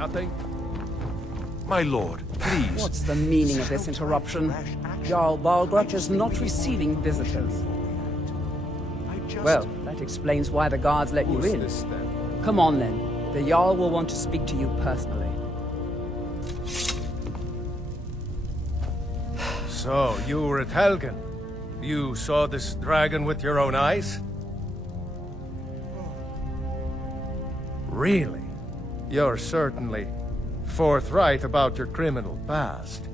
Nothing? My lord, please. What's the meaning of this interruption? Jarl Balgruch is not receiving visitors. Well, that explains why the guards let you in. This, then? Come on then. The Jarl will want to speak to you personally. So, you were at Helgen. You saw this dragon with your own eyes? Really? You're certainly forthright about your criminal past.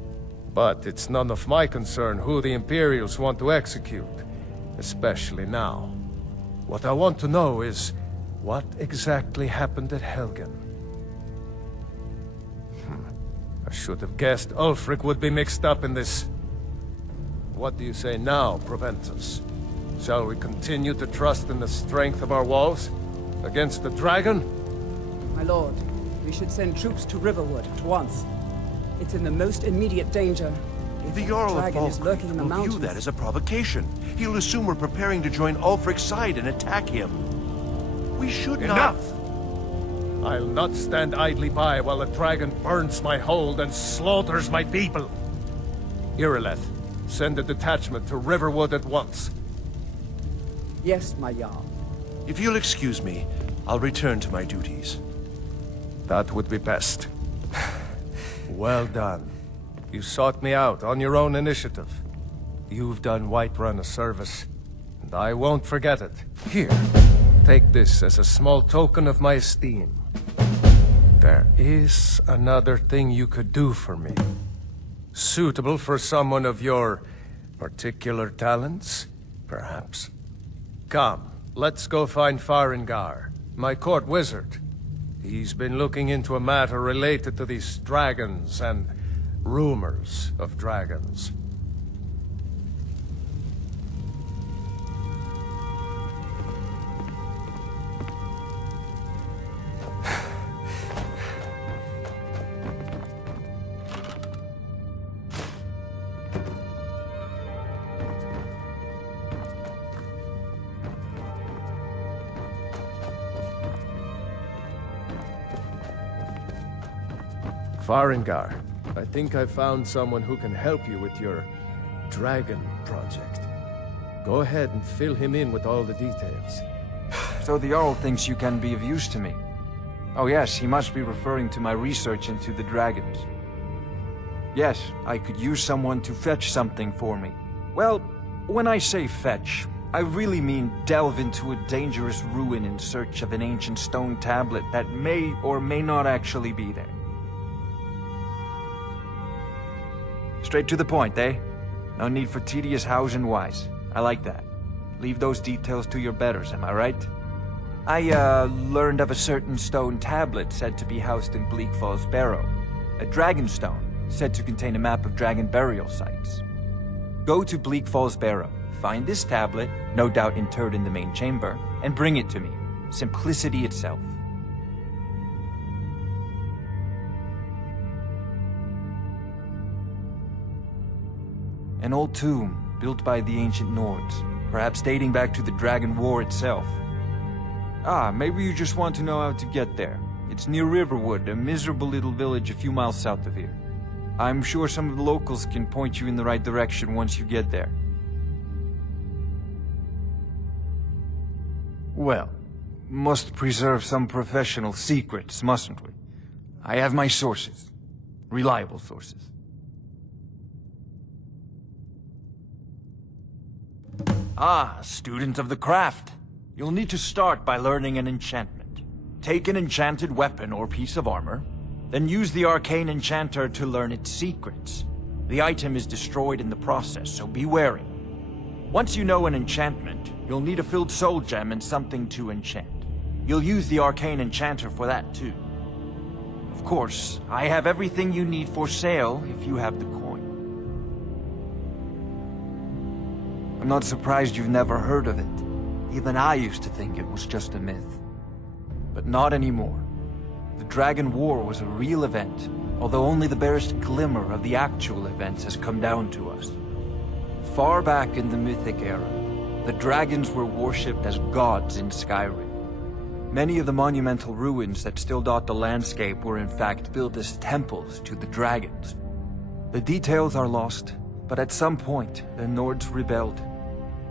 But it's none of my concern who the Imperials want to execute, especially now. What I want to know is, what exactly happened at Helgen? I should have guessed Ulfric would be mixed up in this. What do you say now, Proventus? Shall we continue to trust in the strength of our walls? Against the dragon? My lord, we should send troops to Riverwood at once. It's in the most immediate danger. If The Jarl of dragon is lurking in the will view mountains. that as a provocation. He'll assume we're preparing to join Ulfric's side and attack him. We should Enough! I'll not stand idly by while the dragon burns my hold and slaughters my people. Irileth, send a detachment to Riverwood at once. Yes, my Jarl. If you'll excuse me, I'll return to my duties. That would be best. Well done. You sought me out on your own initiative. You've done Whiterun a service, and I won't forget it. Here, take this as a small token of my esteem. There is another thing you could do for me. Suitable for someone of your particular talents, perhaps. Come, let's go find Farengar, my court wizard. He's been looking into a matter related to these dragons and rumors of dragons. Farengar, I think I found someone who can help you with your dragon project. Go ahead and fill him in with all the details. So the Jarl thinks you can be of use to me. Oh yes, he must be referring to my research into the dragons. Yes, I could use someone to fetch something for me. Well, when I say fetch, I really mean delve into a dangerous ruin in search of an ancient stone tablet that may or may not actually be there. Straight to the point, eh? No need for tedious hows and whys. I like that. Leave those details to your betters, am I right? I, learned of a certain stone tablet said to be housed in Bleak Falls Barrow. A dragon stone, said to contain a map of dragon burial sites. Go to Bleak Falls Barrow, find this tablet, no doubt interred in the main chamber, and bring it to me. Simplicity itself. An old tomb, built by the ancient Nords, perhaps dating back to the Dragon War itself. Ah, maybe you just want to know how to get there. It's near Riverwood, a miserable little village a few miles south of here. I'm sure some of the locals can point you in the right direction once you get there. Well, must preserve some professional secrets, mustn't we? I have my sources. Reliable sources. Ah, student of the craft. You'll need to start by learning an enchantment. Take an enchanted weapon or piece of armor, then use the arcane enchanter to learn its secrets. The item is destroyed in the process, so be wary. Once you know an enchantment, you'll need a filled soul gem and something to enchant. You'll use the arcane enchanter for that too. Of course, I have everything you need for sale if you have the coin. I'm not surprised you've never heard of it. Even I used to think it was just a myth. But not anymore. The Dragon War was a real event, although only the barest glimmer of the actual events has come down to us. Far back in the Mythic era, the dragons were worshipped as gods in Skyrim. Many of the monumental ruins that still dot the landscape were in fact built as temples to the dragons. The details are lost, but at some point, the Nords rebelled.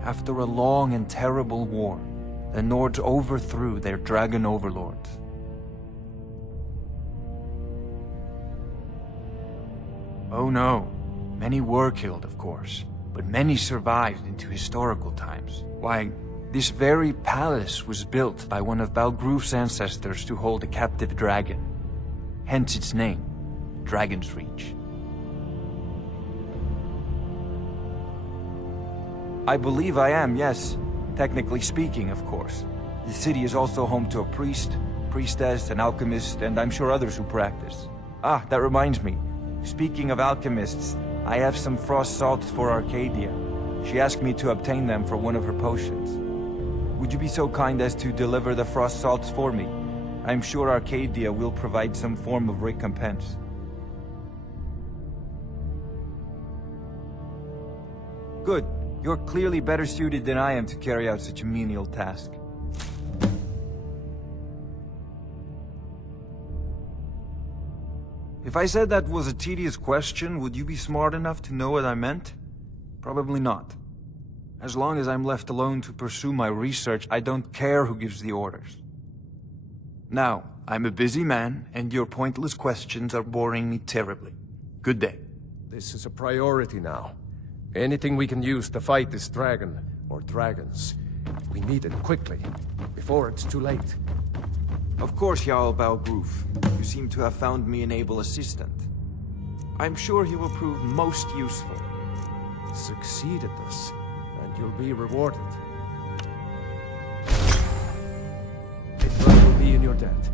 After a long and terrible war, the Nords overthrew their dragon overlords. Oh no, many were killed, of course, but many survived into historical times. Why, this very palace was built by one of Balgroof's ancestors to hold a captive dragon. Hence its name, Dragon's Reach. I believe I am, yes. Technically speaking, of course. The city is also home to a priest, priestess, an alchemist, and I'm sure others who practice. Ah, that reminds me. Speaking of alchemists, I have some frost salts for Arcadia. She asked me to obtain them for one of her potions. Would you be so kind as to deliver the frost salts for me? I'm sure Arcadia will provide some form of recompense. Good. You're clearly better suited than I am to carry out such a menial task. If I said that was a tedious question, would you be smart enough to know what I meant? Probably not. As long as I'm left alone to pursue my research, I don't care who gives the orders. Now, I'm a busy man, and your pointless questions are boring me terribly. Good day. This is a priority now. Anything we can use to fight this dragon, or dragons, we need it quickly, before it's too late. Of course, Jarl Balgroof. You seem to have found me an able assistant. I'm sure he will prove most useful. Succeed at this, and you'll be rewarded. His blood will be in your debt.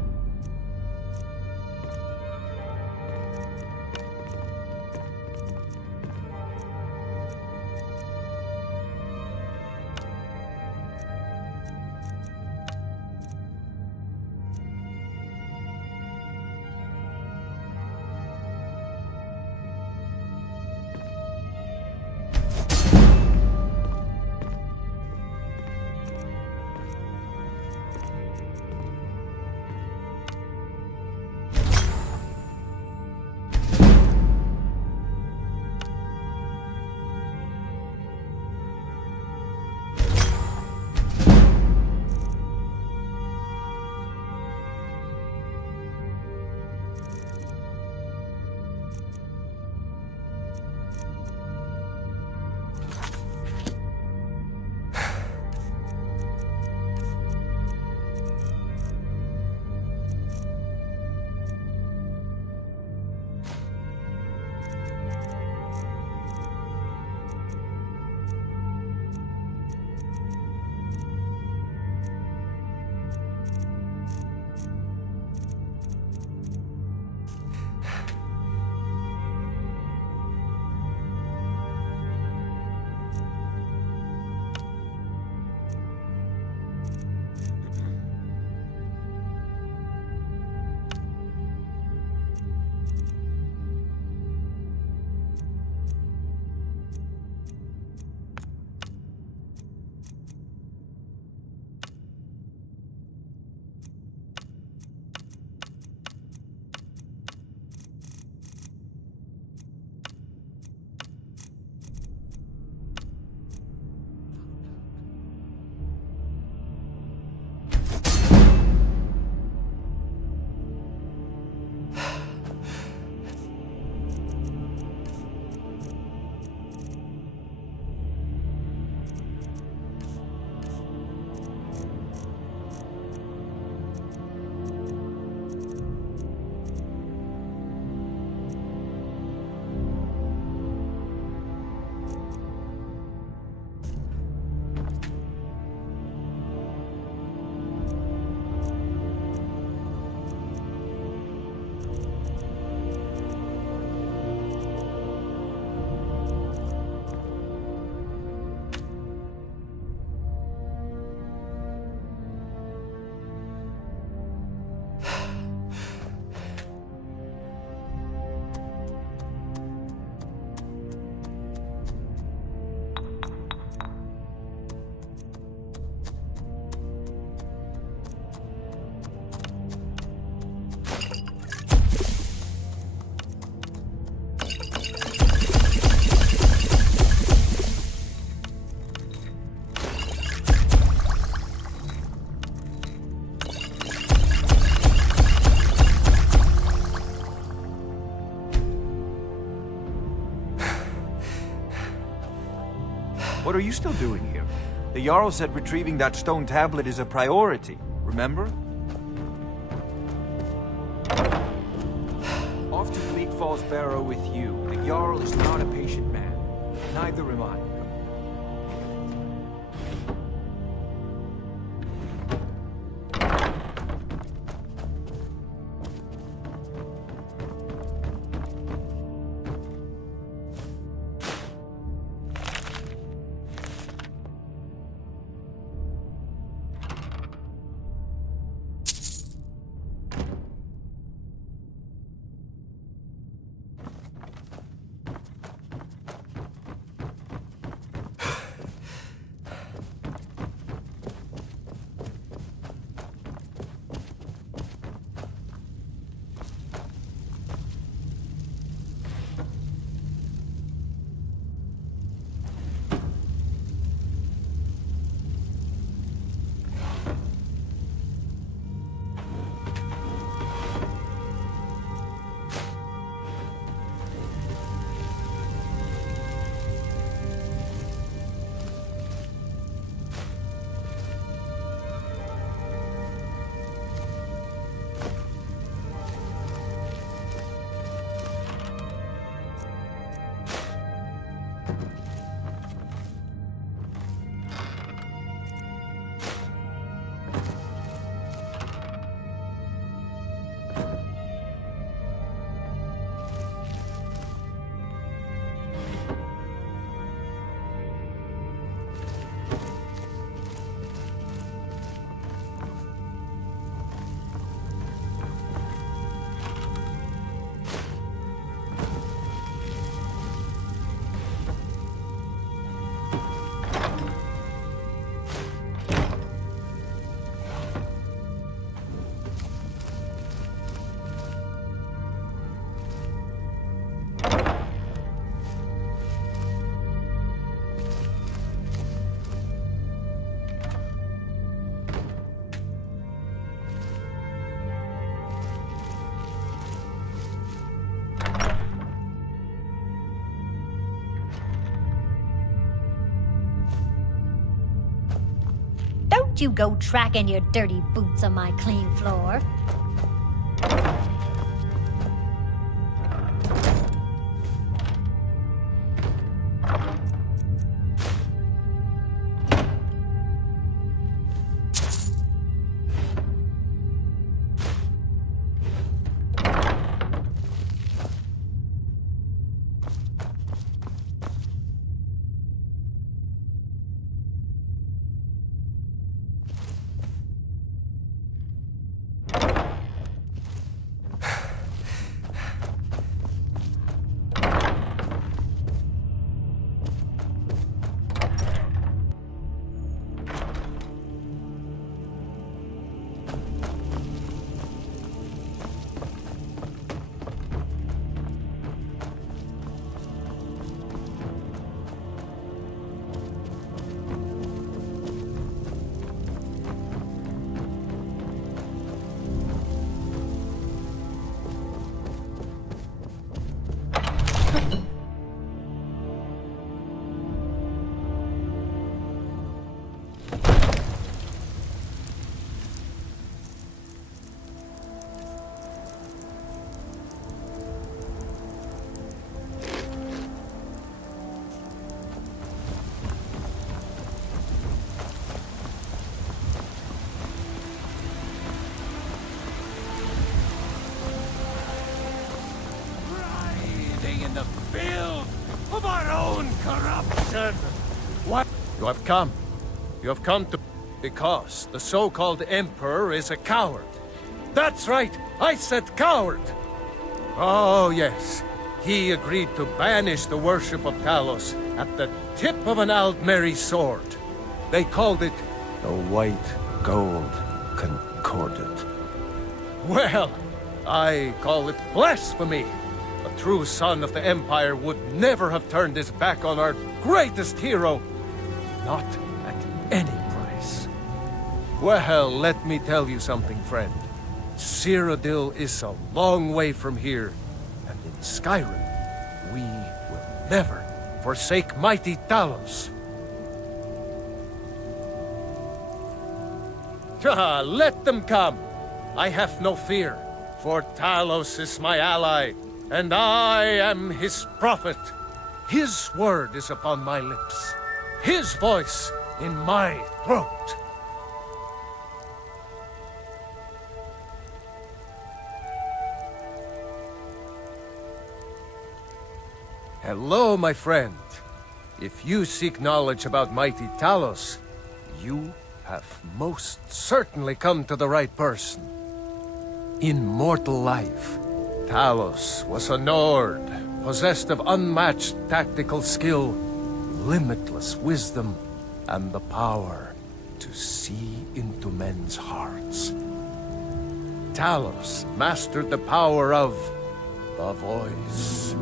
What are you still doing here? The Jarl said retrieving that stone tablet is a priority, remember? Off to Bleak Falls Barrow with you. The Jarl is not a patient man. Neither am I. You go tracking your dirty boots on my clean floor. Of our own corruption! What? You have come. You have come to... because the so-called Emperor is a coward. That's right! I said coward! Oh, yes. He agreed to banish the worship of Talos at the tip of an Aldmeri sword. They called it the White Gold Concordat. Well, I call it blasphemy. A true son of the Empire would never have turned his back on our greatest hero. Not at any price. Well, let me tell you something, friend. Cyrodiil is a long way from here, and in Skyrim, we will never forsake mighty Talos. Let them come. I have no fear, for Talos is my ally, and I am his prophet. His word is upon my lips, his voice in my throat. Hello, my friend. If you seek knowledge about mighty Talos, you have most certainly come to the right person. In mortal life, Talos was a Nord, possessed of unmatched tactical skill, limitless wisdom, and the power to see into men's hearts. Talos mastered the power of the voice,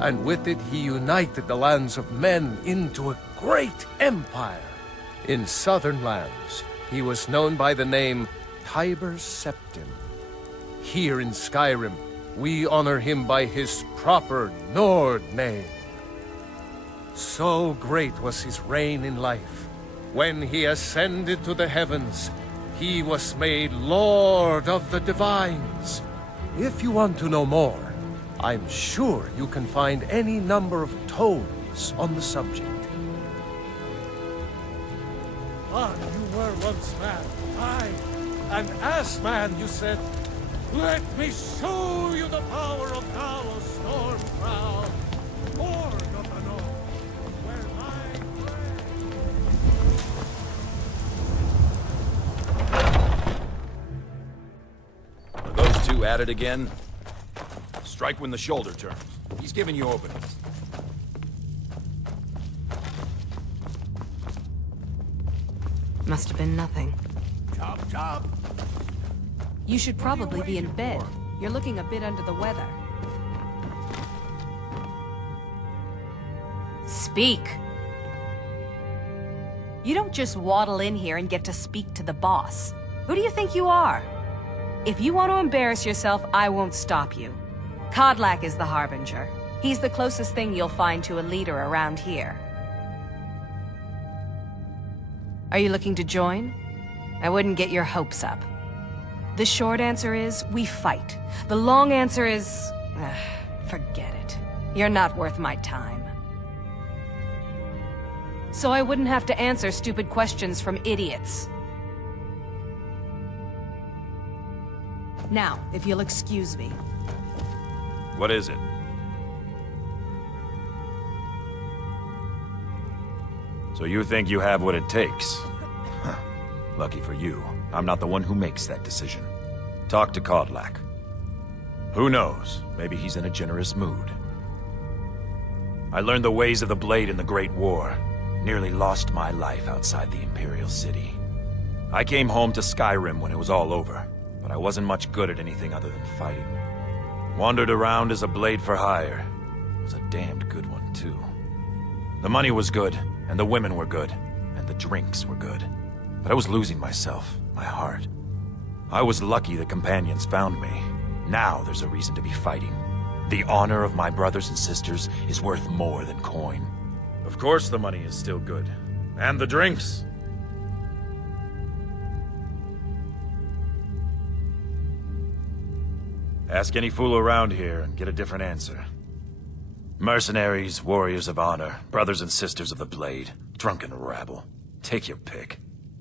and with it he united the lands of men into a great empire. In southern lands, he was known by the name Tiber Septim. Here in Skyrim, we honor him by his proper Nord name. So great was his reign in life. When he ascended to the heavens, he was made Lord of the Divines. If you want to know more, I'm sure you can find any number of tomes on the subject. But you were once man, aye, and as man you said, "Let me show you the power of Talos Stormcrown, Lord of the North, where my Are those two at it again? Strike when the shoulder turns. He's giving you openings. Must have been nothing. Chop, chop. You should probably be in bed. You're looking a bit under the weather. Speak! You don't just waddle in here and get to speak to the boss. Who do you think you are? If you want to embarrass yourself, I won't stop you. Kodlak is the Harbinger. He's the closest thing you'll find to a leader around here. Are you looking to join? I wouldn't get your hopes up. The short answer is, we fight. The long answer is, forget it. You're not worth my time. So I wouldn't have to answer stupid questions from idiots. Now, if you'll excuse me. What is it? So you think you have what it takes? Lucky for you, I'm not the one who makes that decision. Talk to Kodlak. Who knows? Maybe he's in a generous mood. I learned the ways of the blade in the Great War. Nearly lost my life outside the Imperial City. I came home to Skyrim when it was all over, but I wasn't much good at anything other than fighting. Wandered around as a blade for hire. It was a damned good one, too. The money was good, and the women were good, and the drinks were good. But I was losing myself, my heart. I was lucky the companions found me. Now there's a reason to be fighting. The honor of my brothers and sisters is worth more than coin. Of course the money is still good. And the drinks. Ask any fool around here and get a different answer. Mercenaries, warriors of honor, brothers and sisters of the blade, drunken rabble. Take your pick.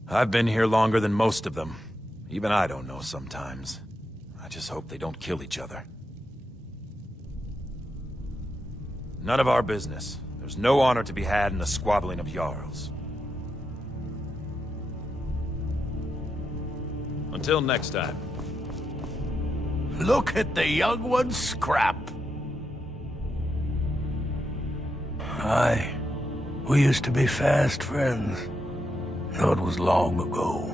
I've been here longer than most of them. Even I don't know sometimes. I just hope they don't kill each other. None of our business. There's no honor to be had in the squabbling of Jarls. Until next time. Look at the young ones scrap. Aye. We used to be fast friends. Though it was long ago.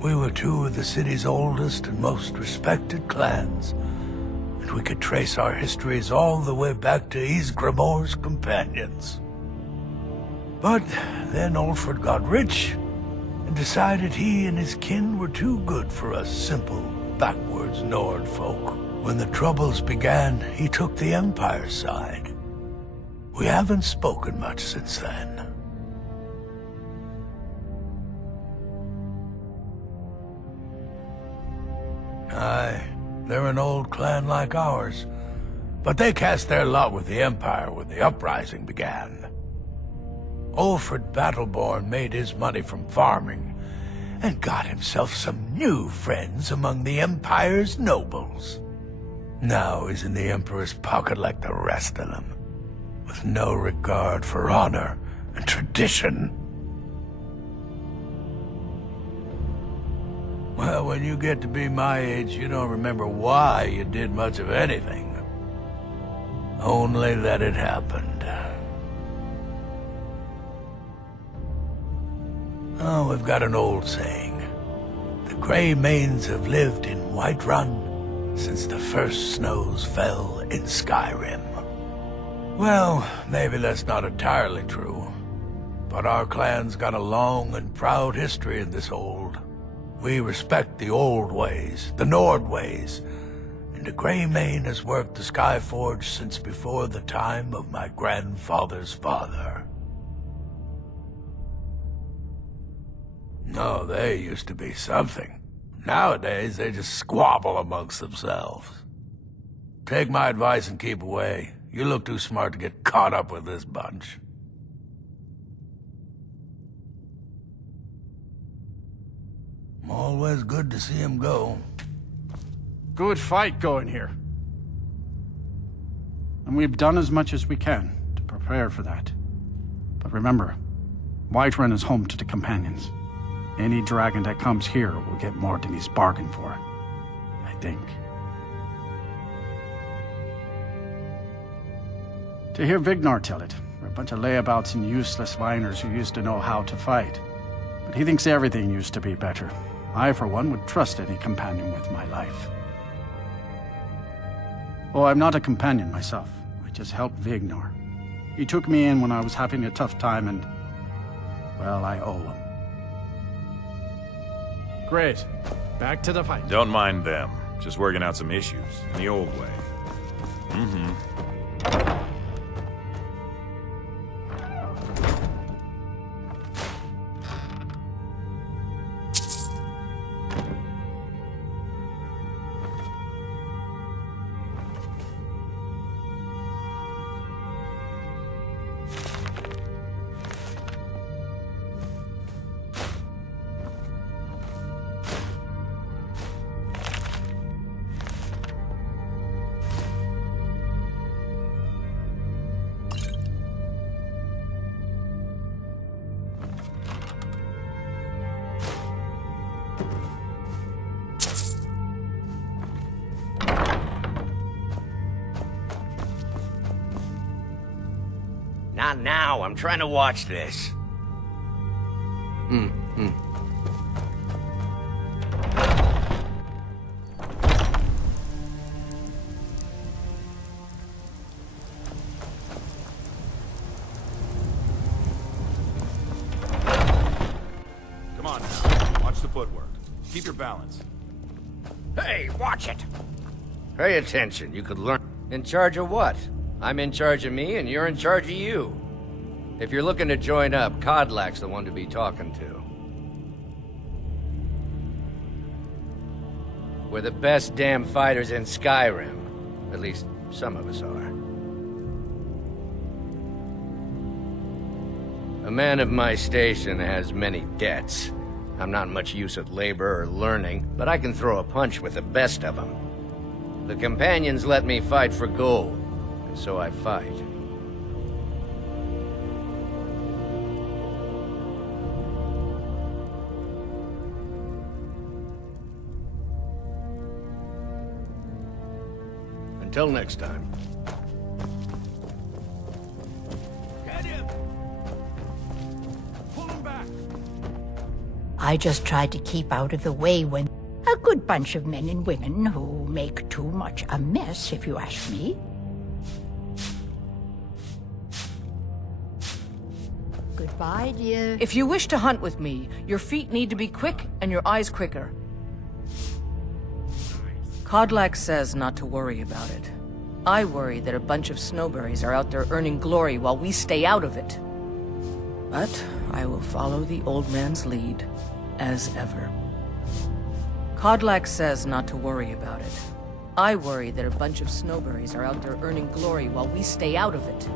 We were two of the city's oldest and most respected clans. And we could trace our histories all the way back to Ysgramor's companions. But then Ulfred got rich and decided he and his kin were too good for us simple, backwards Nord folk. When the Troubles began, he took the Empire's side. We haven't spoken much since then. Aye, they're an old clan like ours. But they cast their lot with the Empire when the uprising began. Ulfred Battleborn made his money from farming, and got himself some new friends among the Empire's nobles. Now he's in the Emperor's pocket like the rest of them, with no regard for honor and tradition. Well, when you get to be my age, you don't remember why you did much of anything. Only that it happened. Oh, we've got an old saying. The Grey Manes have lived in Whiterun since the first snows fell in Skyrim. Well, maybe that's not entirely true. But our clan's got a long and proud history in this hold. We respect the old ways, the Nord ways, and the Grey Mane has worked the Skyforge since before the time of my grandfather's father. No, they used to be something. Nowadays, they just squabble amongst themselves. Take my advice and keep away. You look too smart to get caught up with this bunch. Always good to see him go. Good fight going here. And we've done as much as we can to prepare for that. But remember, Whiterun is home to the Companions. Any dragon that comes here will get more than he's bargained for, I think. To hear Vignar tell it, we're a bunch of layabouts and useless whiners who used to know how to fight. But he thinks everything used to be better. I, for one, would trust any companion with my life. Oh, I'm not a companion myself. I just helped Vignar. He took me in when I was having a tough time and, well, I owe him. Great. Back to the fight. Don't mind them. Just working out some issues in the old way. Not now, I'm trying to watch this. Come on now. Watch the footwork. Keep your balance. Hey, watch it! Pay attention, you could learn. In charge of what? I'm in charge of me, and you're in charge of you. If you're looking to join up, Codlack's the one to be talking to. We're the best damn fighters in Skyrim. At least, some of us are. A man of my station has many debts. I'm not much use at labor or learning, but I can throw a punch with the best of them. The Companions let me fight for gold. So I fight. Until next time. Get him! Pull him back! I just tried to keep out of the way when a good bunch of men and women who make too much a mess, if you ask me. Goodbye, dear. If you wish to hunt with me, your feet need to be quick and your eyes quicker. Codlack says not to worry about it. I worry that a bunch of snowberries are out there earning glory while we stay out of it. But I will follow the old man's lead, as ever. Kodlak says not to worry about it. I worry that a bunch of snowberries are out there earning glory while we stay out of it.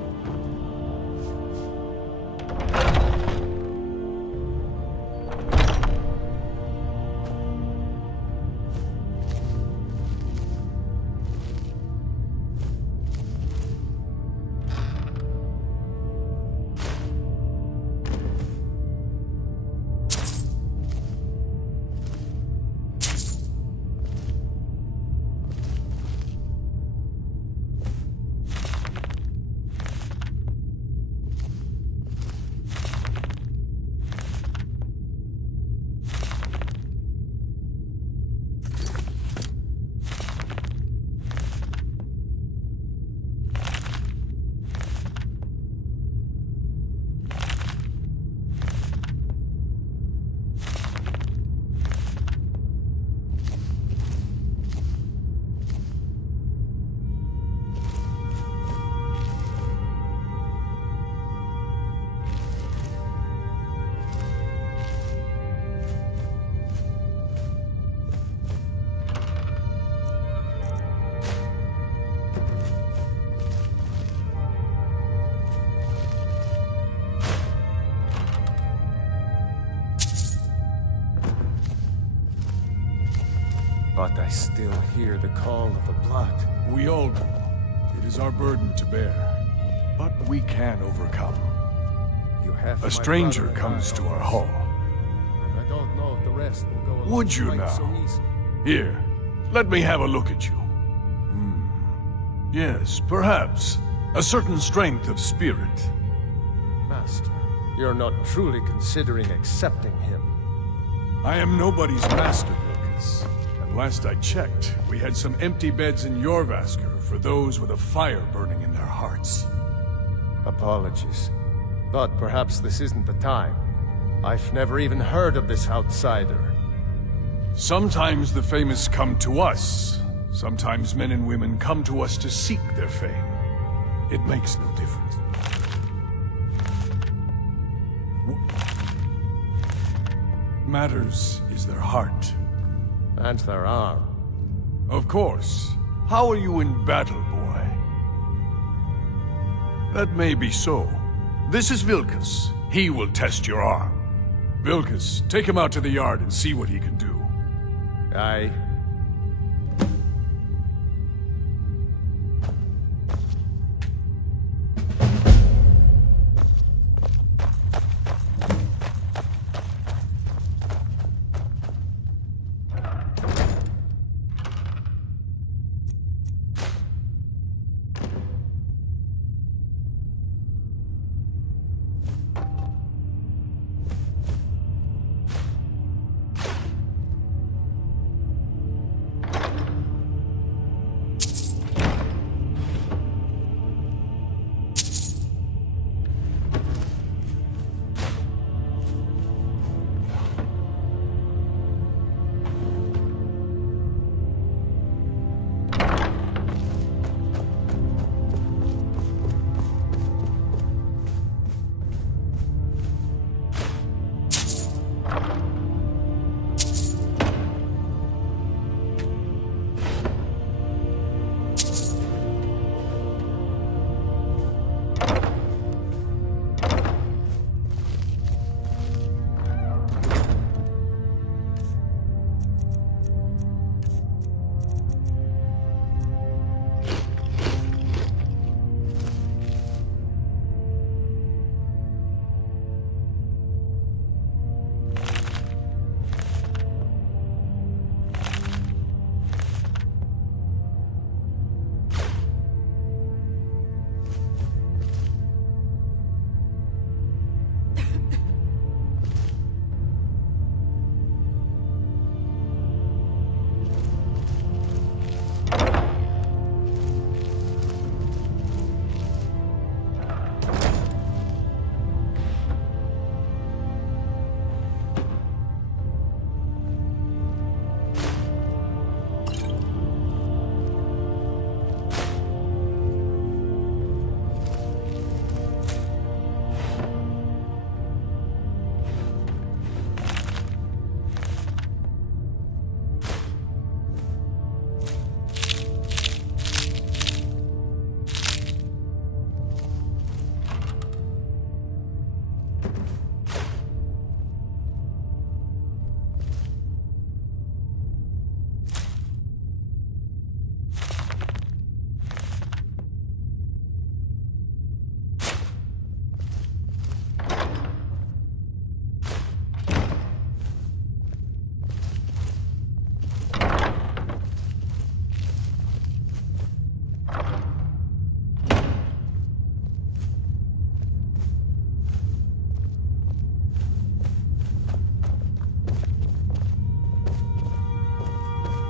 But I still hear the call of the blood. We all do. It is our burden to bear. But we can overcome. You have A stranger comes to our hall. I don't know if the rest will go along Would you quite now? so easy. Here, let me have a look at you. Yes, perhaps. A certain strength of spirit. Master, you're not truly considering accepting him. I am nobody's master, Vilkas. And last I checked, we had some empty beds in Jorvaskr for those with a fire burning in their hearts. Apologies. But perhaps this isn't the time. I've never even heard of this outsider. Sometimes the famous come to us. Sometimes men and women come to us to seek their fame. It makes no difference. What matters is their heart. And their arm. Of course. How are you in battle, boy? That may be so. This is Vilkas. He will test your arm. Vilkas, take him out to the yard and see what he can do. Aye.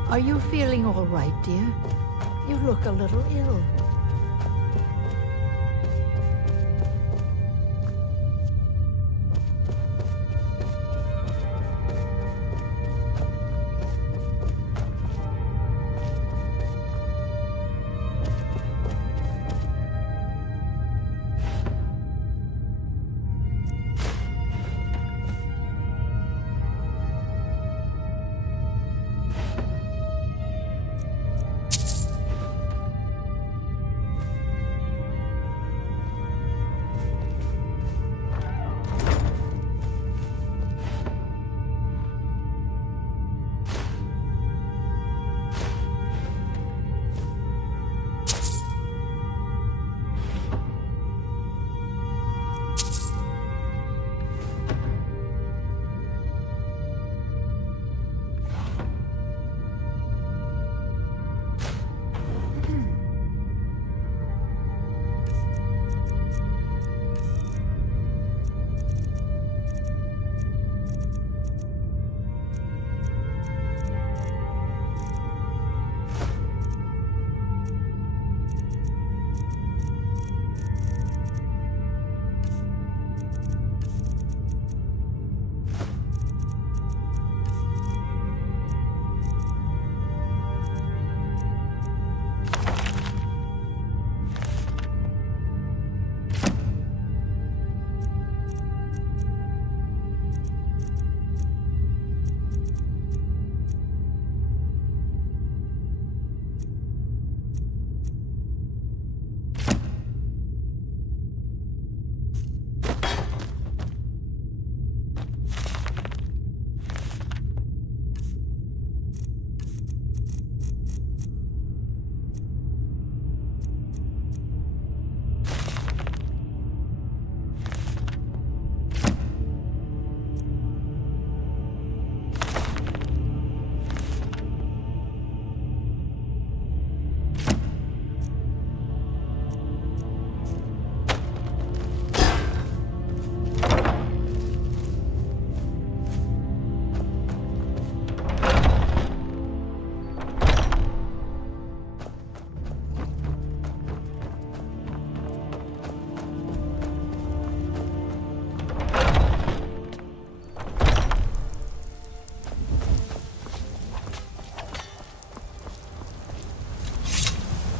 Are you feeling all right, dear? You look a little ill.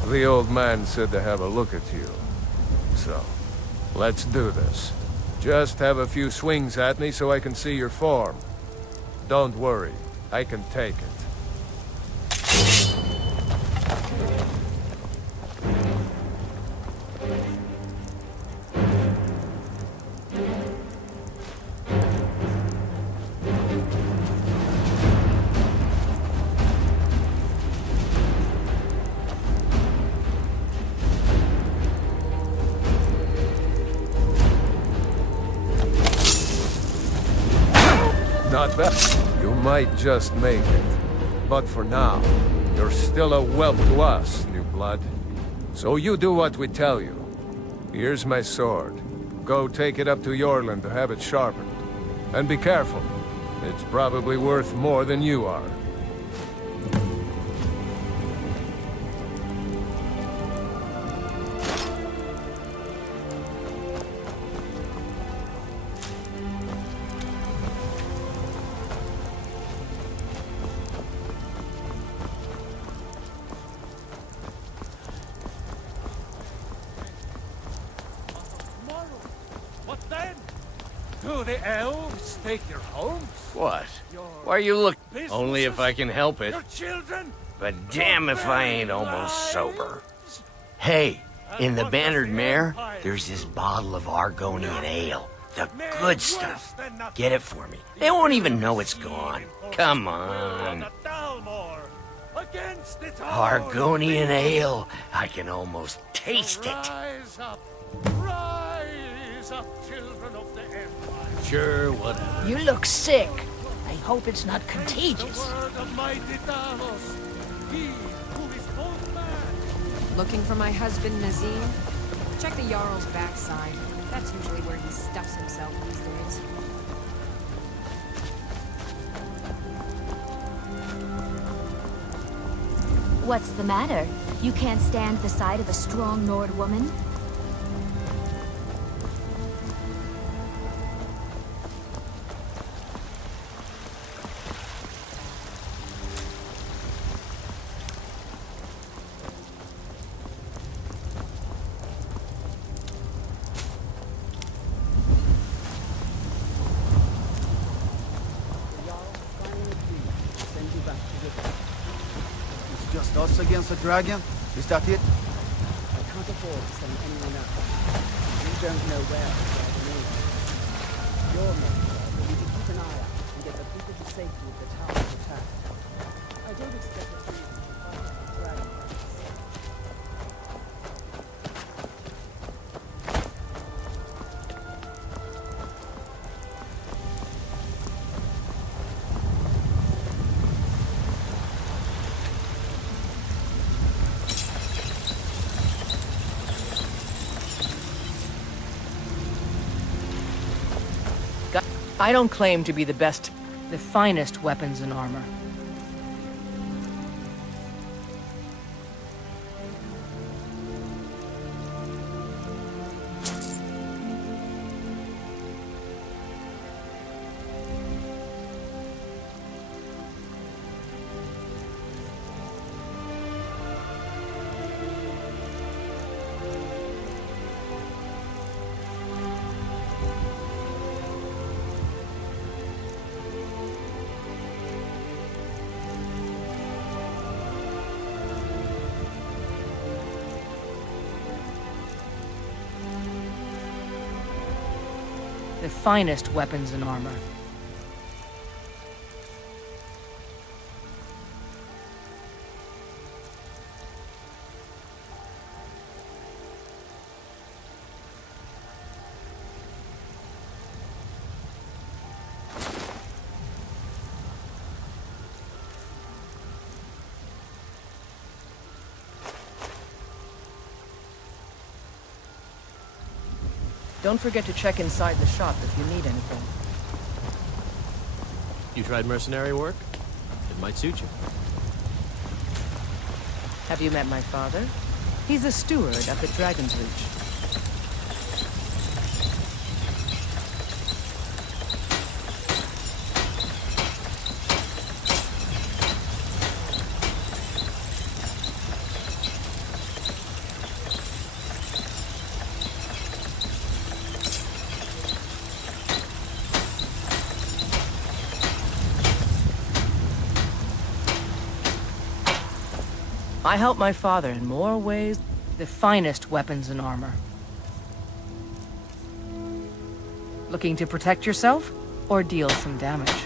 The old man said to have a look at you. So, let's do this. Just have a few swings at me so I can see your form. Don't worry, I can take it. Not bad. You might just make it. But for now, you're still a whelp to us, new blood. So you do what we tell you. Here's my sword. Go take it up to Yorland to have it sharpened. And be careful. It's probably worth more than you are. Do the elves take your homes? What? Why you look? Only if I can help it. Your children? But damn if I ain't almost sober. Hey, in the Bannered Mare, there's this bottle of Argonian ale. The good stuff. Get it for me. They won't even know it's gone. Come on. Argonian ale. I can almost taste it. Rise up, children of the Empire. Sure, whatever. You look sick. I hope it's not contagious. The word of mighty Talos. He who is both man. Looking for my husband, Nazim? Check the Jarl's backside. That's usually where he stuffs himself these days. What's the matter? You can't stand the sight of a strong Nord woman? Just us against the dragon? Is that it? I can't afford to send anyone else. You don't know where the dragon is. Your main job will be to keep an eye out and get the people to safety if the tower is attacked. I don't expect a season to fight the dragon. I don't claim to be the best, the finest weapons and armor. The finest weapons and armor. Don't forget to check inside the shop if you need anything. You tried mercenary work? It might suit you. Have you met my father? He's a steward up at Dragon's Reach. I help my father in more ways, the finest weapons and armor. Looking to protect yourself or deal some damage?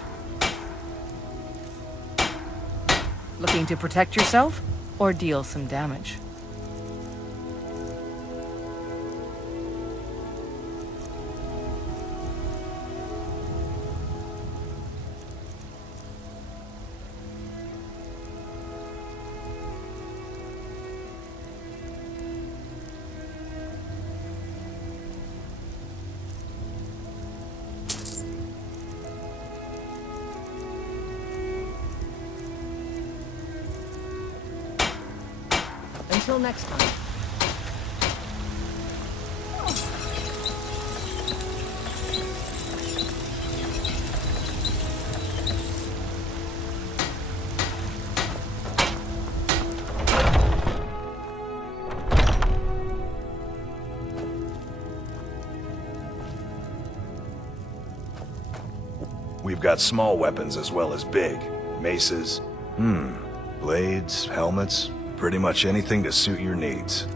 Looking to protect yourself or deal some damage? Until next time. We've got small weapons as well as big. Maces, blades, helmets, pretty much anything to suit your needs.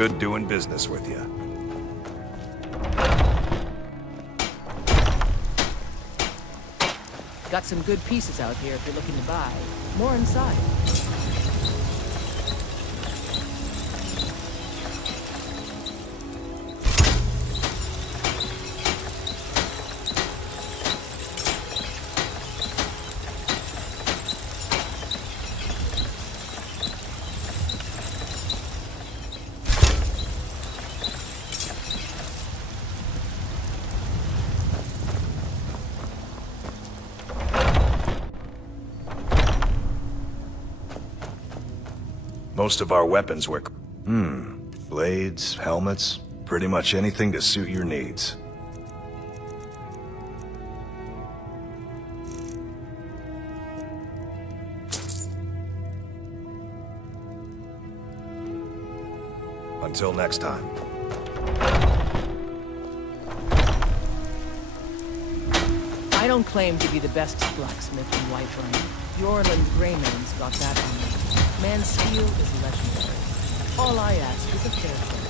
good doing business with you. Got some good pieces out here if you're looking to buy. More inside. Most of our weapons were... blades, helmets, pretty much anything to suit your needs. Until next time. I don't claim to be the best blacksmith in Whiterun. Yorland Greyman's got that on me. Man's steel is legendary. All I ask is a fair price.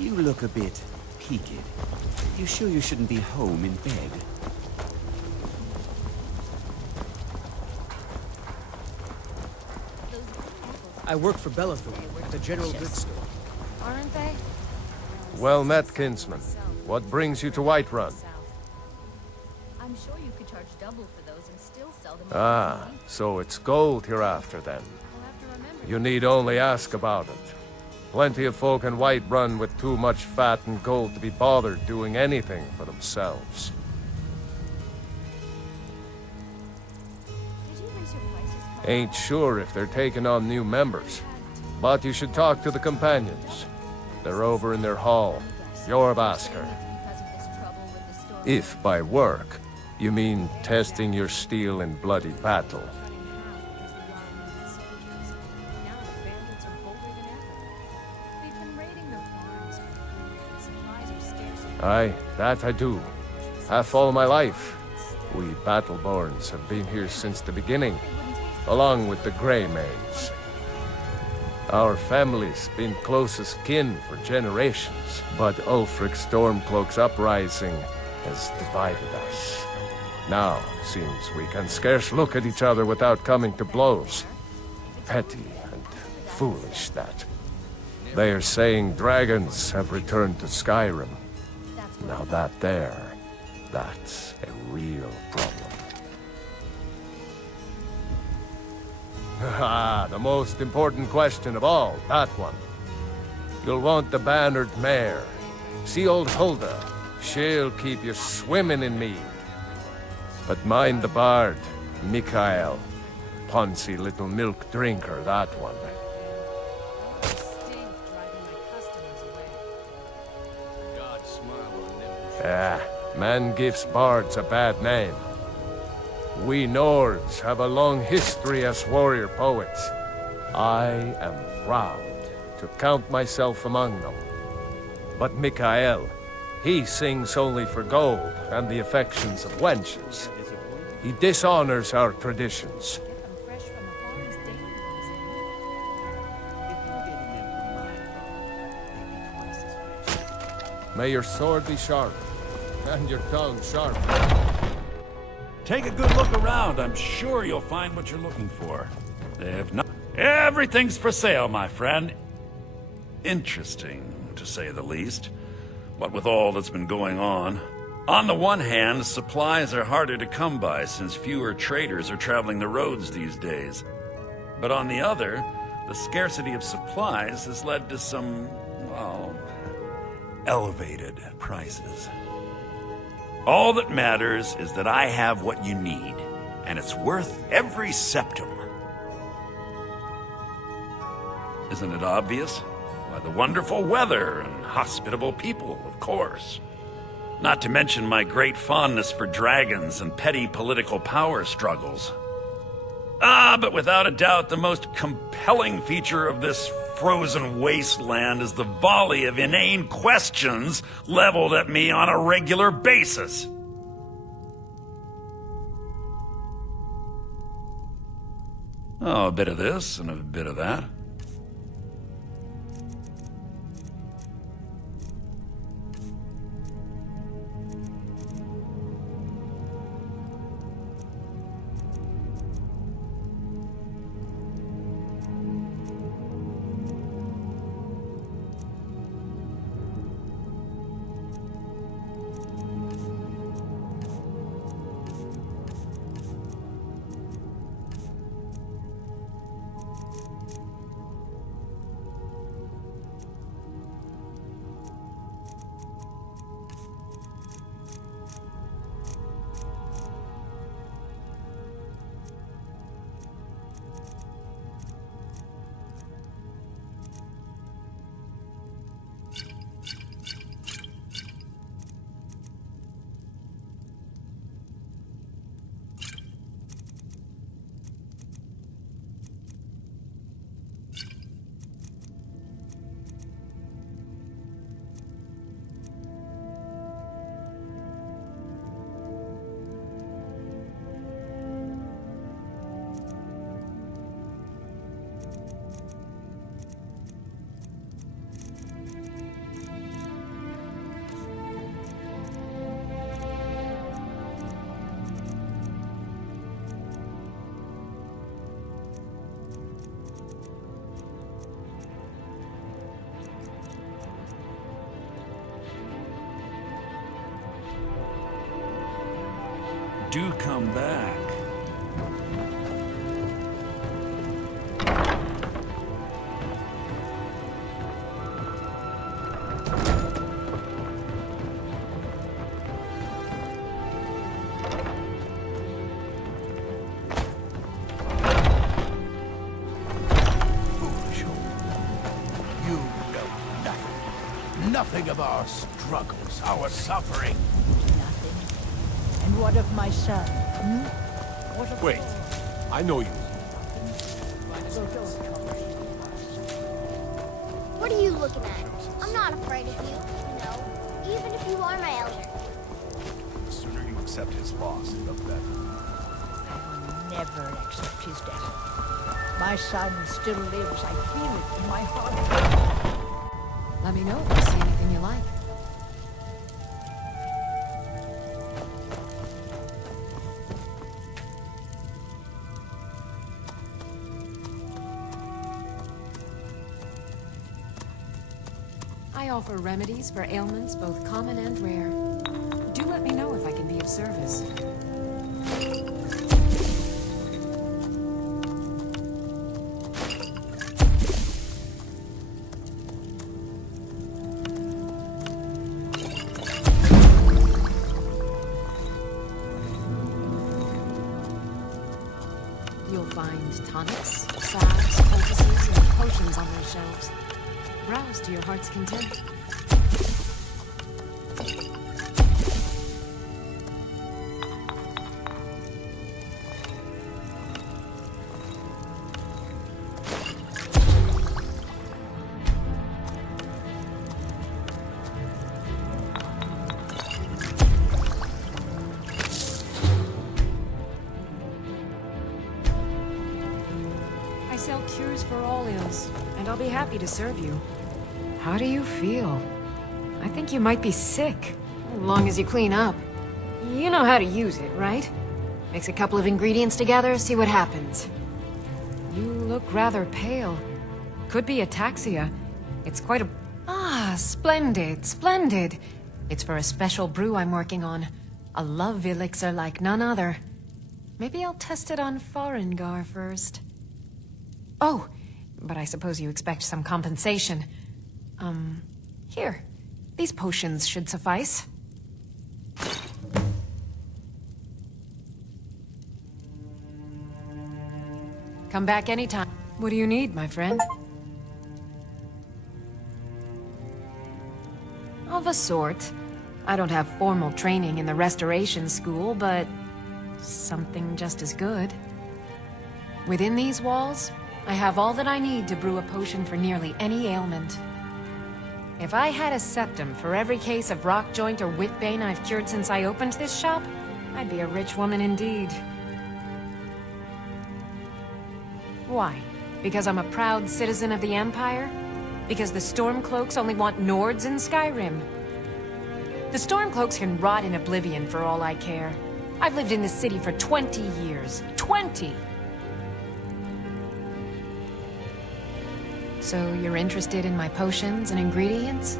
You look a bit peaked. You sure you shouldn't be home in bed? I work for Bellaville at the general goods store. Aren't they? Well met, kinsman. What brings you to Whiterun? I'm sure you could charge double for those and still sell them. Ah, so it's gold you're after then. You need only ask about it. Plenty of folk in Whiterun with too much fat and gold to be bothered doing anything for themselves. Ain't sure if they're taking on new members, but you should talk to the companions. They're over in their hall, Jorvaskr. If by work, you mean testing your steel in bloody battle. Aye, that I do. Half all my life. We Battleborns have been here since the beginning, along with the Greymaids. Our family's been closest kin for generations, but Ulfric's Stormcloak's uprising has divided us. Now, seems we can scarce look at each other without coming to blows. Petty and foolish, that. They are saying dragons have returned to Skyrim. Now that's a real problem. Ah, the most important question of all, that one. You'll want the bannered mare. See old Hulda, she'll keep you swimming in mead. But mind the bard, Mikael. Poncy little milk drinker, that one. Ah, man gives bards a bad name. We Nords have a long history as warrior poets. I am proud to count myself among them. But Mikael, he sings only for gold and the affections of wenches. He dishonors our traditions. May your sword be sharp, and your tongue sharp. Take a good look around. I'm sure you'll find what you're looking for. If not, everything's for sale, my friend. Interesting, to say the least. What with all that's been going on. On the one hand, supplies are harder to come by since fewer traders are traveling the roads these days. But on the other, the scarcity of supplies has led to some, well, elevated prices. All that matters is that I have what you need, and it's worth every septum. Isn't it obvious? By the wonderful weather and hospitable people, of course. Not to mention my great fondness for dragons and petty political power struggles. But without a doubt, the most compelling feature of this frozen wasteland is the volley of inane questions leveled at me on a regular basis. Oh, a bit of this and a bit of that. Do come back. Foolish old woman. You know nothing. Nothing of our struggles, our suffering. And what of my son? What of Wait, I know you. What are you looking at? I'm not afraid of you, even if you are my elder. The sooner you accept his loss, the better. I will never accept his death. My son still lives. I feel it in my heart. Let me know if you see anything you like. I offer remedies for ailments both common and rare. Do let me know if I can be of service. You'll find tonics, salves, poultices, and potions on their shelves. Browse to your heart's content. I sell cures for all ills, and I'll be happy to serve you. How do you feel? I think you might be sick. As long as you clean up. You know how to use it, right? Mix a couple of ingredients together, see what happens. You look rather pale. Could be ataxia. It's quite a... Ah, splendid, splendid. It's for a special brew I'm working on. A love elixir like none other. Maybe I'll test it on Farengar first. Oh, but I suppose you expect some compensation. Here. These potions should suffice. Come back anytime. What do you need, my friend? Of a sort. I don't have formal training in the restoration school, but something just as good. Within these walls, I have all that I need to brew a potion for nearly any ailment. If I had a septum for every case of rock joint or whitbane I've cured since I opened this shop, I'd be a rich woman indeed. Why? Because I'm a proud citizen of the Empire? Because the Stormcloaks only want Nords in Skyrim? The Stormcloaks can rot in oblivion for all I care. I've lived in this city for 20 years. 20! So you're interested in my potions and ingredients?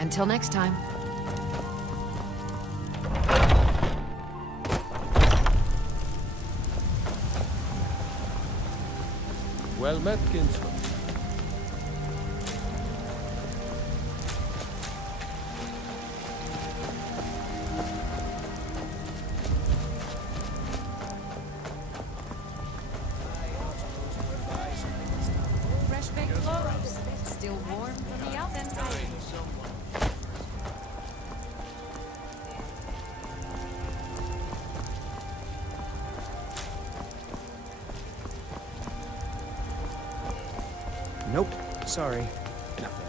Until next time. Well met, kinsman. Fresh baked clothes. Still warm from the oven. Nope. Sorry. Nothing.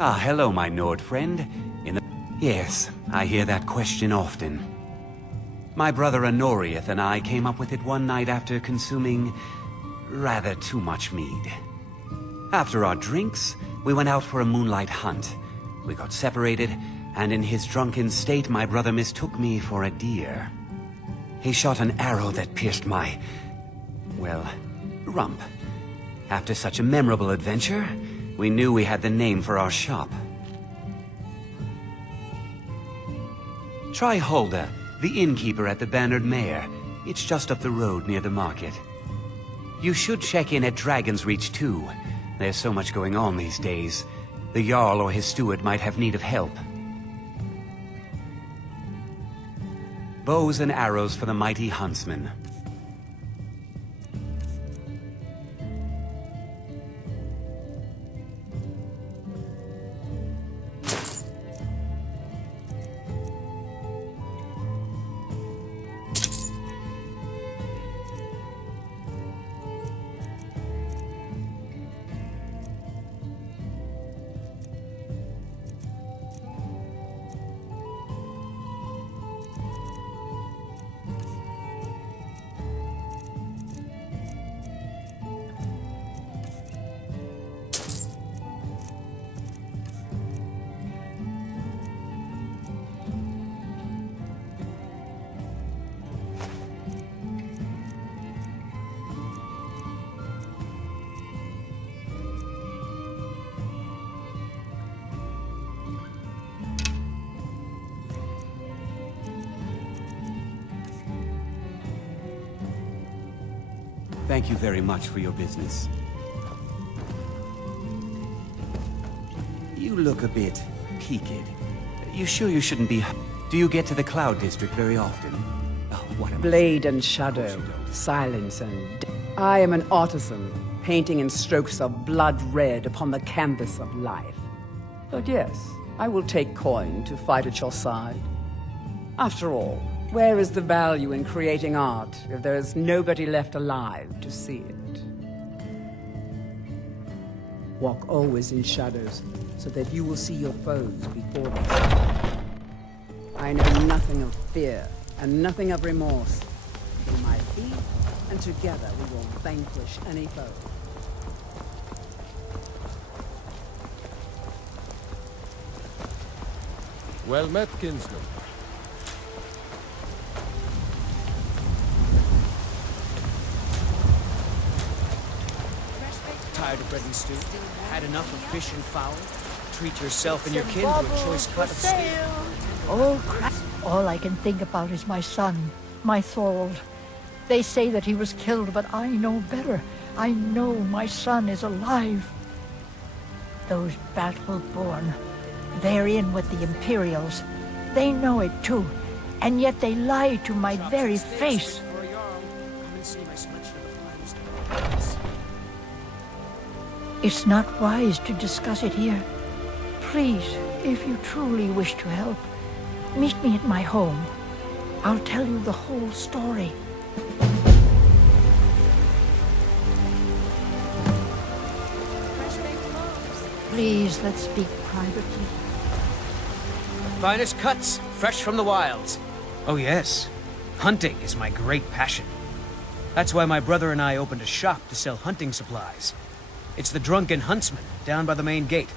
Ah, hello, my Nord friend. Yes, I hear that question often. My brother Honorius and I came up with it one night after consuming rather too much mead. After our drinks, we went out for a moonlight hunt. We got separated, and in his drunken state, my brother mistook me for a deer. He shot an arrow that pierced my, well, rump. After such a memorable adventure, we knew we had the name for our shop. Try Hulda, the innkeeper at the Bannered Mare. It's just up the road near the market. You should check in at Dragon's Reach too. There's so much going on these days. The Jarl or his steward might have need of help. Bows and arrows for the mighty huntsman. Thank you very much for your business. You look a bit peaked. You sure you shouldn't be... Do you get to the Cloud District very often? Oh, what am Blade and shadow, silence and... I am an artisan, painting in strokes of blood red upon the canvas of life. But yes, I will take coin to fight at your side. After all, where is the value in creating art if there is nobody left alive to see it? Walk always in shadows, so that you will see your foes before them. I know nothing of fear, and nothing of remorse. Be my feet, and together we will vanquish any foe. Well met, kinsman. Tired of bread and stew? Had enough of fish and fowl? Treat yourself and your kin to a choice cut of steak. Oh, crap. All I can think about is my son, my Thorold. They say that he was killed, but I know better. I know my son is alive. Those battle-born, they're in with the Imperials. They know it too, and yet they lie to my very face. It's not wise to discuss it here. Please, if you truly wish to help, meet me at my home. I'll tell you the whole story. Please, let's speak privately. Finest cuts, fresh from the wilds. Oh yes, hunting is my great passion. That's why my brother and I opened a shop to sell hunting supplies. It's the Drunken Huntsman, down by the main gate.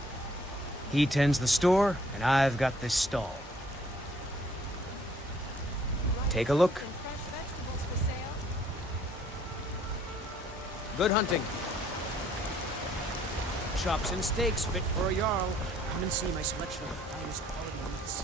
He tends the store, and I've got this stall. Take a look. Good hunting. Chops and steaks fit for a Jarl. Come and see my selection of the finest quality meats.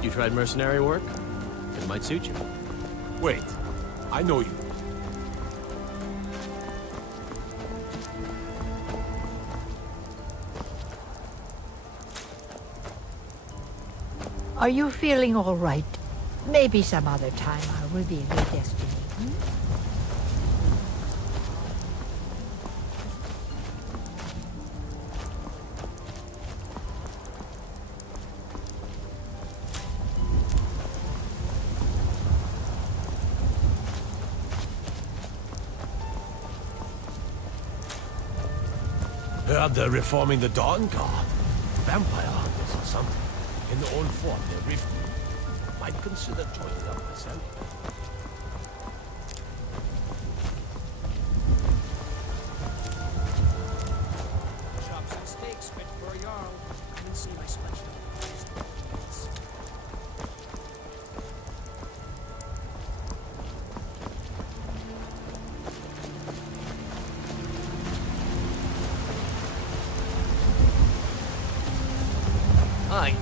You tried mercenary work? It might suit you. Wait, I know you. Are you feeling all right? Maybe some other time I will be in your destiny. Heard they're reforming the Dawn Guard. Vampire hunters or something. In their own form, they're rift. Might consider joining up myself. Chops and steaks fit for a Jarl. Come and see my selection of the finest quality meats. Hi.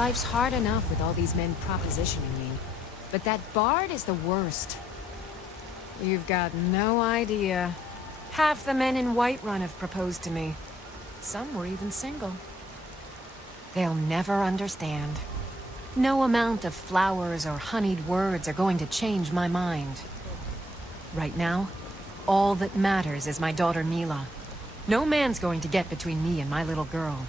Life's hard enough with all these men propositioning me. But that bard is the worst. You've got no idea. Half the men in Whiterun have proposed to me. Some were even single. They'll never understand. No amount of flowers or honeyed words are going to change my mind. Right now, all that matters is my daughter Mila. No man's going to get between me and my little girl.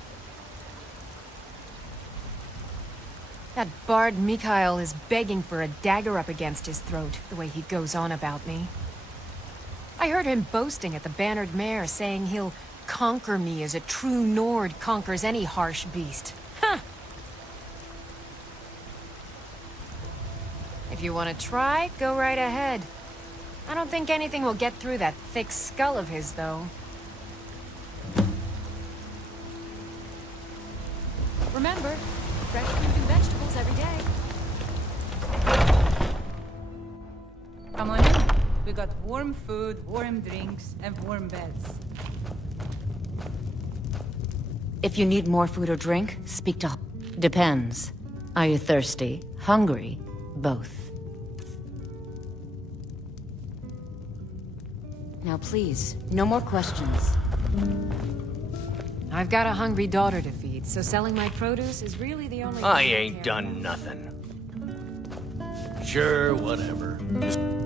That bard Mikhail is begging for a dagger up against his throat, the way he goes on about me. I heard him boasting at the Bannered Mare, saying he'll conquer me as a true Nord conquers any harsh beast. Huh! If you want to try, go right ahead. I don't think anything will get through that thick skull of his, though. Remember, fresh fruit and vegetables every day. Come on in. We got warm food, warm drinks, and warm beds. If you need more food or drink, speak up. Depends. Are you thirsty? Hungry? Both. Now please, no more questions. I've got a hungry daughter to feed, so selling my produce is really the only... I ain't done nothing. Sure, whatever.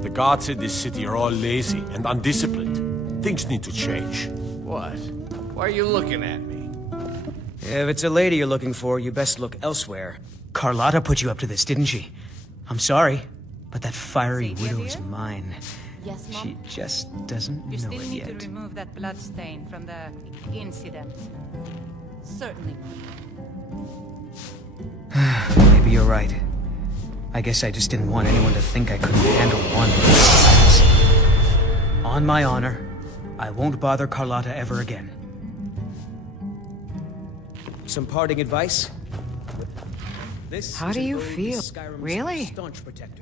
The guards in this city are all lazy and undisciplined. Things need to change. What? Why are you looking at me? If it's a lady you're looking for, you best look elsewhere. Carlotta put you up to this, didn't she? I'm sorry, but that fiery widow is mine. Yes, Mom? She just doesn't You know still it need yet. to remove that blood stain from the incident. Certainly. Maybe you're right. I guess I just didn't want anyone to think I couldn't handle one of those fires. On my honor, I won't bother Carlotta ever again. Some parting advice? How do you feel? Really?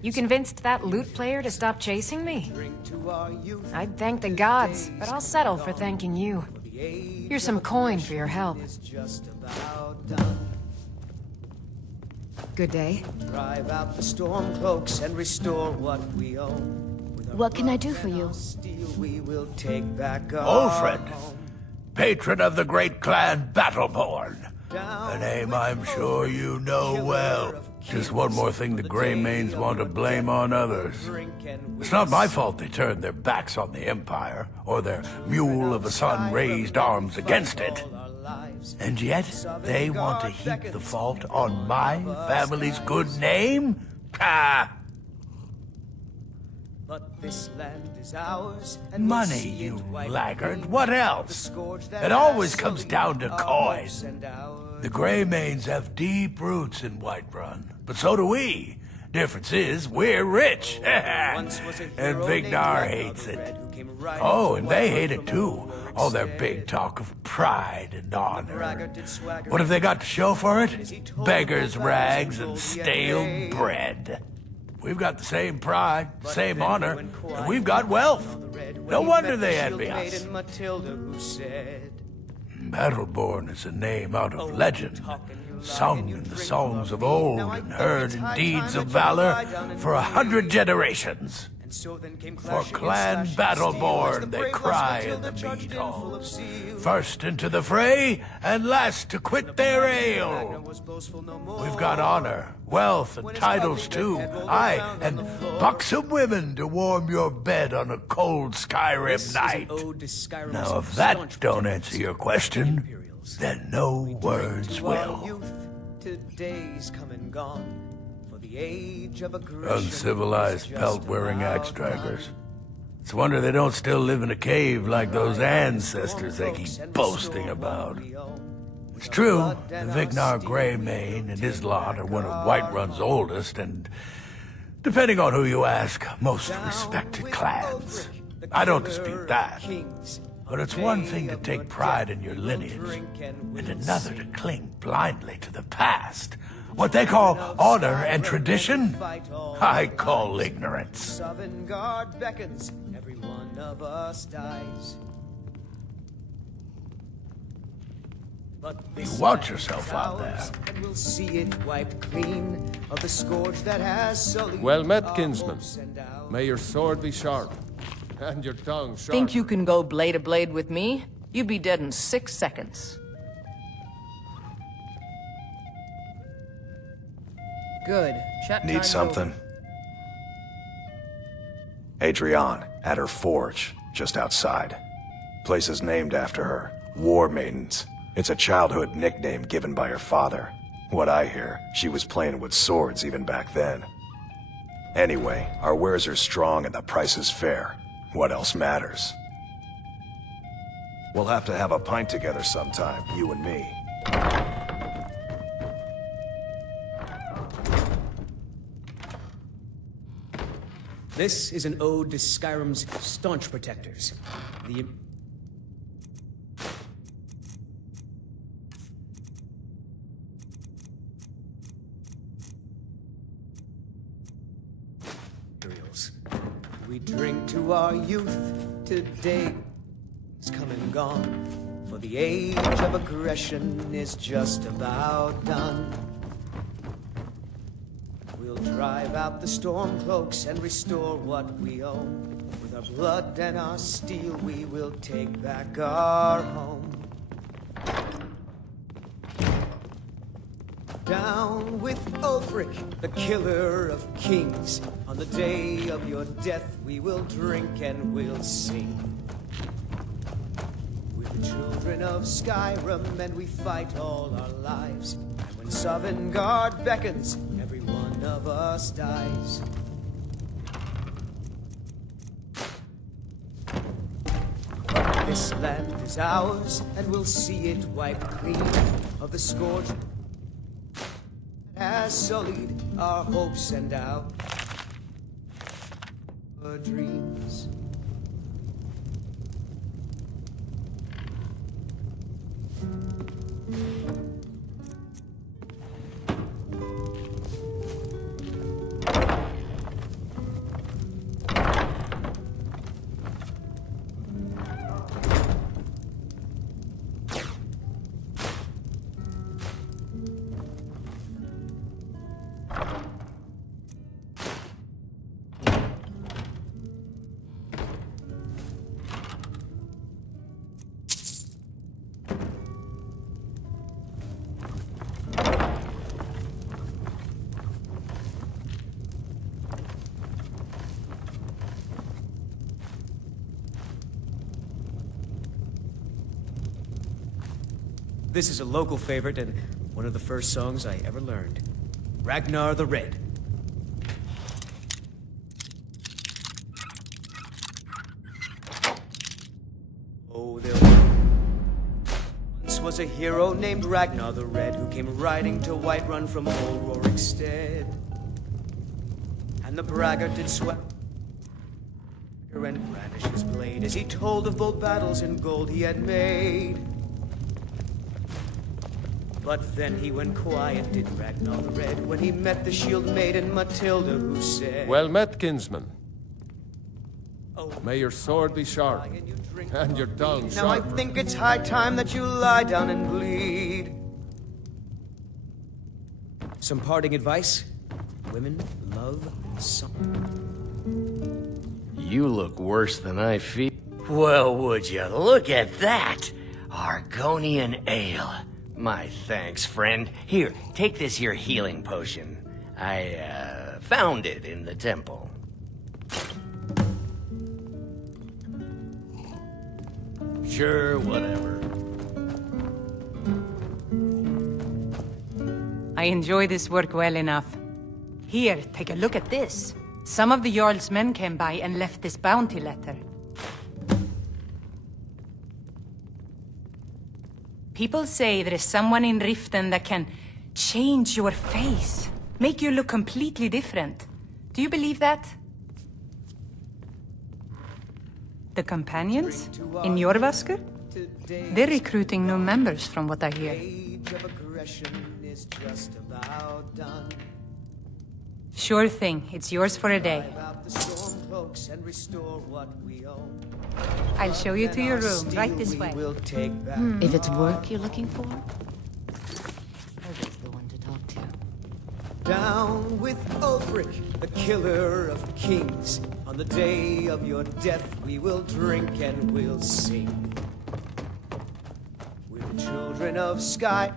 You convinced that lute player to stop chasing me? I'd thank the gods, but I'll settle for thanking you. Here's some coin for your help. Good day. Drive out the storm cloaks and restore what we own. What can I do for you? We will take back Old friend, patron of the great clan Battleborn. A name I'm sure you know well. Just one more thing the Greymanes want to blame on others. It's not my fault they turned their backs on the Empire, or their mule of a son raised arms against it. And yet, they want to heap the fault on my family's good name? Ah! But this land is ours. Money, you laggard. What else? It always comes down to coin. The Greymanes have deep roots in Whiterun, but so do we. Difference is, we're rich. And Vignar hates it. Oh, and they hate it too. All their big talk of pride and honor. What have they got to show for it? Beggars' rags and stale bread. We've got the same pride, same honor, and we've got wealth. No wonder they envy us. Battleborn is a name out of legend, sung in the songs of old and heard in deeds of valor for 100 generations. For Clan Battleborn, they cry in the mead halls. First into the fray, and last to quit their ale. We've got honor, wealth, and titles too. Aye, and buxom women to warm your bed on a cold Skyrim night. Now, if that don't answer your question, then no words will. Today's come and gone. Uncivilized pelt-wearing axe-draggers. It's a wonder they don't still live in a cave like those ancestors they keep boasting about. It's true, the Vignar Greymane and his lot are one of Whiterun's oldest and, depending on who you ask, most respected clans. I don't dispute that. But it's one thing to take pride in your lineage, and another to cling blindly to the past. What they call honor and tradition, I call ignorance. Sovngarde beckons, every one of us dies. You watch yourself out there. And we'll see it wiped clean of the scourge that has sullied. Well met, kinsman. May your sword be sharp, and your tongue sharp. Think you can go blade to blade with me? You'd be dead in 6 seconds. Good. Chat Need time's something? over. Adrienne, at her forge, just outside. Place is named after her. War Maidens. It's a childhood nickname given by her father. What I hear, she was playing with swords even back then. Anyway, our wares are strong and the price is fair. What else matters? We'll have to have a pint together sometime, you and me. This is an ode to Skyrim's staunch protectors. The Imperials. We drink to our youth today. It's come and gone. For the age of aggression is just about done. We'll drive out the storm cloaks and restore what we own. With our blood and our steel, we will take back our home. Down with Ulfric, the killer of kings. On the day of your death, we will drink and we'll sing. We're the children of Skyrim, and we fight all our lives. And when Sovngarde beckons, every one of us dies. But this land is ours, and we'll see it wiped clean of the scourge that has sullied our hopes and our dreams. This is a local favorite and one of the first songs I ever learned. Ragnar the Red. Oh, there once was a hero named Ragnar the Red who came riding to Whiterun from old Rorikstead. And the braggart did sweat and brandish his blade as he told of bold battles and gold he had made. But then he went quiet, did Ragnar the Red, when he met the shield maiden Matilda, who said, Well met, kinsman. May your sword be sharp, and your tongue now I sharper. think it's high time that you lie down and bleed. Some parting advice? Women love song. You look worse than I feel. Well, would you look at that? Argonian ale. My thanks, friend. Here, take this here healing potion. I, found it in the temple. Sure, whatever. I enjoy this work well enough. Here, take a look at this. Some of the Jarl's men came by and left this bounty letter. People say there is someone in Riften that can change your face, make you look completely different. Do you believe that? The companions? In Jorvaskr? They're recruiting new members from what I hear. Age of aggression is just about done. Sure thing. It's yours for a day. Out the storm cloaks and restore what we own. I'll show you to your room, right this way. We'll take back. If it's work you're looking for, Helga's the one to talk to. Down with Ulfric, the killer of kings. On the day of your death, we will drink and we'll sing. We're the children of Sky.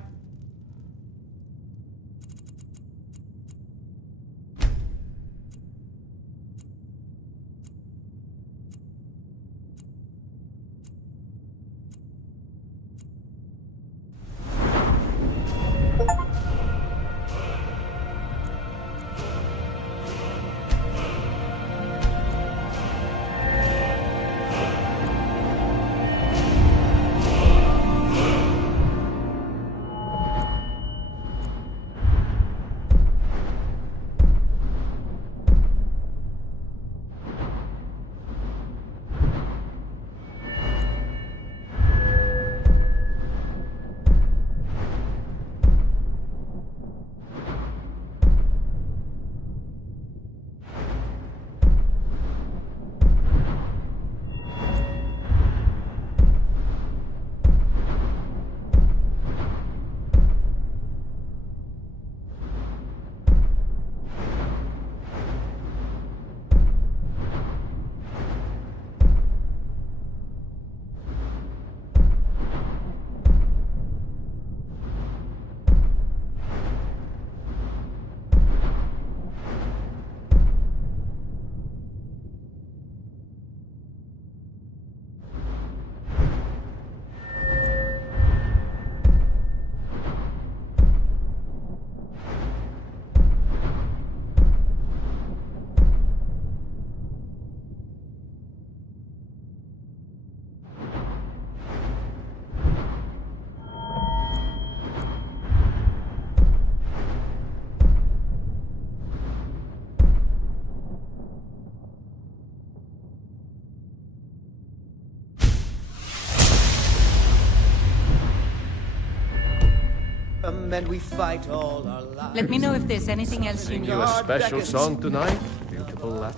And we fight all our lives. Let me know if there's anything else you Sing need. you a special song tonight, beautiful lad.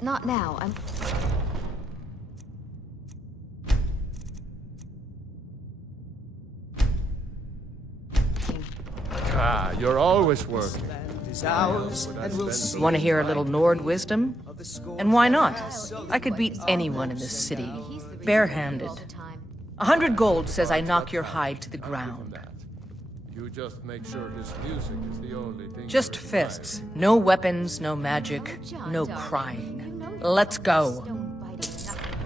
Not now. I'm... Ah, you're always working. Want to hear a little Nord wisdom? And why not? I could beat anyone in this city, barehanded. 100 gold says I knock your hide to the ground. You just make sure his music is the only thing. Just fists. No weapons, no magic, no crying. Let's go.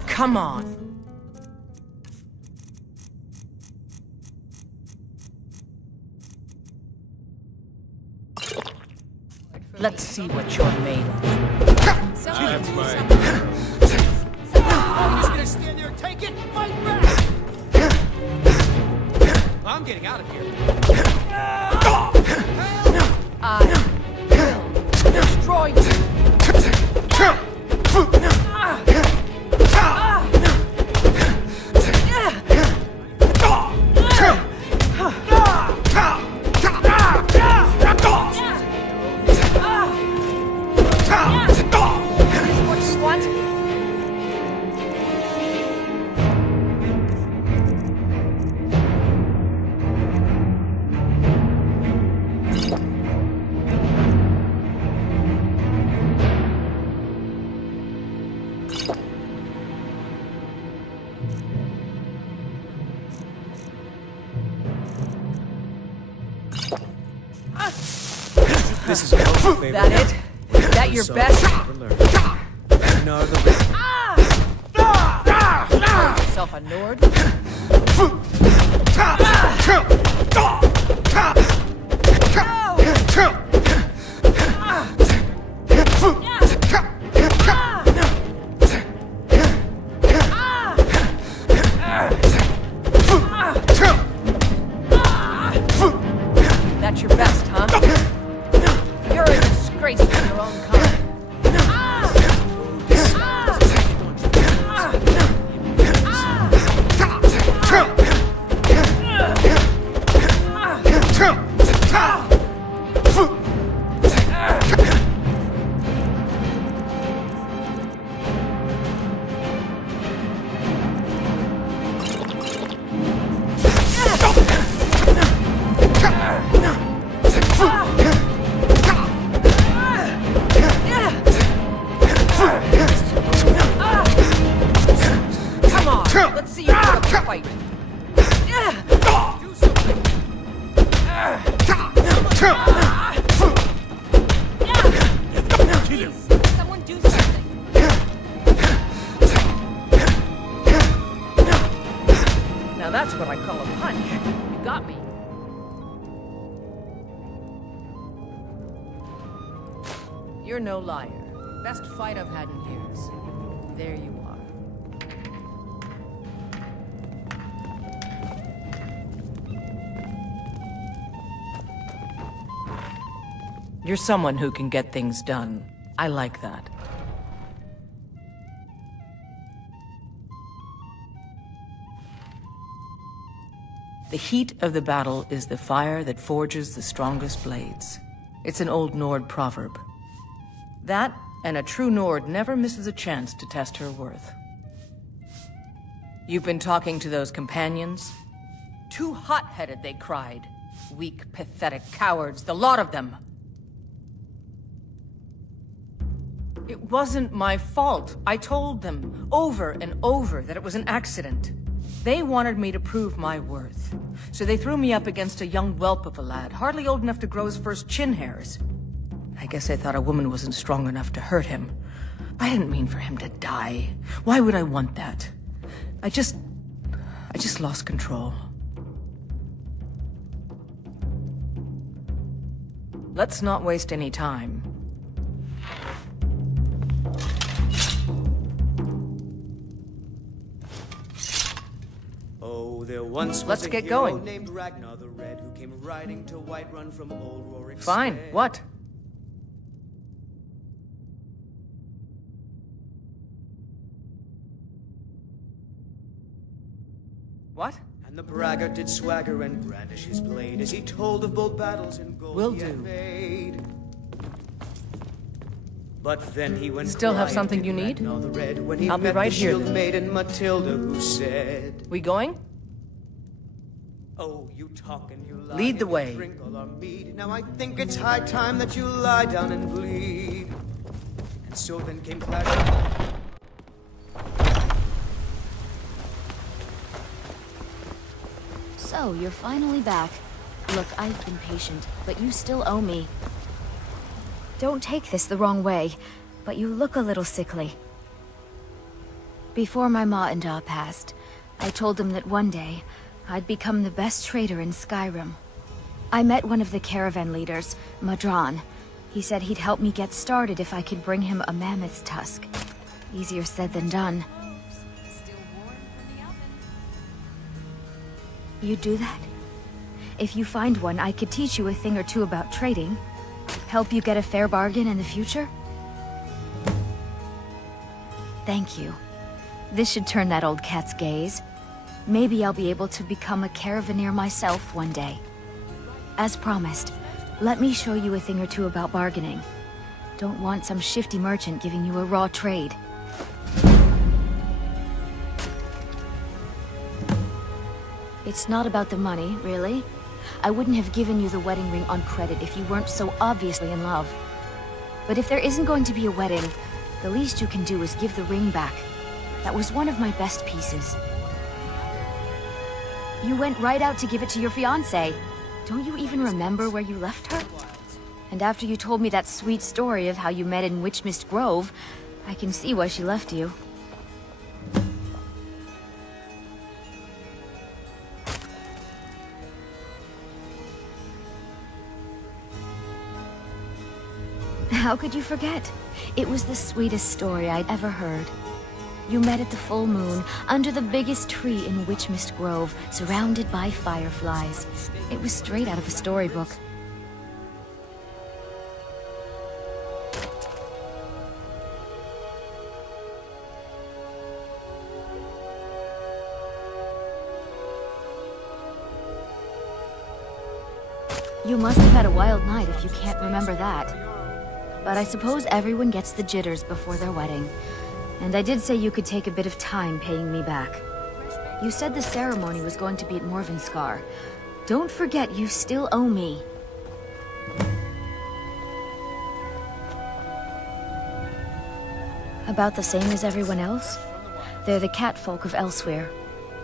Come on. Let's see what you're made of. He's gonna stand there and take it? Fight back! I'm getting out of here. I will destroy you. This is my favorite. That it? That your best? No, the Call yourself a Nord? That's your best, huh? You're a disgrace to your own kind. Now that's what I call a punch. You got me. You're no liar. Best fight I've had in years. There you are. You're someone who can get things done. I like that. The heat of the battle is the fire that forges the strongest blades. It's an old Nord proverb. That, and a true Nord never misses a chance to test her worth. You've been talking to those companions? Too hot-headed, they cried. Weak, pathetic cowards, the lot of them. It wasn't my fault. I told them, over and over, that it was an accident. They wanted me to prove my worth. So they threw me up against a young whelp of a lad, hardly old enough to grow his first chin hairs. I guess they thought a woman wasn't strong enough to hurt him. I didn't mean for him to die. Why would I want that? I just lost control. Let's not waste any time. Oh, there once was Let's a get hero going. named Ragnar the Red who came riding to Whiterun from old Rorik's Fine, stead. what? What? And the braggart did swagger and brandish his blade as he told of bold battles in gold Will he had do. made. But then he went Still have quiet, something you did need? Ragnar the Red when he I'll be met right the here, shield then. maiden Matilda who said, We going? "Oh, you talk and you lie. Lead the and you way. Drink all our mead. Now I think it's high time that you lie down and bleed." And so then came clashing. So, you're finally back. Look, I've been patient, but you still owe me. Don't take this the wrong way, but you look a little sickly. Before my ma and Da passed, I told them that one day, I'd become the best trader in Skyrim. I met one of the caravan leaders, Madran. He said he'd help me get started if I could bring him a mammoth's tusk. Easier said than done. You do that? If you find one, I could teach you a thing or two about trading. Help you get a fair bargain in the future? Thank you. This should turn that old cat's gaze. Maybe I'll be able to become a caravaneer myself one day. As promised, let me show you a thing or two about bargaining. Don't want some shifty merchant giving you a raw trade. It's not about the money, really. I wouldn't have given you the wedding ring on credit if you weren't so obviously in love. But if there isn't going to be a wedding, the least you can do is give the ring back. That was one of my best pieces. You went right out to give it to your fiancé. Don't you even remember where you left her? And after you told me that sweet story of how you met in Witchmist Grove, I can see why she left you. How could you forget? It was the sweetest story I'd ever heard. You met at the full moon, under the biggest tree in Witchmist Grove, surrounded by fireflies. It was straight out of a storybook. You must have had a wild night if you can't remember that. But I suppose everyone gets the jitters before their wedding. And I did say you could take a bit of time paying me back. You said the ceremony was going to be at Morvenskar. Don't forget you still owe me. About the same as everyone else? They're the catfolk of Elsewhere.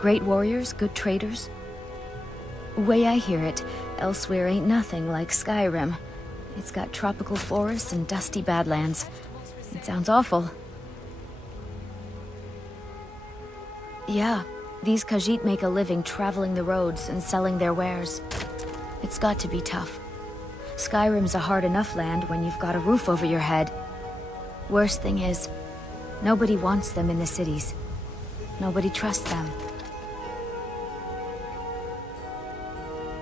Great warriors, good traders. Way I hear it, Elsewhere ain't nothing like Skyrim. It's got tropical forests and dusty badlands. It sounds awful. Yeah, These Khajiit make a living traveling the roads and selling their wares. It's got to be tough. Skyrim's a hard enough land when you've got a roof over your head. Worst thing is, nobody wants them in the cities. Nobody trusts them.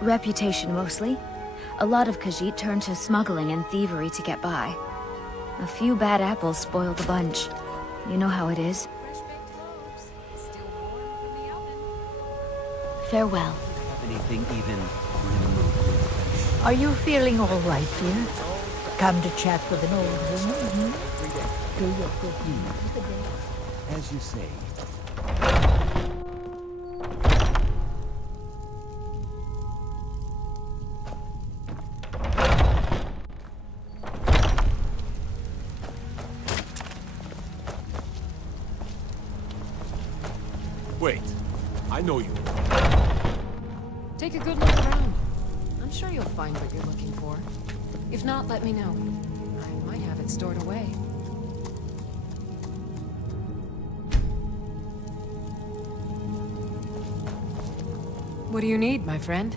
Reputation mostly. A lot of Khajiit turn to smuggling and thievery to get by. A few bad apples spoil the bunch. You know how it is. Farewell. Anything even Are you feeling all right, dear? Come to chat with an old woman? Do your good. as you say? Wait, I know you. Take a good look around. I'm sure you'll find what you're looking for. If not, let me know. I might have it stored away. What do you need, my friend?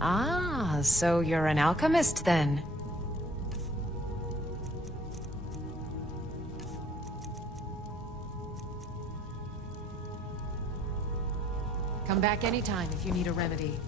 Ah, so you're an alchemist then? Come back anytime if you need a remedy.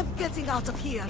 I'm getting out of here.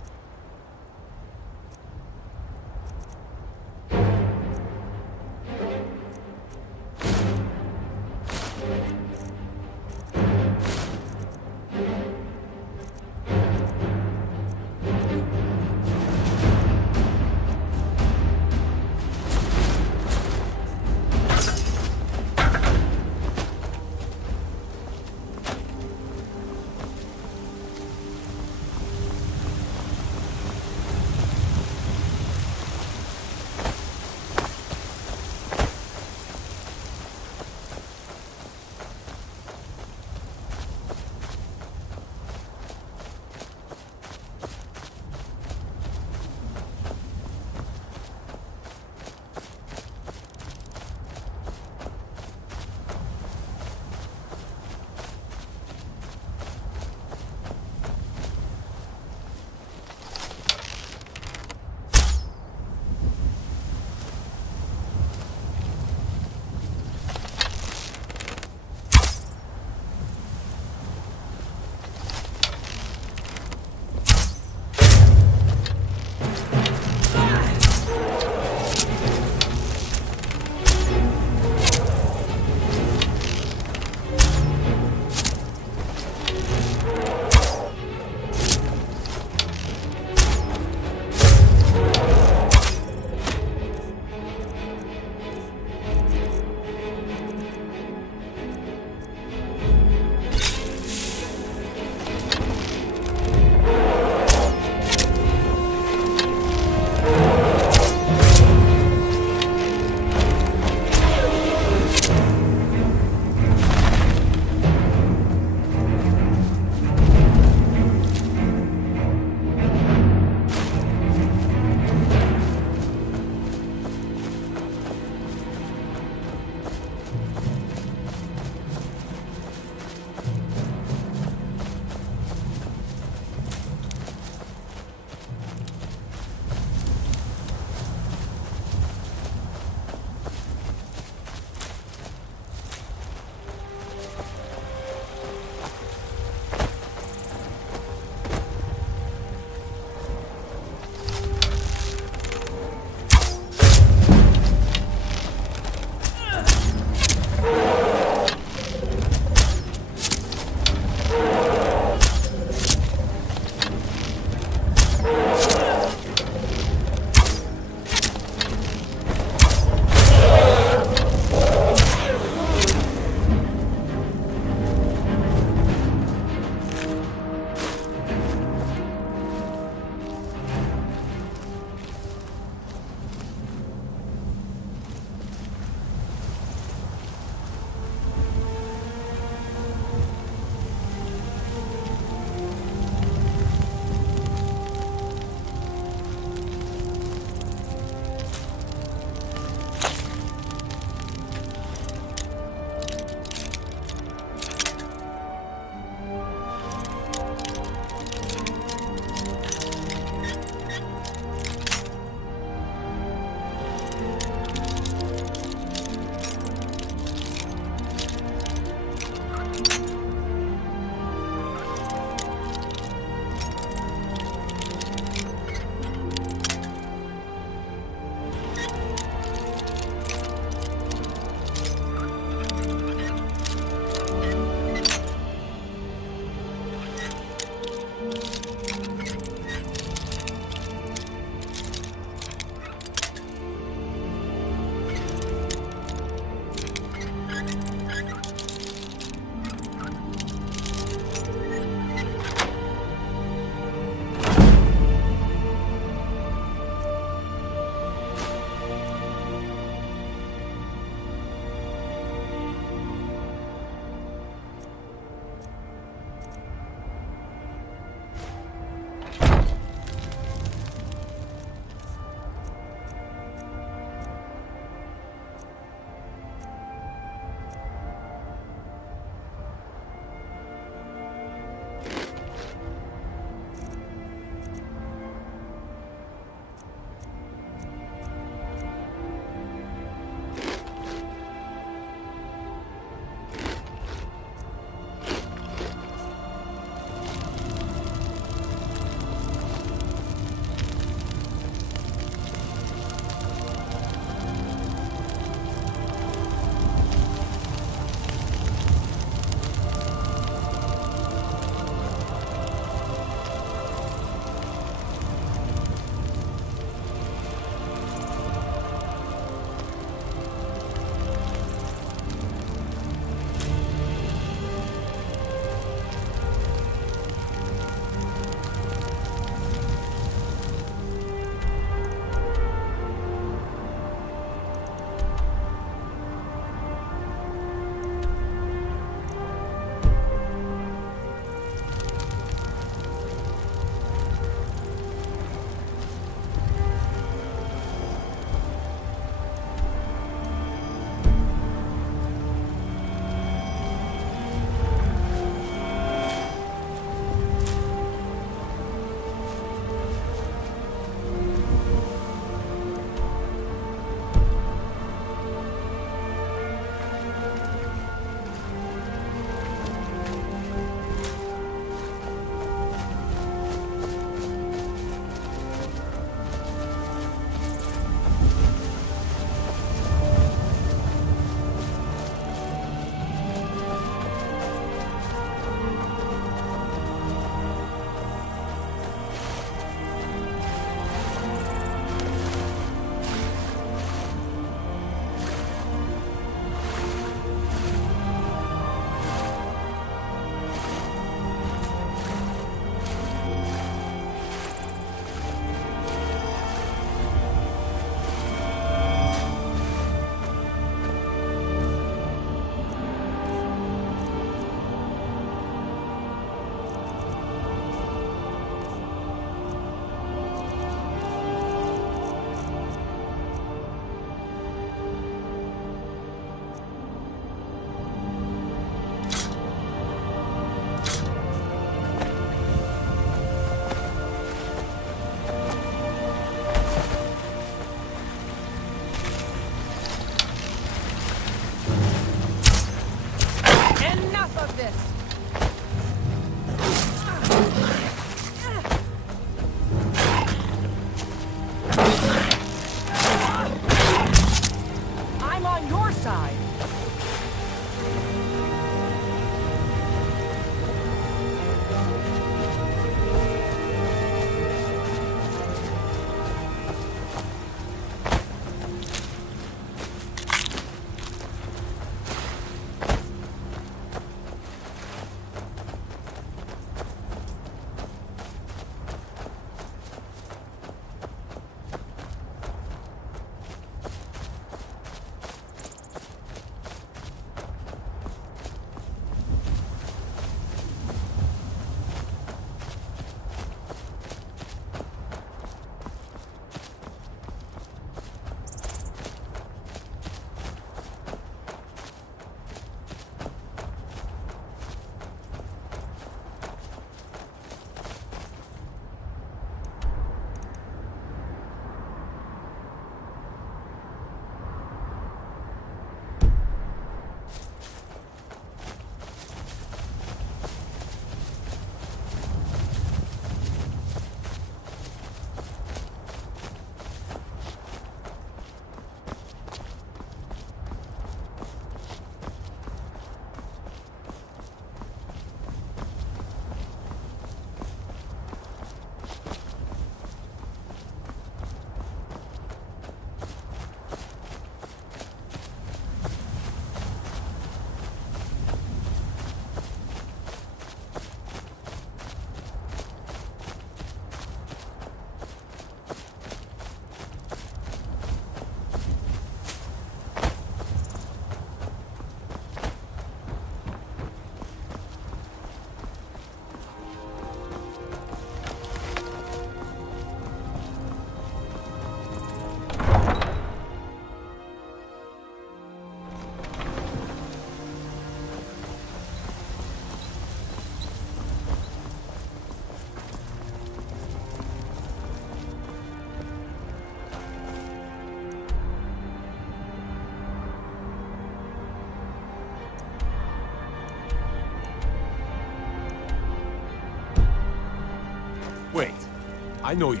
I know you.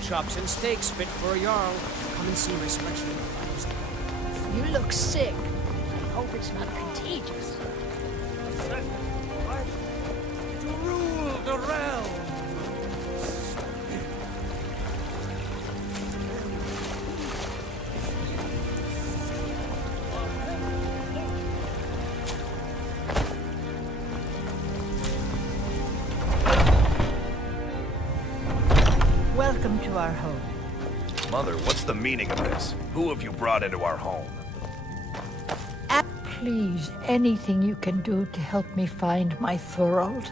Chops and steaks fit for a Jarl. Come and see my selection of finest. You look sick. I hope it's not contagious. To rule the realm! Welcome to our home. Mother, what's the meaning of this? Who have you brought into our home? Please, anything you can do to help me find my Thorold?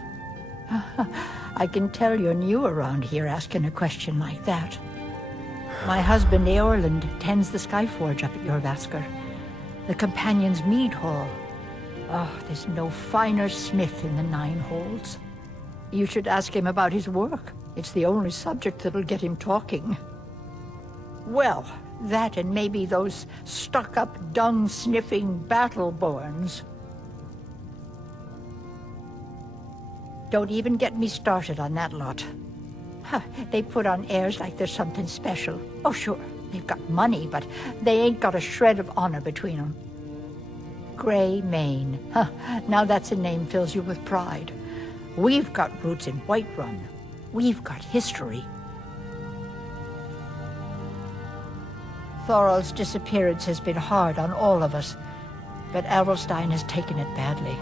I can tell you're new around here asking a question like that. My husband Eorland tends the Skyforge up at Jorvaskr, the Companion's Mead Hall. Oh, there's no finer smith in the Nine Holds. You should ask him about his work. It's the only subject that'll get him talking. Well, that and maybe those stuck-up, dung-sniffing Battleborns. Don't even get me started on that lot. They put on airs like there's something special. Oh, sure, they've got money, but they ain't got a shred of honor between them. Grey Mane. Now that's a name fills you with pride. We've got roots in Whiterun. We've got history. Thorold's disappearance has been hard on all of us, but Adelstein has taken it badly.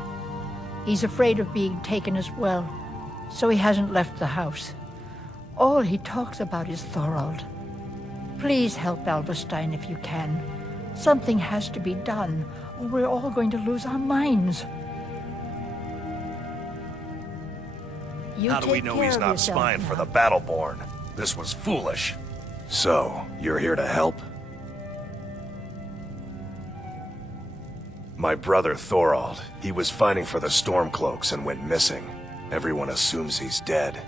He's afraid of being taken as well, so he hasn't left the house. All he talks about is Thorold. Please help Adelstein if you can. Something has to be done, or we're all going to lose our minds. How do we know he's not spying for the Battleborn? This was foolish. So, you're here to help? My brother Thorold, he was fighting for the Stormcloaks and went missing. Everyone assumes he's dead.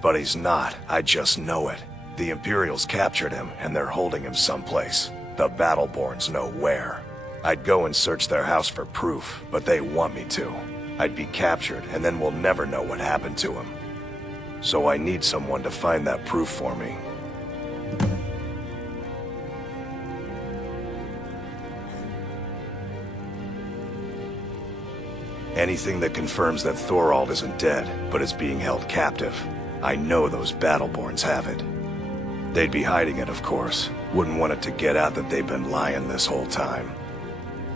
But he's not, I just know it. The Imperials captured him, and they're holding him someplace. The Battleborns know where. I'd go and search their house for proof, but they want me to. I'd be captured, and then we'll never know what happened to him. So I need someone to find that proof for me. Anything that confirms that Thorold isn't dead, but is being held captive. I know those Battleborns have it. They'd be hiding it, of course. Wouldn't want it to get out that they've been lying this whole time.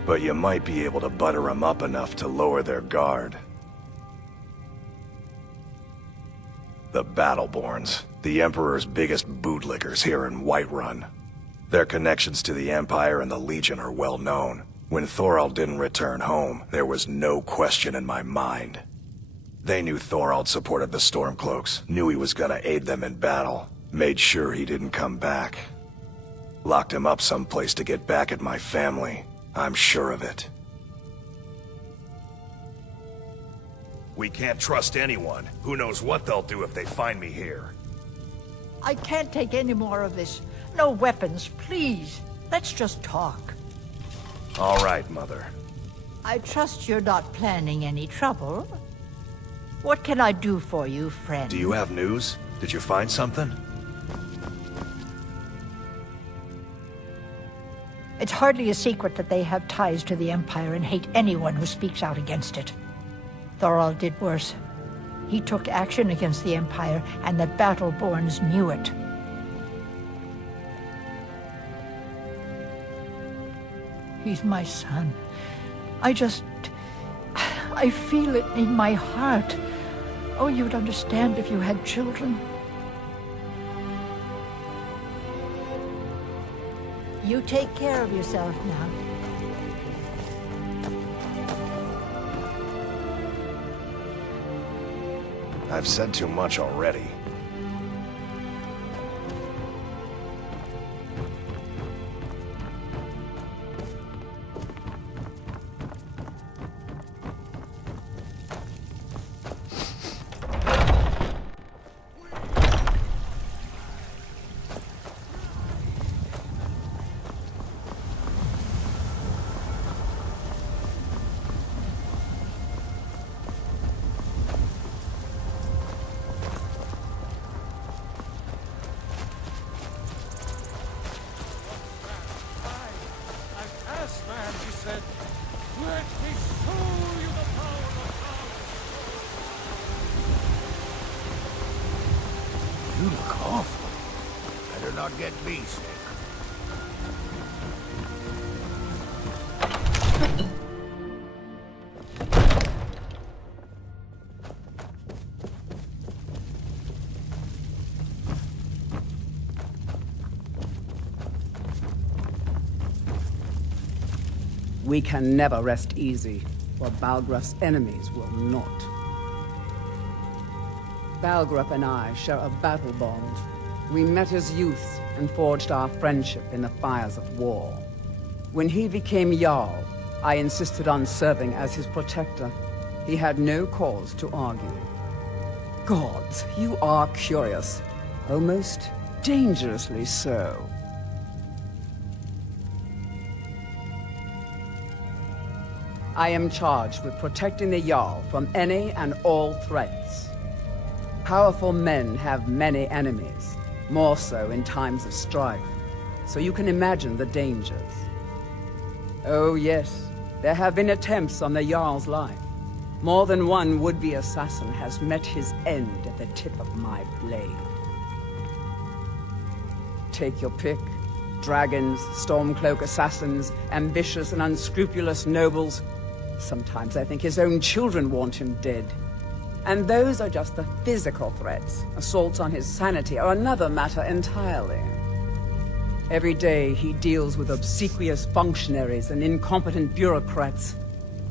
But you might be able to butter them up enough to lower their guard. The Battleborns, the Emperor's biggest bootlickers here in Whiterun. Their connections to the Empire and the Legion are well known. When Thorold didn't return home, there was no question in my mind. They knew Thorold supported the Stormcloaks, knew he was gonna aid them in battle, made sure he didn't come back. Locked him up someplace to get back at my family. I'm sure of it. We can't trust anyone. Who knows what they'll do if they find me here. I can't take any more of this. No weapons, please. Let's just talk. All right, Mother. I trust you're not planning any trouble. What can I do for you, friend? Do you have news? Did you find something? It's hardly a secret that they have ties to the Empire and hate anyone who speaks out against it. Thorold did worse. He took action against the Empire, and the Battleborns knew it. He's my son. I feel it in my heart. Oh, you'd understand if you had children. You take care of yourself now. I've said too much already. You look awful. Better not get me sick. We can never rest easy, for Balgruf's enemies will not. Balgruf and I share a battle bond. We met as youths and forged our friendship in the fires of war. When he became Jarl, I insisted on serving as his protector. He had no cause to argue. Gods, you are curious. Almost dangerously so. I am charged with protecting the Jarl from any and all threats. Powerful men have many enemies, more so in times of strife, so you can imagine the dangers. Oh yes, there have been attempts on the Jarl's life. More than one would-be assassin has met his end at the tip of my blade. Take your pick. Dragons, Stormcloak assassins, ambitious and unscrupulous nobles. Sometimes I think his own children want him dead. And those are just the physical threats. Assaults on his sanity are another matter entirely. Every day he deals with obsequious functionaries and incompetent bureaucrats.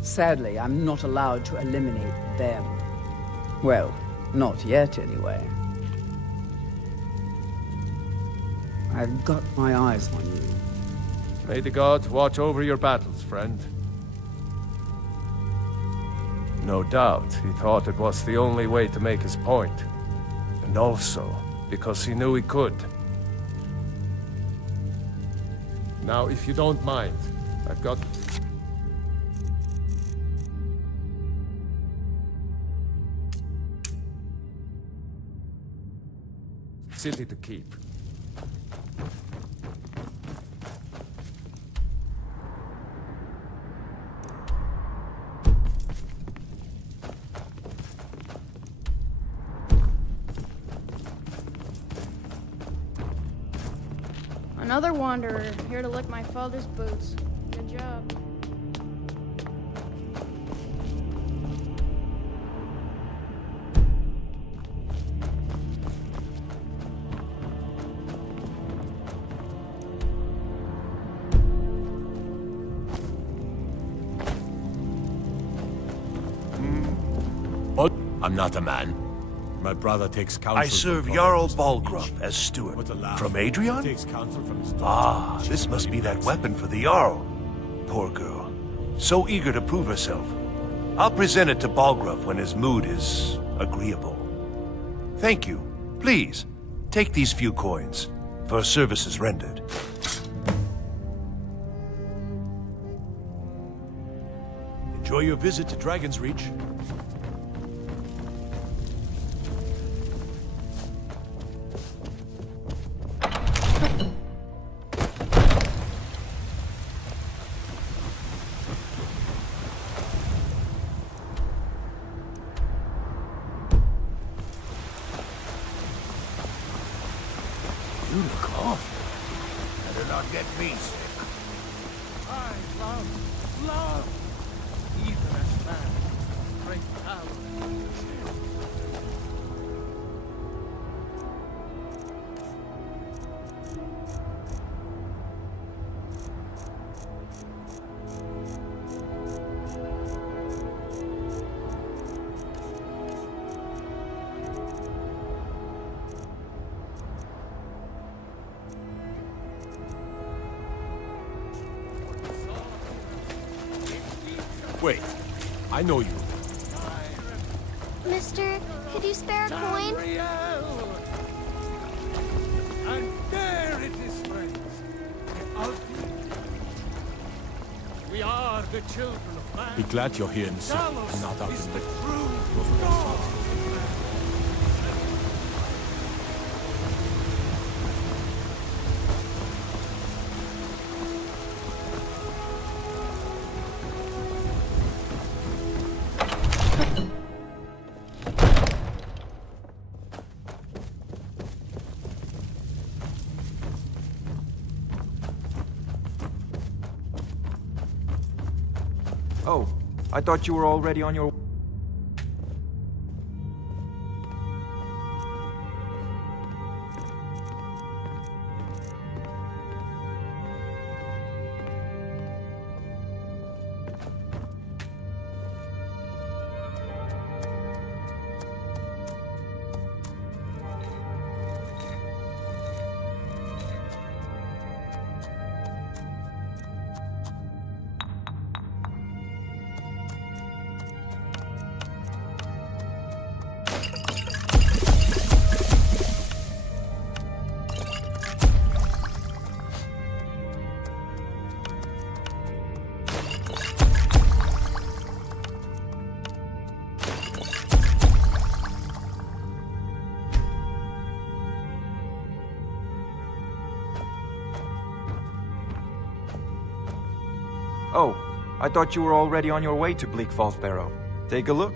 Sadly, I'm not allowed to eliminate them. Well, not yet anyway. I've got my eyes on you. May the gods watch over your battles, friend. No doubt, he thought it was the only way to make his point. And also, because he knew he could. Now, if you don't mind, I've got... city to keep. Another wanderer, here to lick my father's boots. Good job. I'm not a man. My brother takes counsel. I serve Jarl Balgruf as steward. From Adrian? Ah, this must be that weapon for the Jarl. Poor girl. So eager to prove herself. I'll present it to Balgruf when his mood is agreeable. Thank you. Please, take these few coins for services rendered. Enjoy your visit to Dragon's Reach. You look awful. Better not get me sick. I love. Even as man, great power and understanding. Wait, I know you. Mister, could you spare a coin? And there it is, friends. The ultimate. We are the children of man. Be glad you're here in the city, Talos not out is in the the true God. Oh, I thought you were already on your... Oh, I thought you were already on your way to Bleak Falls Barrow. Take a look.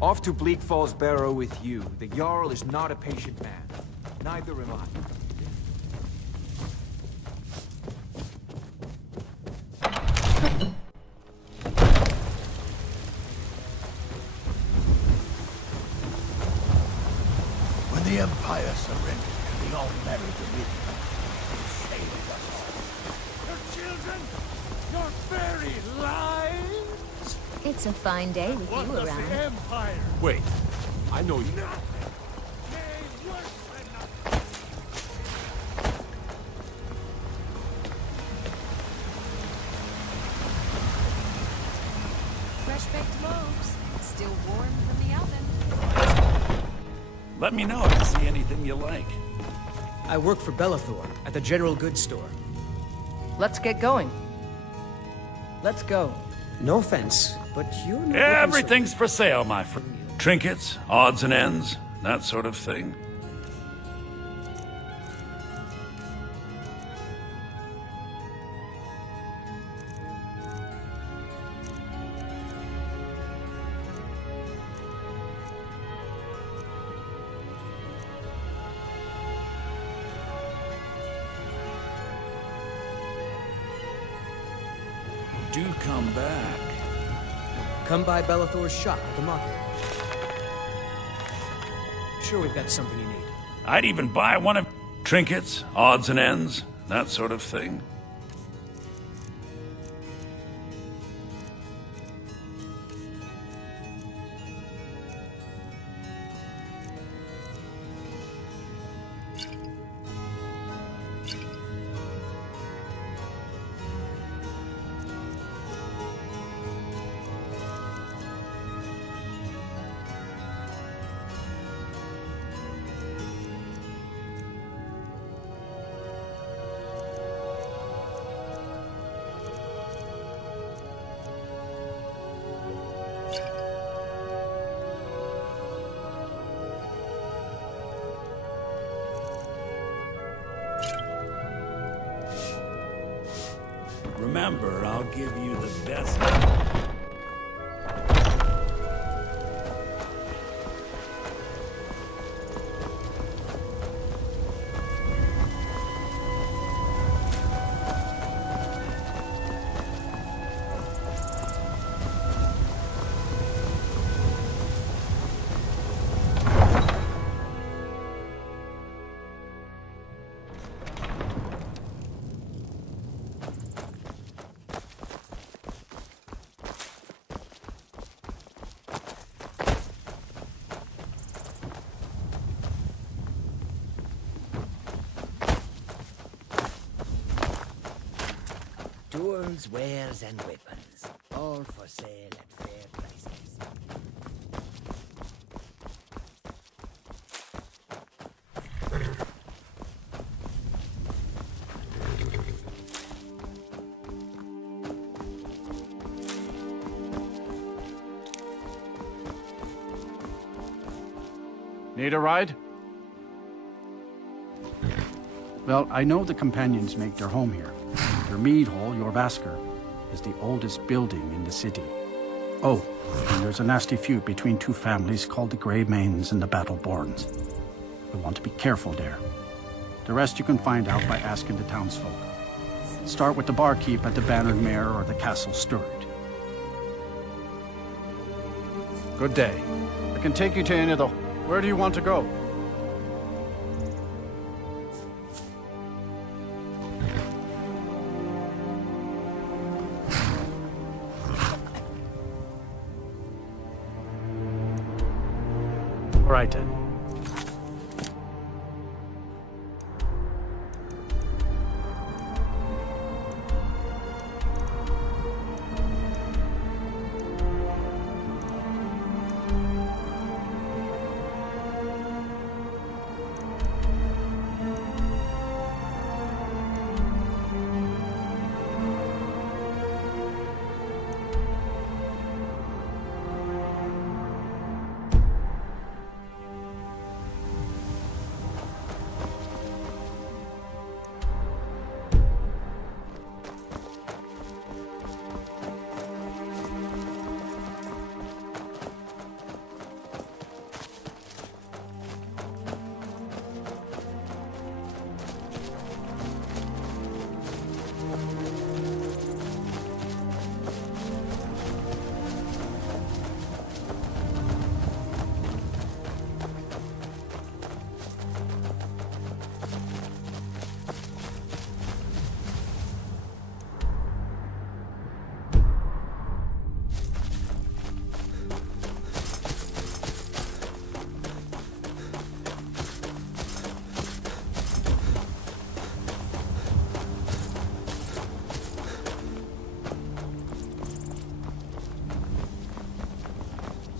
Off to Bleak Falls Barrow with you. The Jarl is not a patient man. Neither am I. When the Empire surrendered to the all-married elite, it saved us all. Your children! Your very lives! It's a fine day with you around. Empire? Wait, I know you. Fresh-baked loaves. Still warm from the oven. Let me know if you see anything you like. I work for Bellathor at the General Goods Store. Let's get going. Let's go. No offense, but you're not Everything's for sale, my friend. Trinkets, odds and ends, that sort of thing. Do come back. Come by Bellathor's shop at the market. Sure we've got something you need. I'd even buy one of trinkets, odds and ends, that sort of thing. Remember, I'll give you the best. Tools, wares, and weapons. All for sale at fair prices. Need a ride? Well, I know the companions make their home here. Their mead hall, your Vasker, is the oldest building in the city. Oh, and there's a nasty feud between two families called the Grey Mains and the Battleborns. We want to be careful there. The rest you can find out by asking the townsfolk. Start with the barkeep at the Bannered Mare or the Castle Steward. Good day. I can take you to any of the... Where do you want to go? All right, then.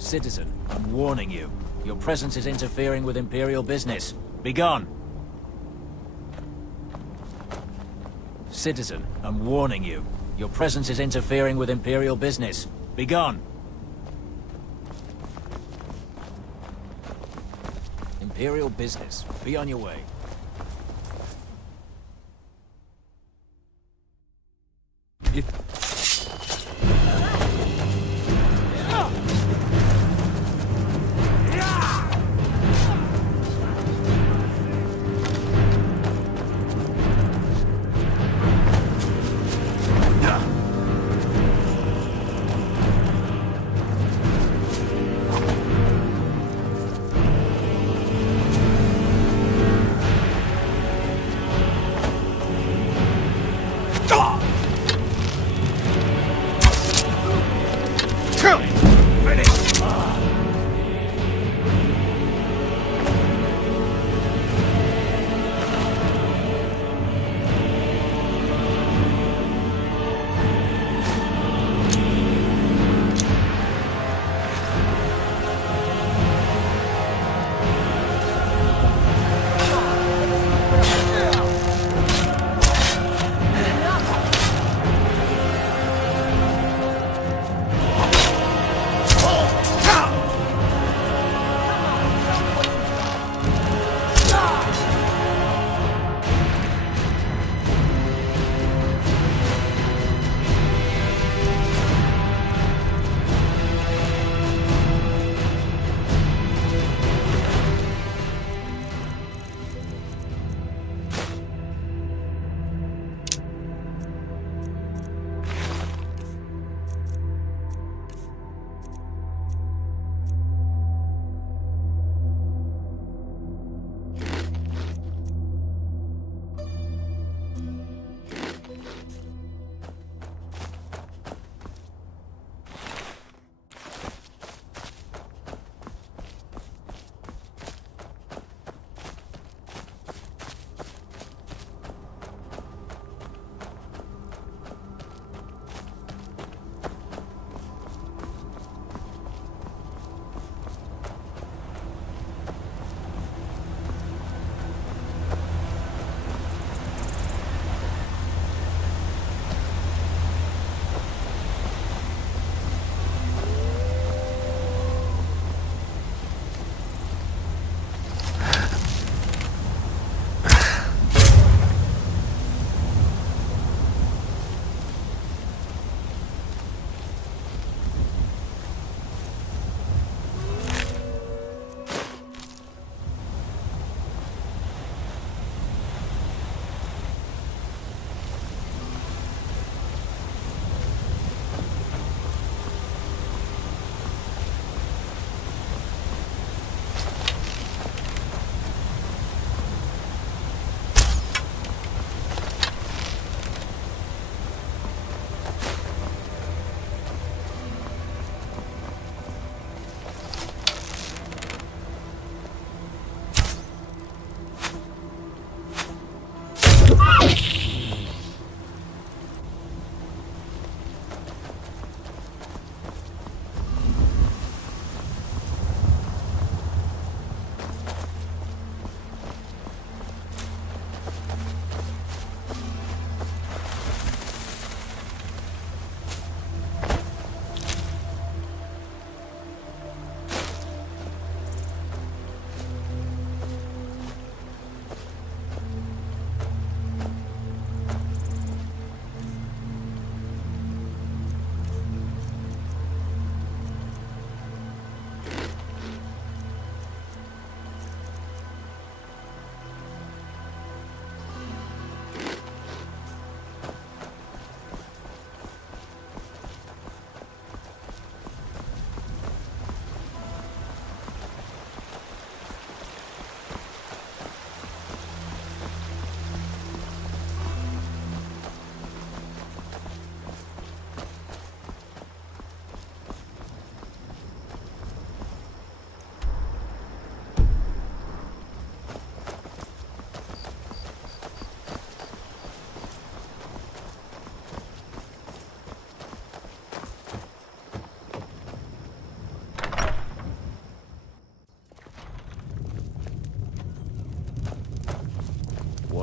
Citizen, I'm warning you. Your presence is interfering with Imperial business. Begone! Citizen, I'm warning you. Your presence is interfering with Imperial business. Begone! Imperial business. Be on your way.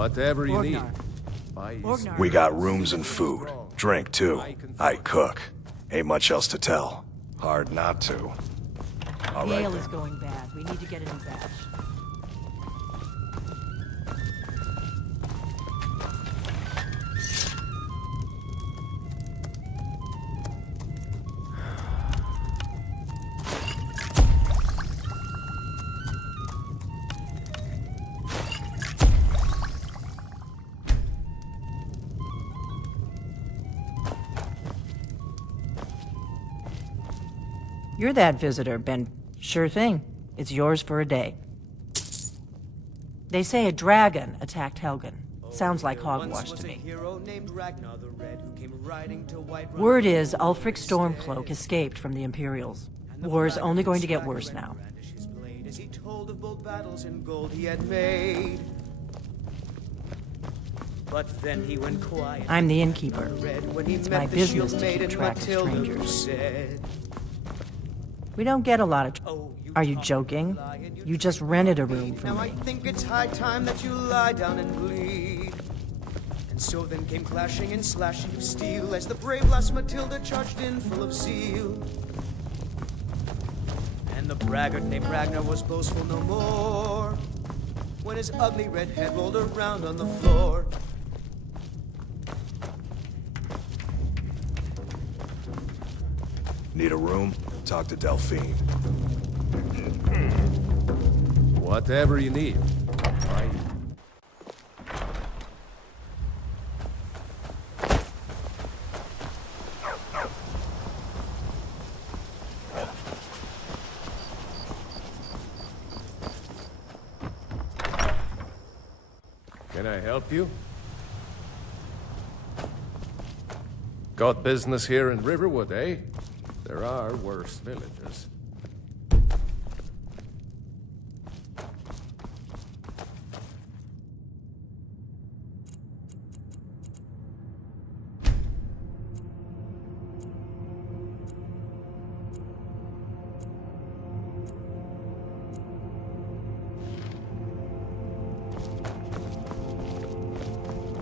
Whatever you need. We got rooms and food. Drink, too. I cook. Ain't much else to tell. Hard not to. All The right, ale then. is going bad. We need to get a new batch. You're that visitor, Ben. Sure thing. It's yours for a day. They say a dragon attacked Helgen. Sounds like hogwash to me. Word is Ulfric Stormcloak escaped from the Imperials. War's only going to get worse now. As he told of bold battles in gold he had made. But then he went quiet. I'm the innkeeper. It's my business to maiden keep track of Matilda strangers. said. We don't get a lot of... Are you joking? You just rented a room for Now I me. think it's high time that you lie down and bleed. And so then came clashing and slashing of steel as the brave lass Matilda charged in full of zeal. And the braggart named Ragnar was boastful no more when his ugly red head rolled around on the floor. Need a room? Talk to Delphine. Whatever you need. Can I help you? Got business here in Riverwood, eh? There are worse villages.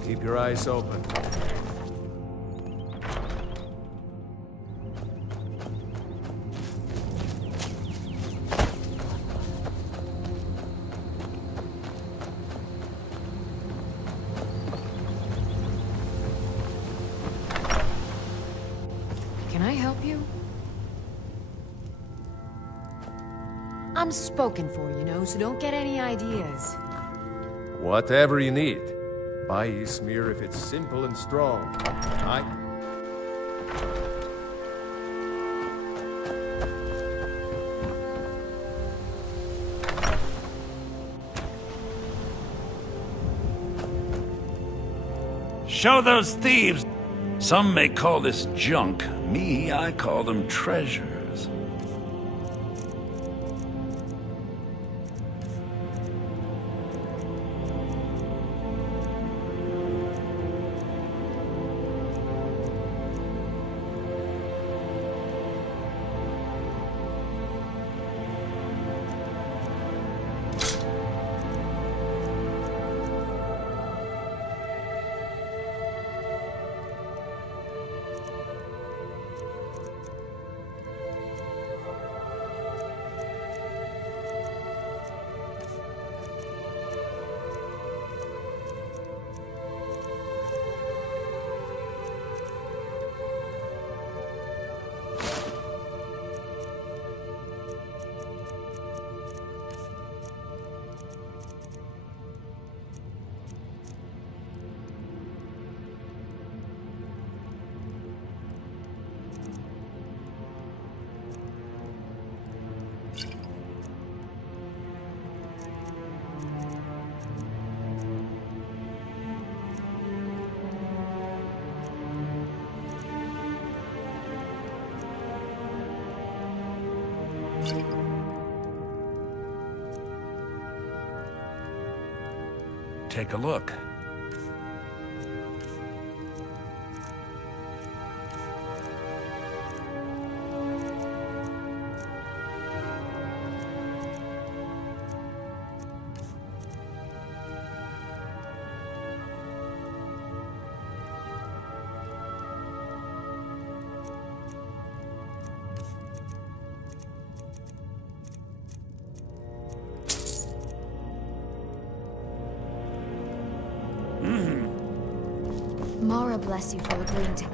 Keep your eyes open. Can I help you? I'm spoken for, you know, so don't get any ideas. Whatever you need. Buy Ysmir if it's simple and strong. Show those thieves! Some may call this junk. Me, I call them treasures. Take a look. Nora bless you for agreeing to...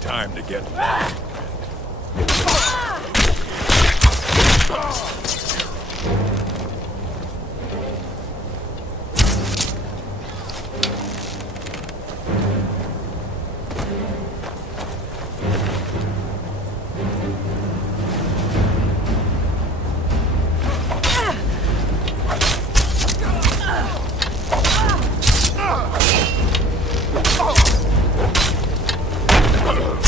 Time to get... Oh!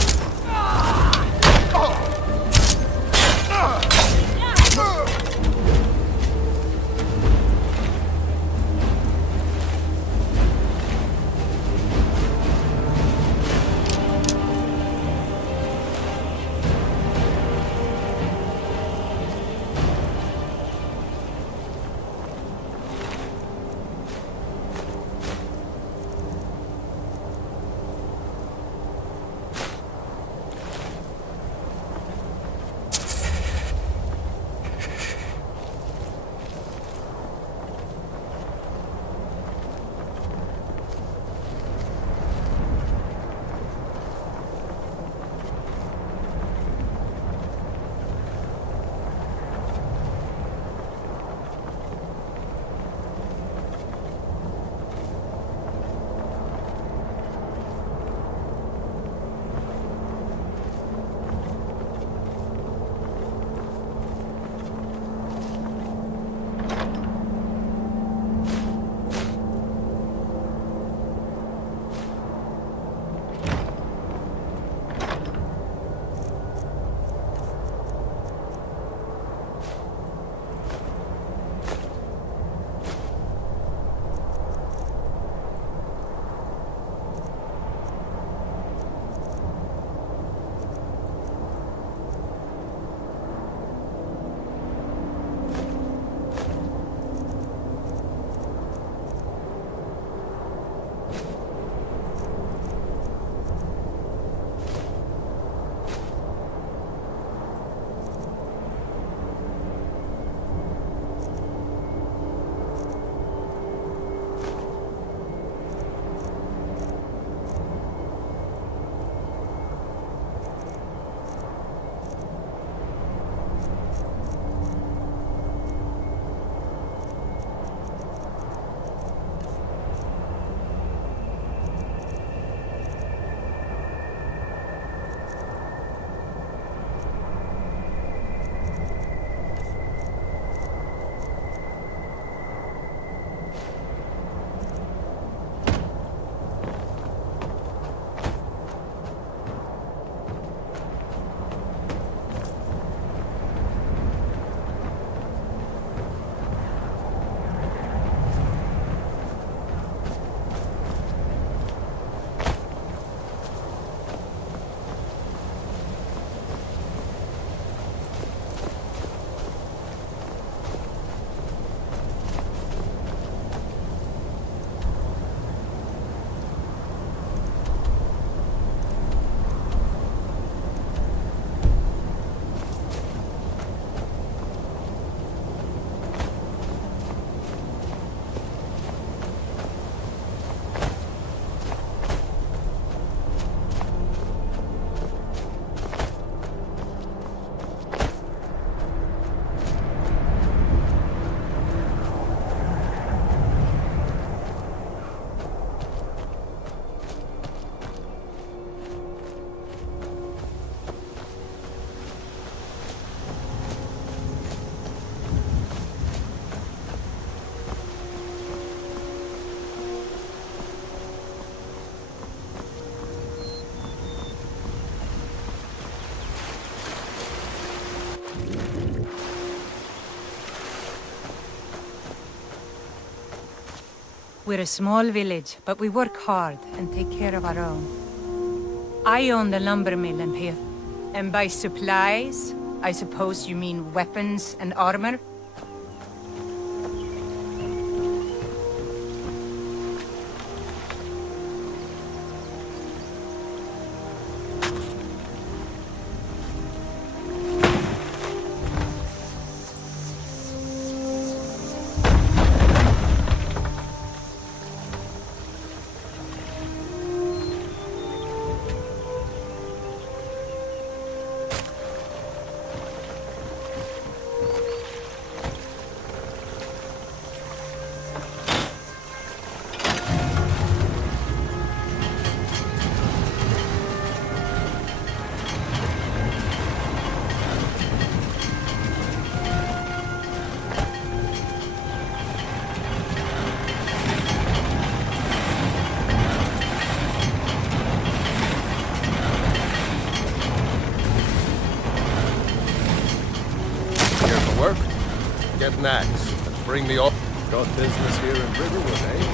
We're a small village, but we work hard and take care of our own. I own the lumber mill and pay. And by supplies, I suppose you mean weapons and armor? Get an axe and bring me up. Got business here in Riverwood, eh?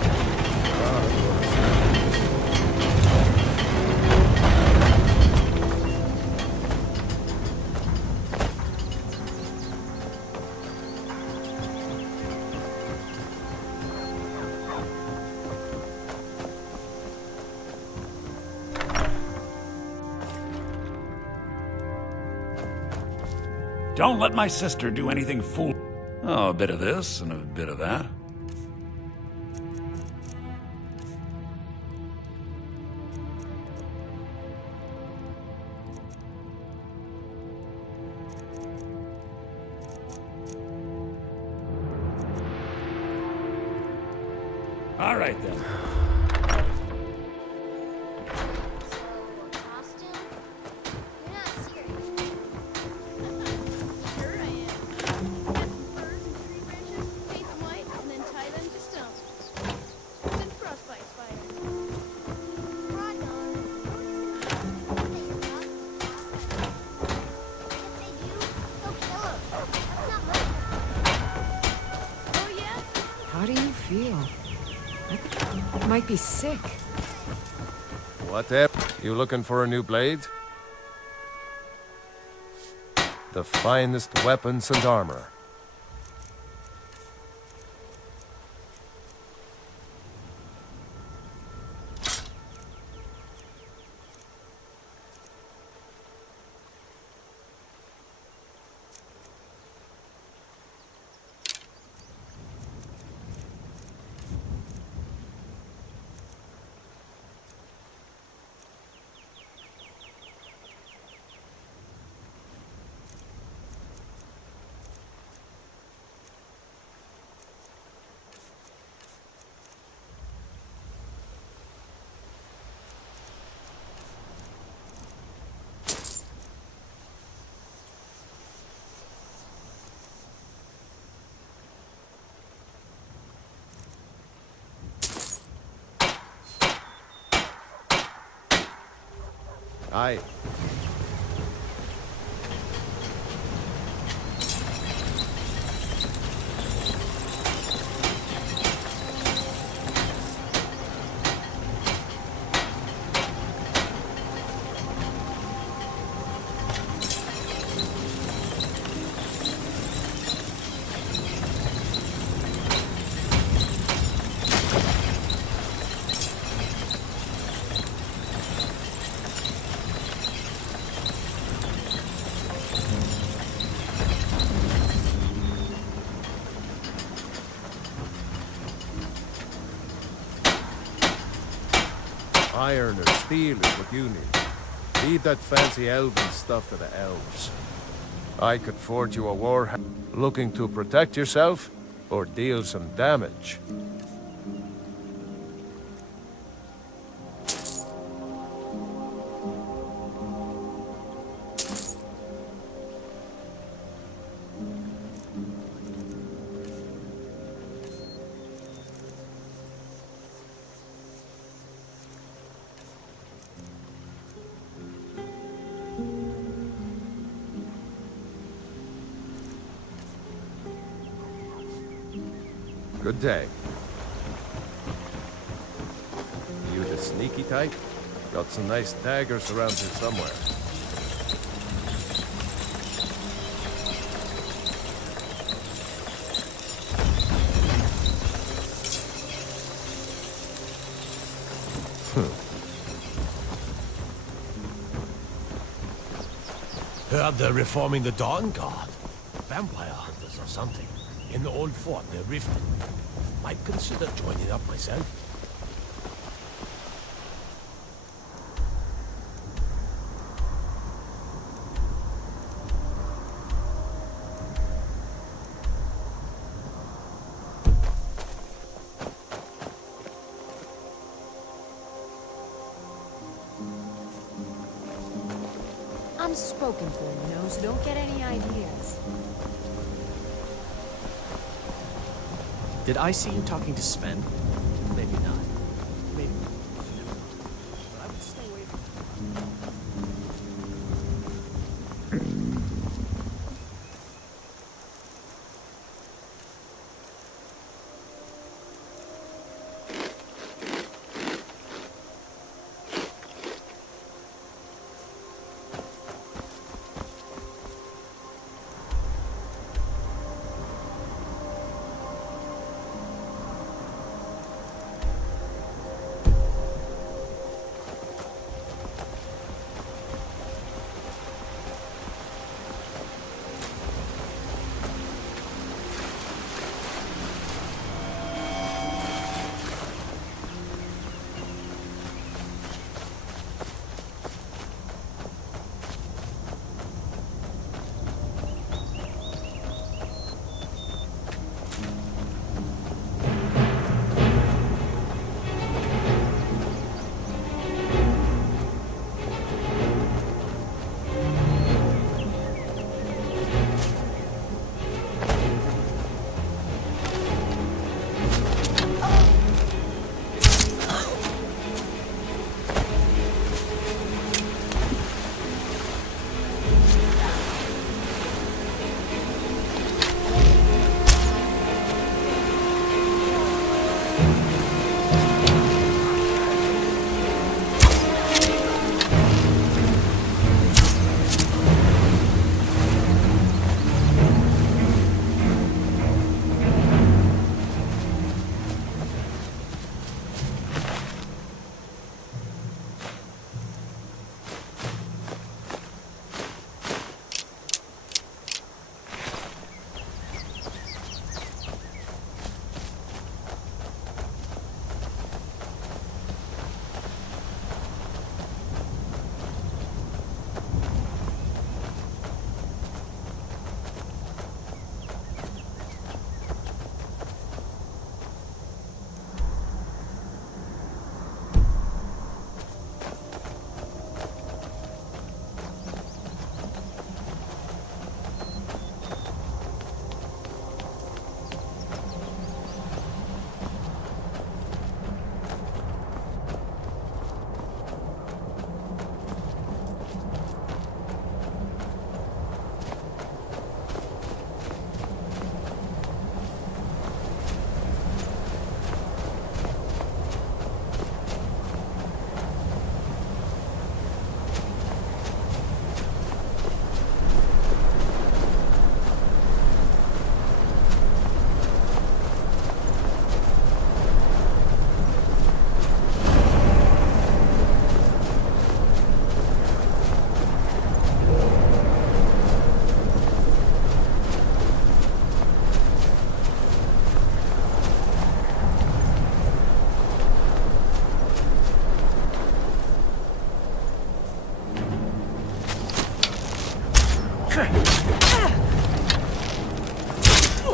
Don't let my sister do anything fool. Oh, a bit of this and a bit of that. All right, then. How do you feel? I think you might be sick. What up? You looking for a new blade? The finest weapons and armor. Aye. Iron or steel is what you need. Leave that fancy elven stuff to the elves. I could forge you a war looking to protect yourself or deal some damage. Good day. sneaky type? Got some nice daggers around here somewhere. Heard they're reforming the Dawn Guard. Vampire hunters or something. In the old fort near Riften. Might consider joining up myself. I'm spoken for, you know, so don't get any ideas. Did I see you talking to Sven? Maybe not. Maybe. But I would stay away from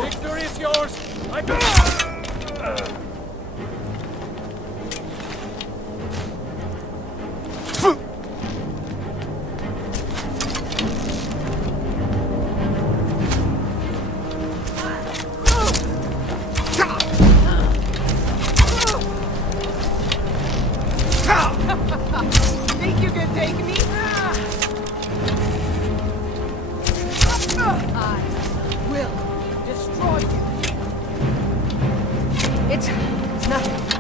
Victory is yours! Think you can take me? I will destroy you. It's nothing.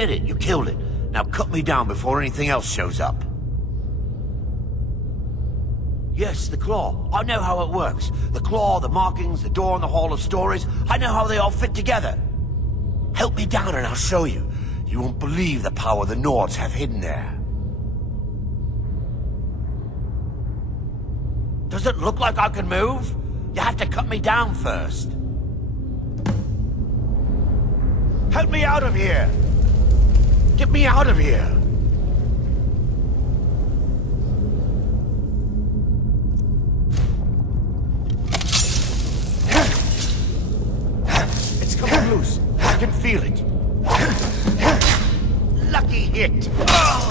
did it. You killed it. Now cut me down before anything else shows up. Yes, the claw. I know how it works. The claw, the markings, the door in the Hall of Stories. I know how they all fit together. Help me down and I'll show you. You won't believe the power the Nords have hidden there. Does it look like I can move? You have to cut me down first. Help me out of here! Get me out of here! It's coming loose. I can feel it. Lucky hit! Oh!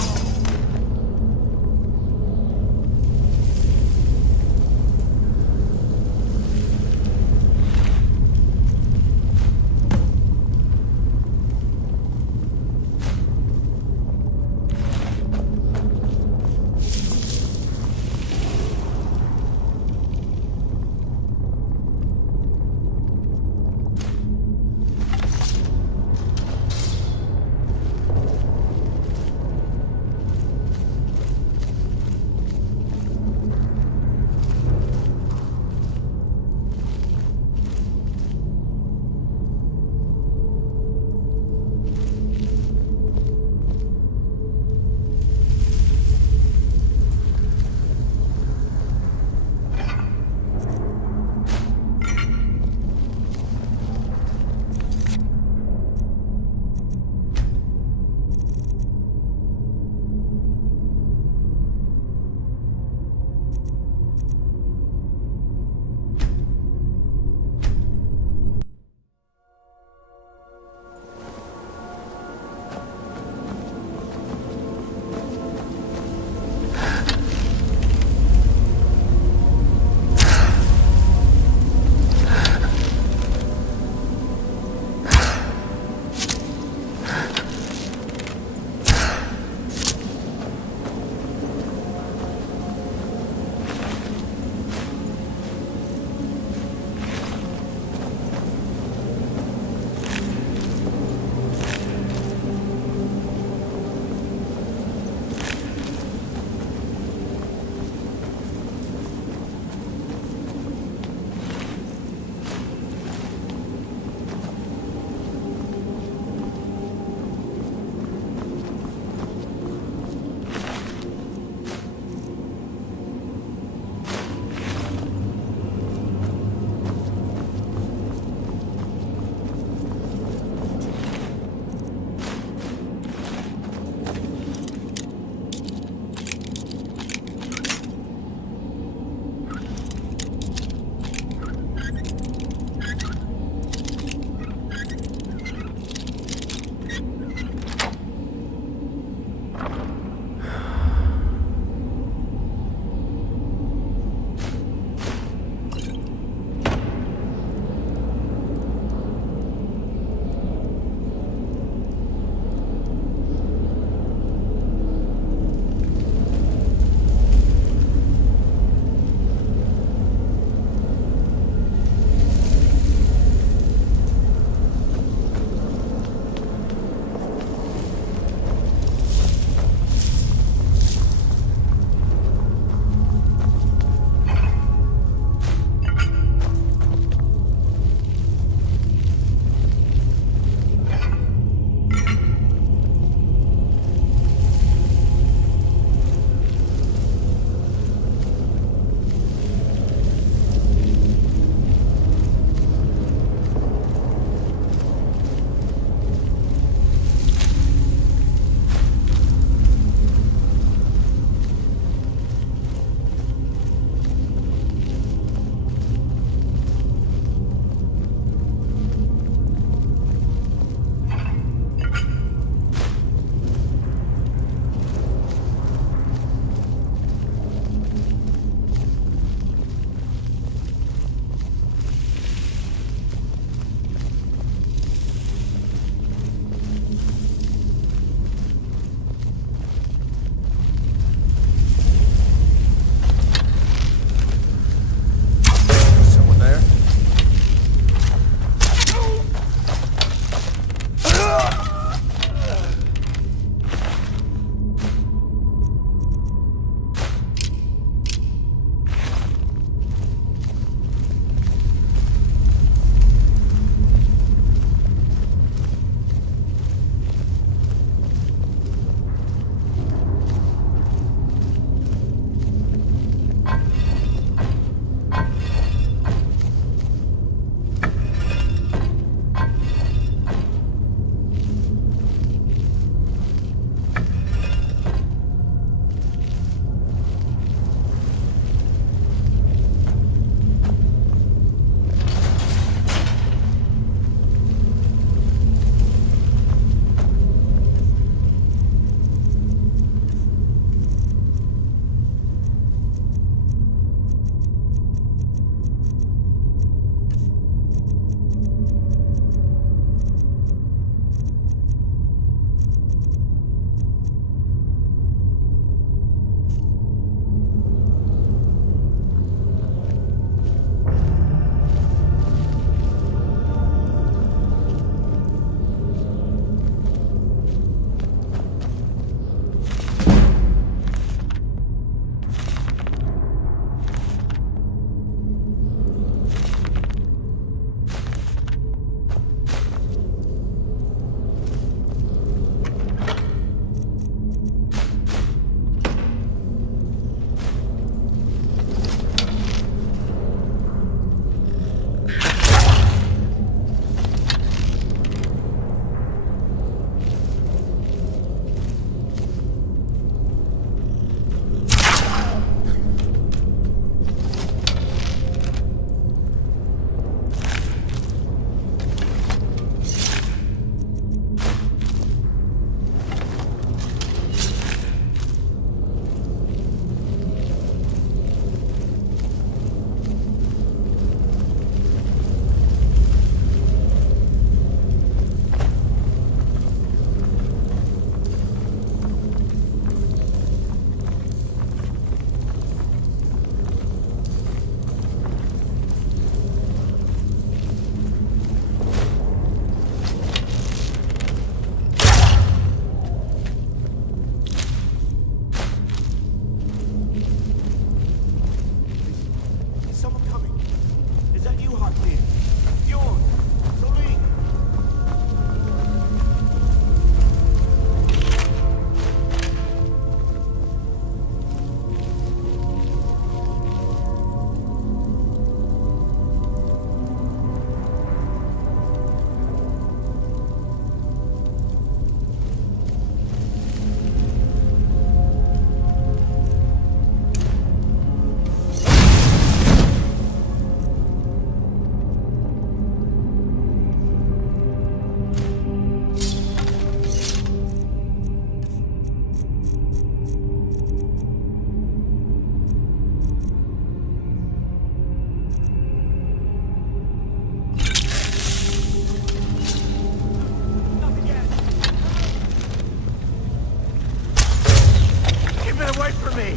me!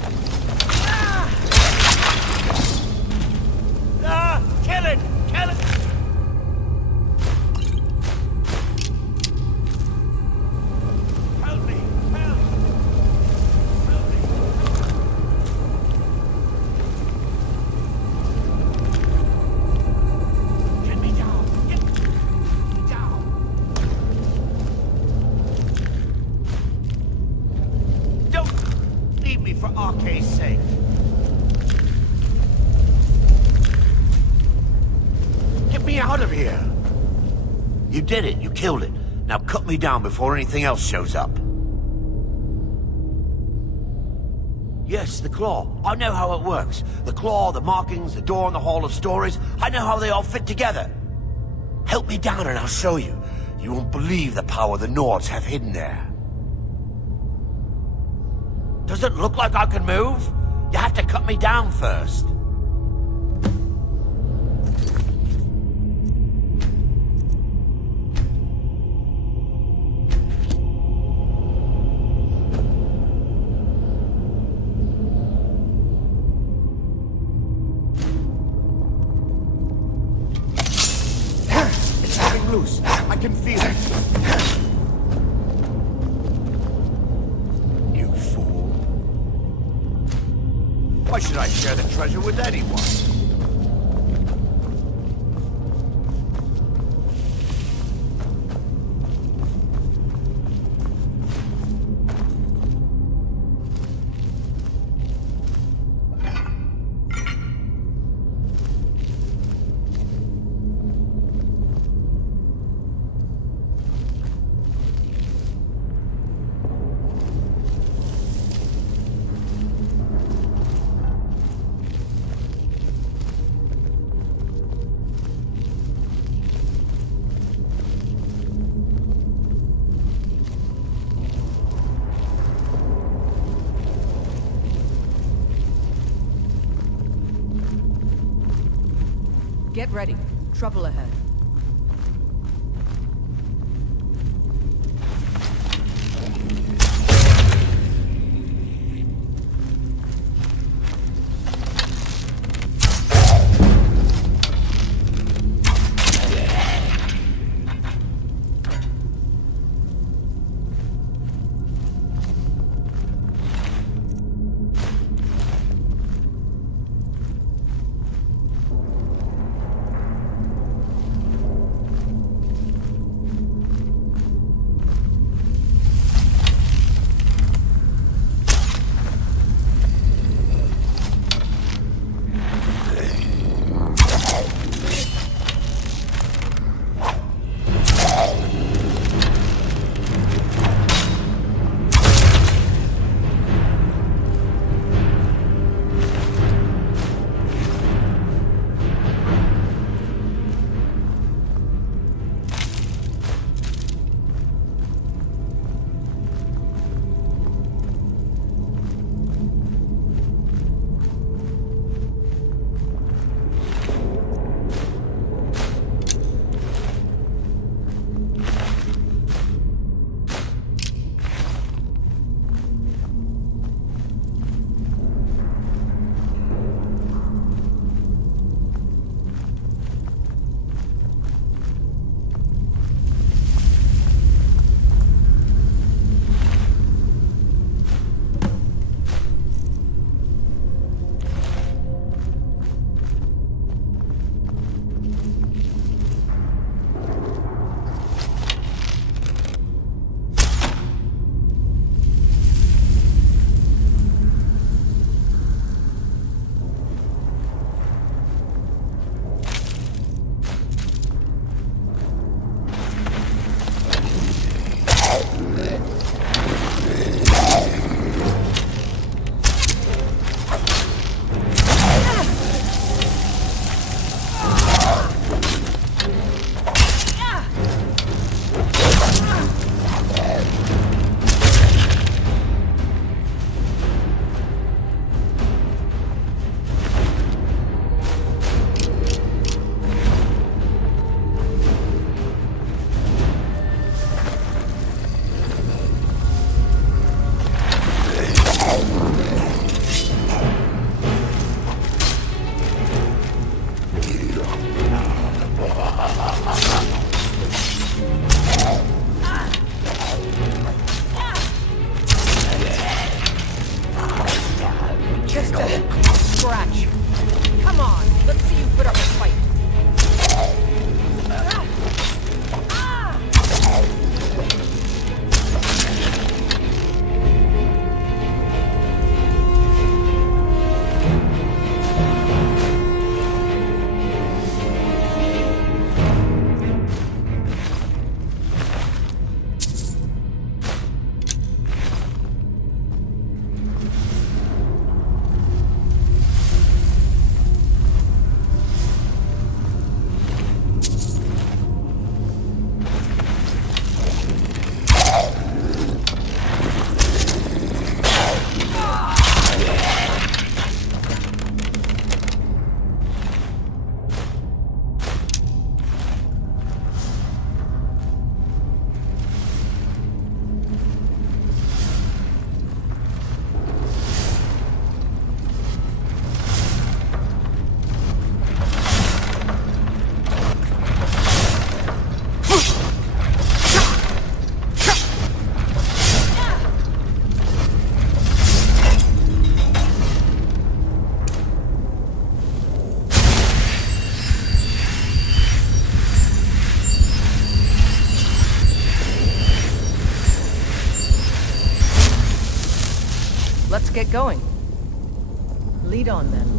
Kill it! Kill it! Help me! Help! Help me! Get me down! Get me down! Don't leave me for Arcade's sake. Get me out of here! You did it. You killed it. Now cut me down before anything else shows up. Yes, the claw. I know how it works. The claw, the markings, the door in the Hall of Stories. I know how they all fit together. Help me down and I'll show you. You won't believe the power the Nords have hidden there. Does it look like I can move? You have to cut me down first. Loose. I can feel it. You fool. Why should I share the treasure with anyone? Get ready. Trouble ahead. Let's get going. Lead on, then.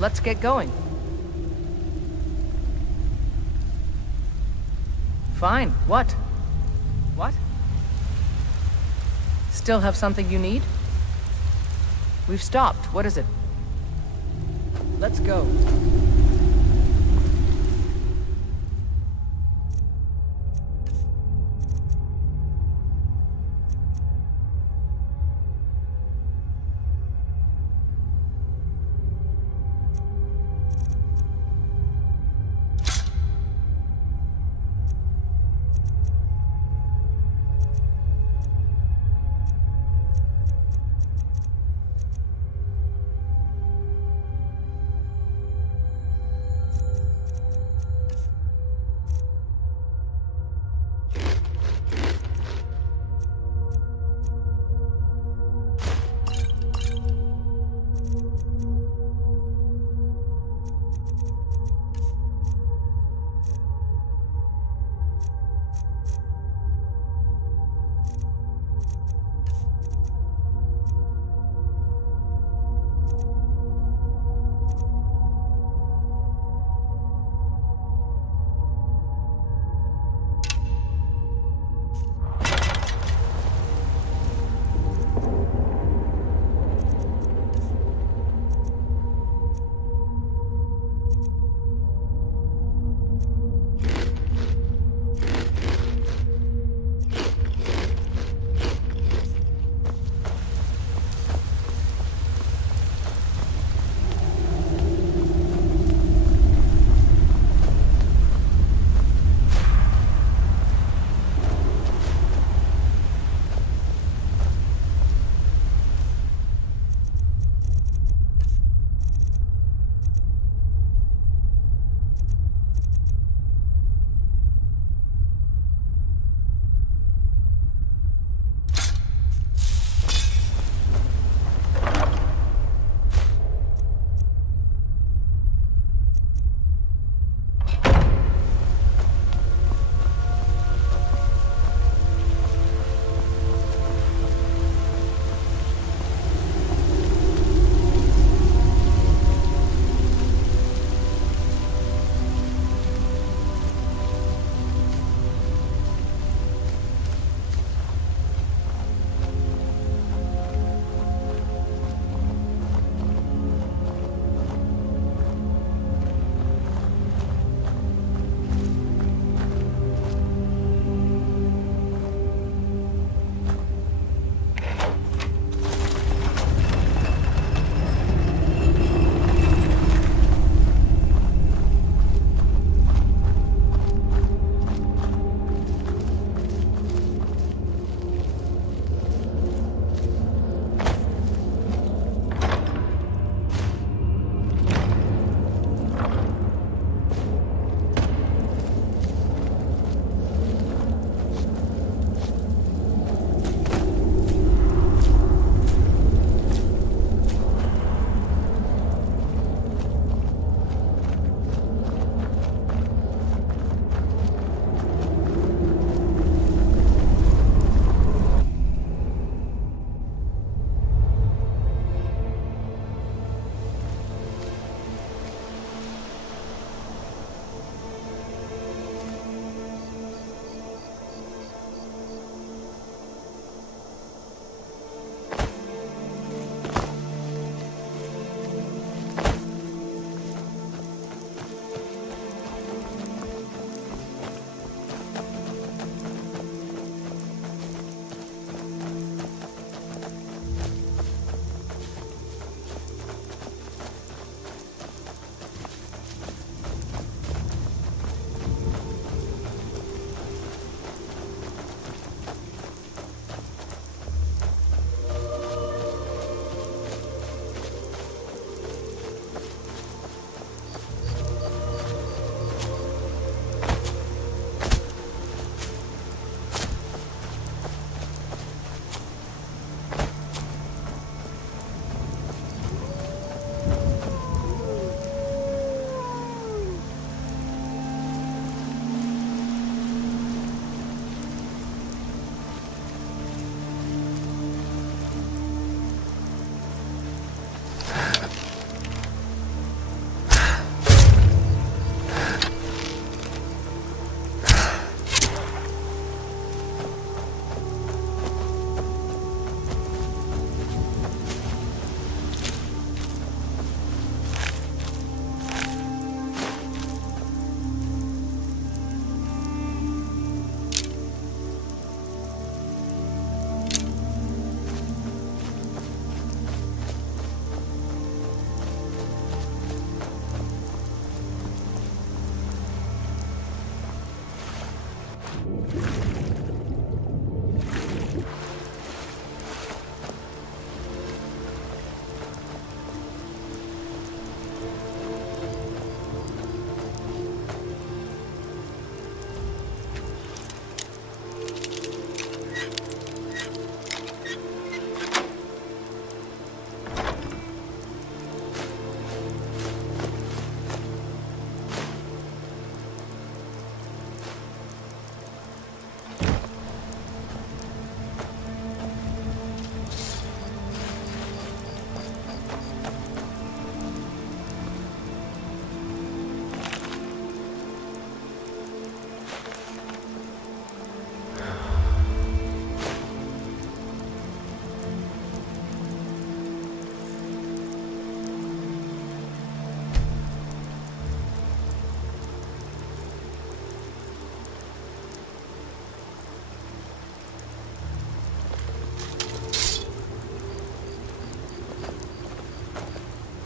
let's get going. Fine. What? What? Still have something you need? We've stopped. What is it? Let's go.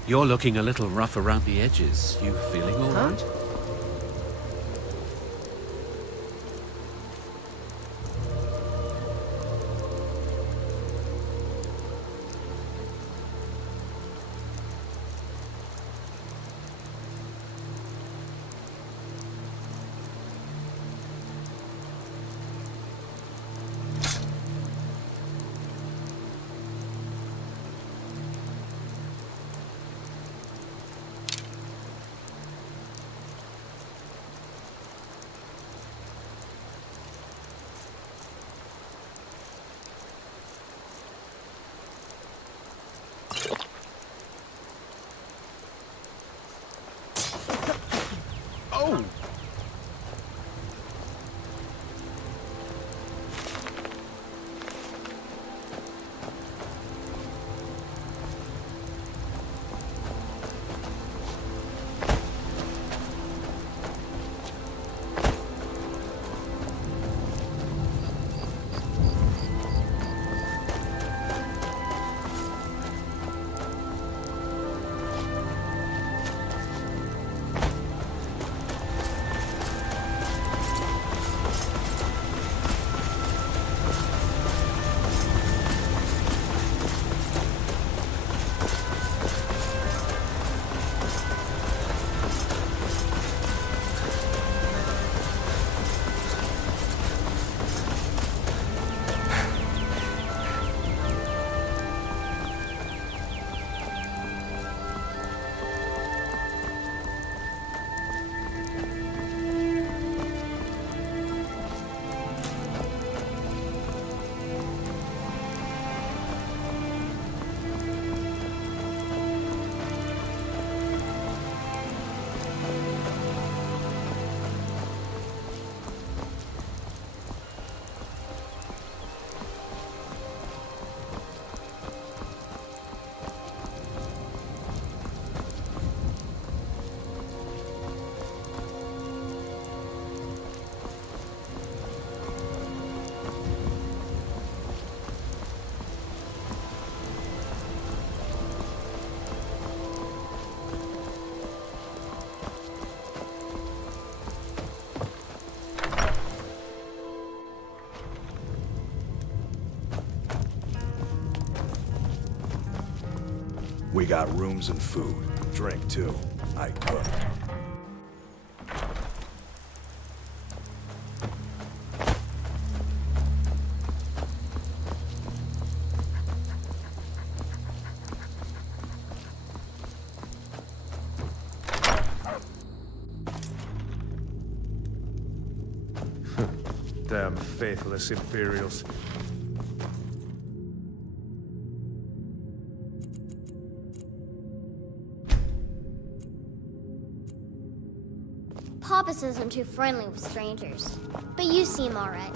You're looking a little rough around the edges. You feeling all right? Oh! We got rooms and food. Drink, too. I cook. Damn faithless Imperials. Papas isn't too friendly with strangers, but you seem alright.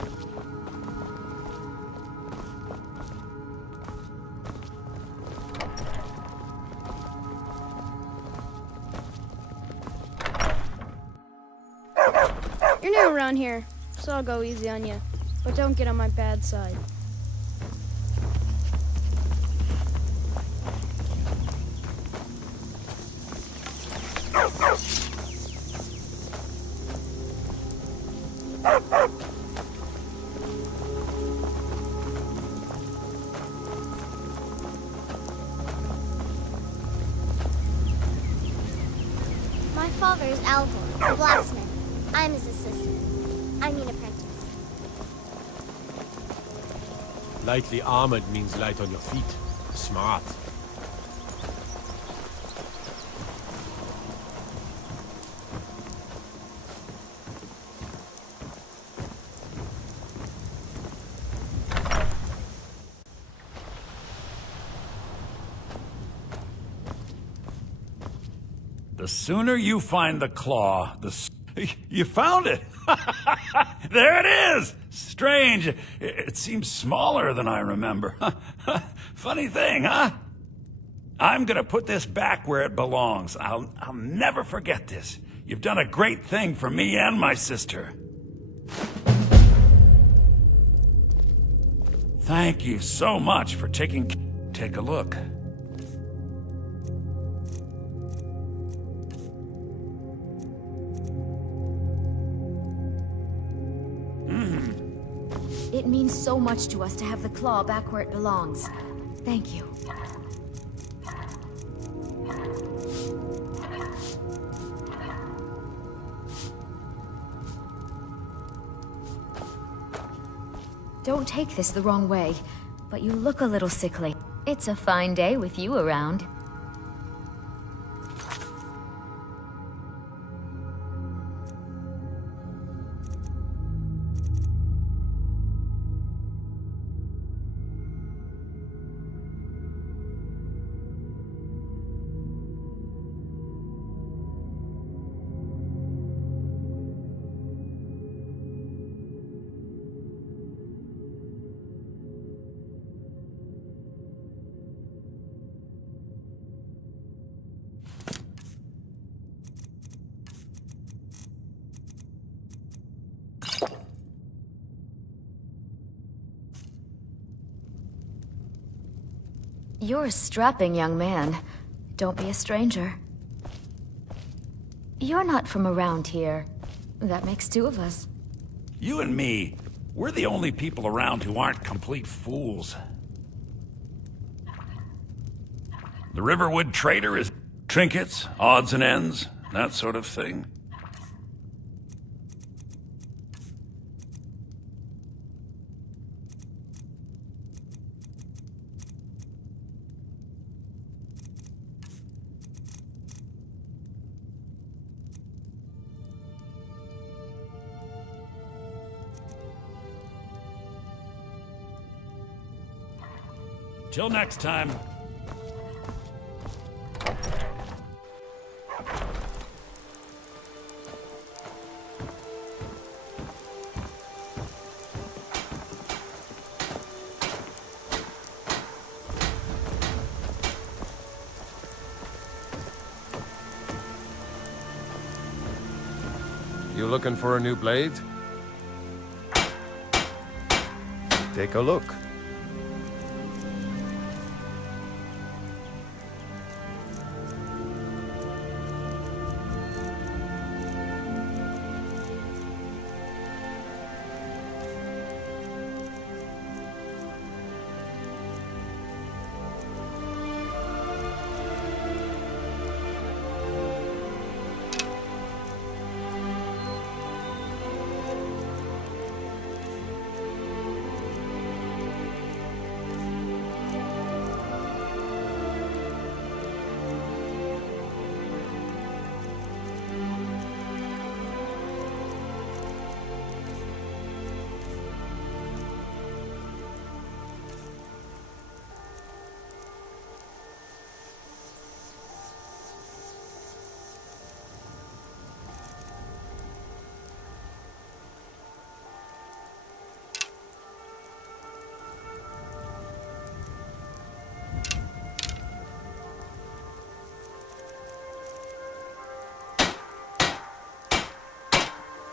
You're new around here, so I'll go easy on you. But don't get on my bad side. My father is Alvor, a blacksmith. I'm his assistant. I mean apprentice. Lightly armored means light on your feet. Smart. The sooner you find the claw, You found it! There it is! Strange. It seems smaller than I remember. Funny thing, huh? I'm gonna put this back where it belongs. I'll never forget this. You've done a great thing for me and my sister. Thank you so much for taking... Take a look. It means so much to us to have the claw back where it belongs. Thank you. Don't take this the wrong way, but you look a little sickly. It's a fine day with you around. You're a strapping young man. Don't be a stranger. You're not from around here. That makes two of us. You and me, we're the only people around who aren't complete fools. The Riverwood trader is trinkets, odds and ends, that sort of thing. Till next time. You looking for a new blade? Take a look.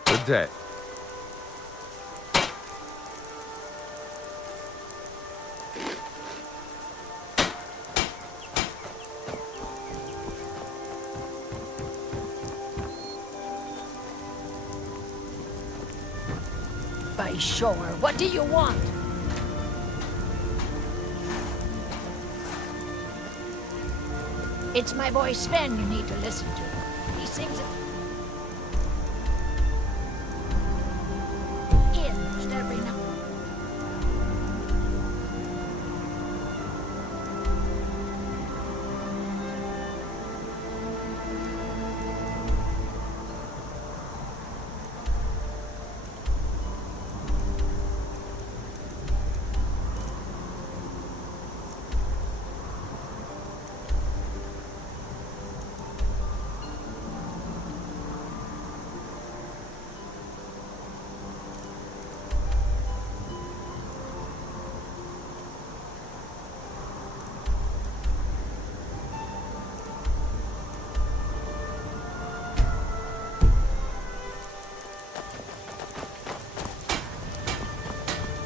Good day. By sure, what do you want? It's my boy Sven you need to listen to. He sings it almost every night.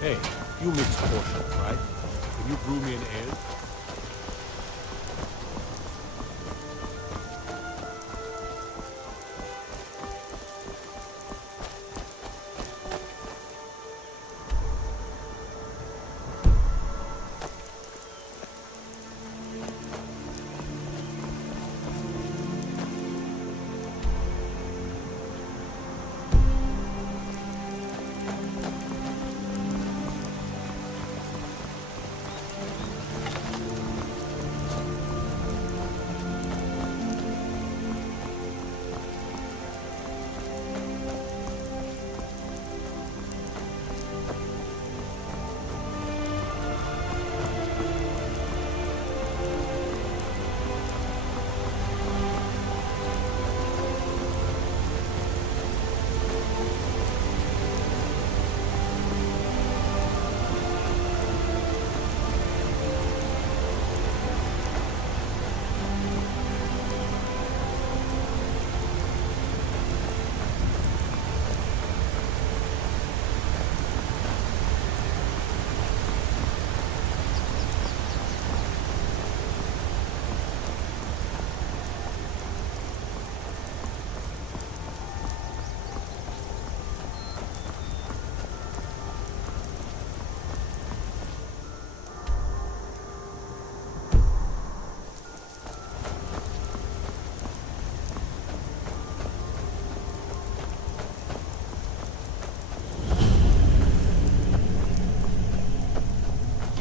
Hey, you mix portions, right? Can you brew me an ale?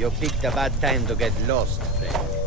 You picked a bad time to get lost, friend.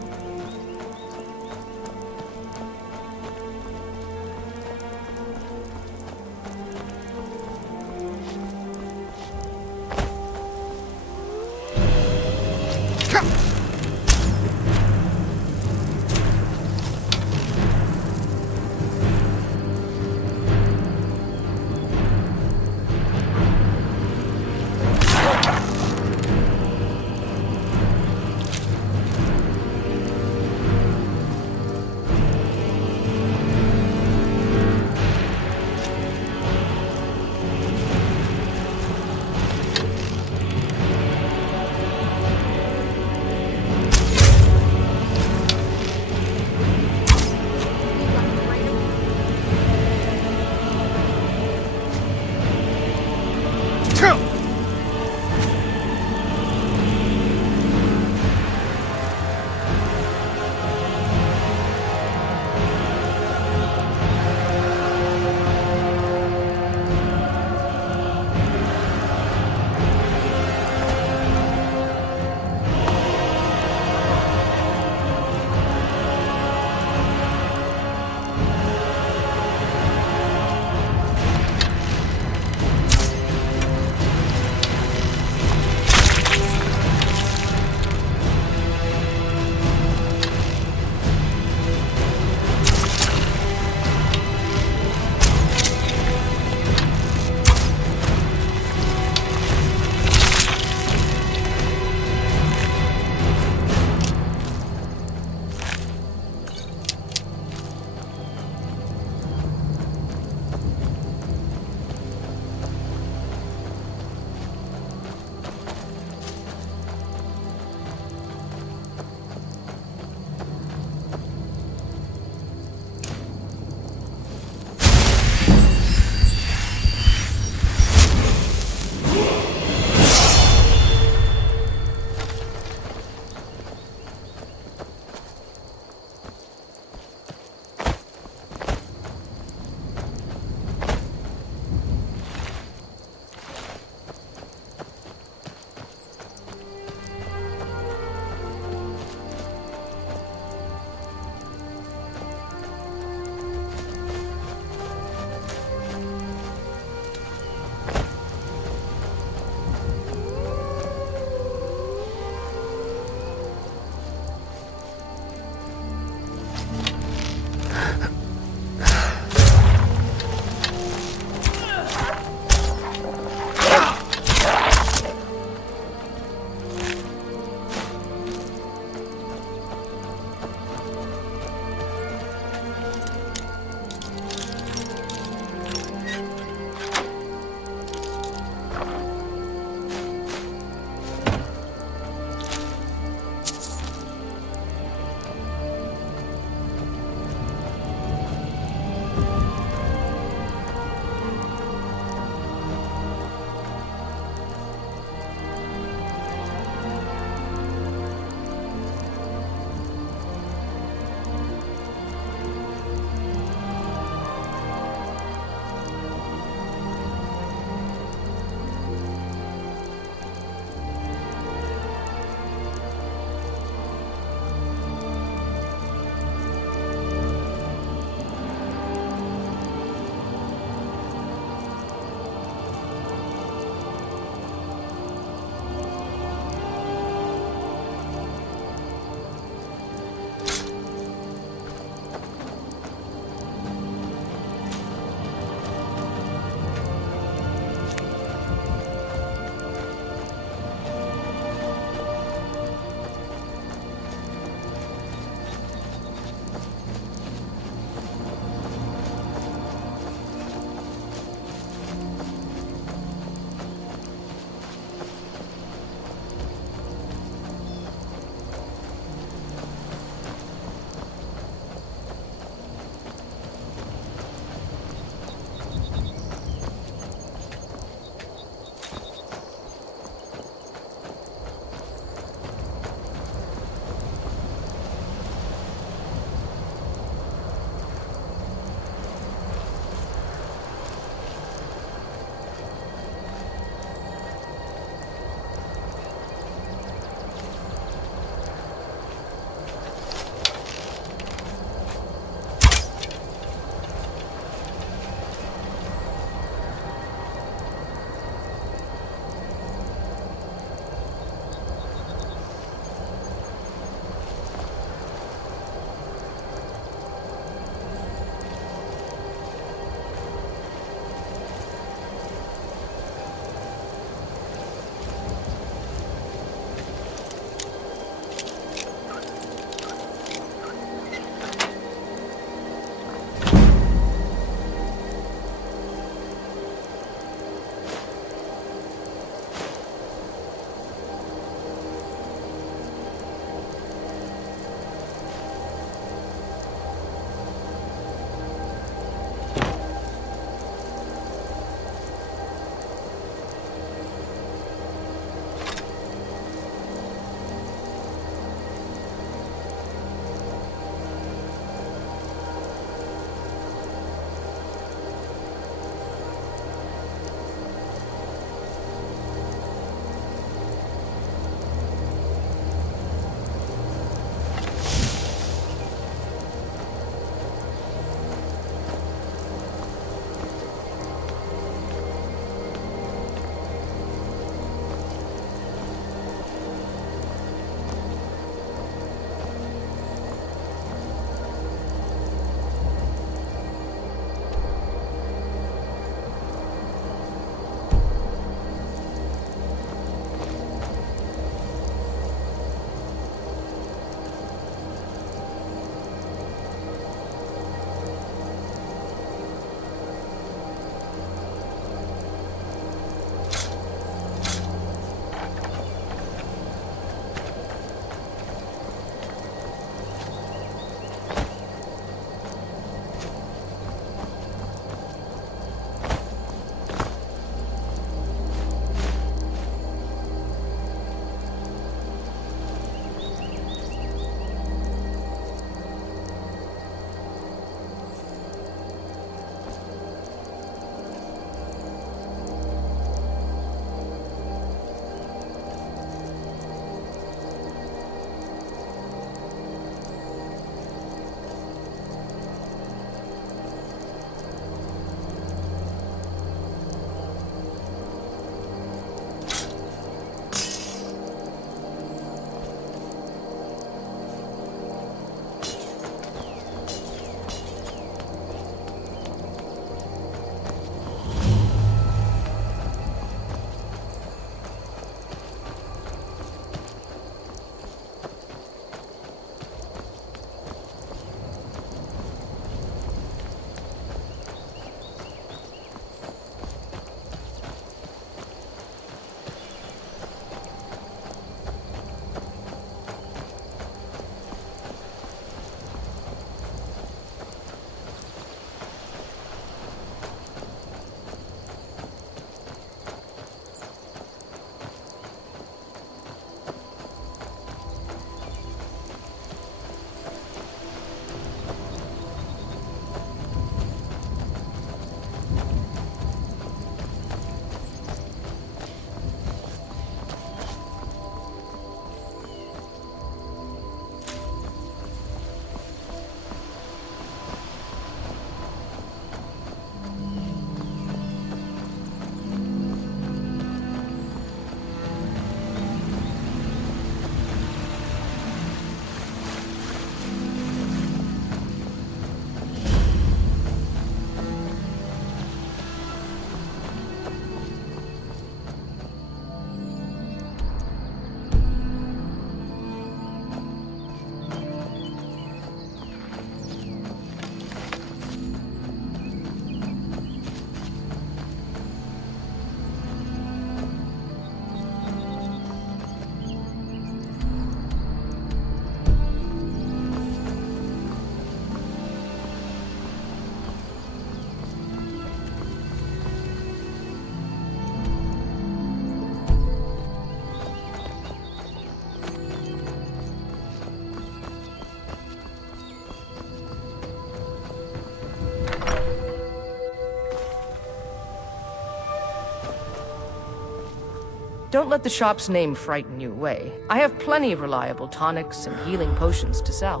Don't let the shop's name frighten you away. I have plenty of reliable tonics and healing potions to sell.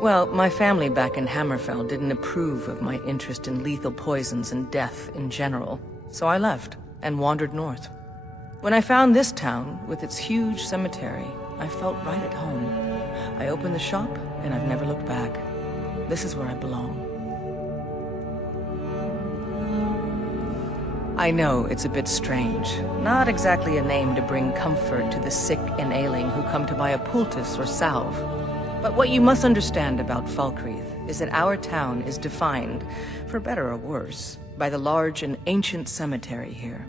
Well, my family back in Hammerfell didn't approve of my interest in lethal poisons and death in general, so I left and wandered north. When I found this town, with its huge cemetery, I felt right at home. I opened the shop, and I've never looked back. This is where I belong. I know it's a bit strange. Not exactly a name to bring comfort to the sick and ailing who come to buy a poultice or salve. But what you must understand about Falkreath is that our town is defined, for better or worse, by the large and ancient cemetery here.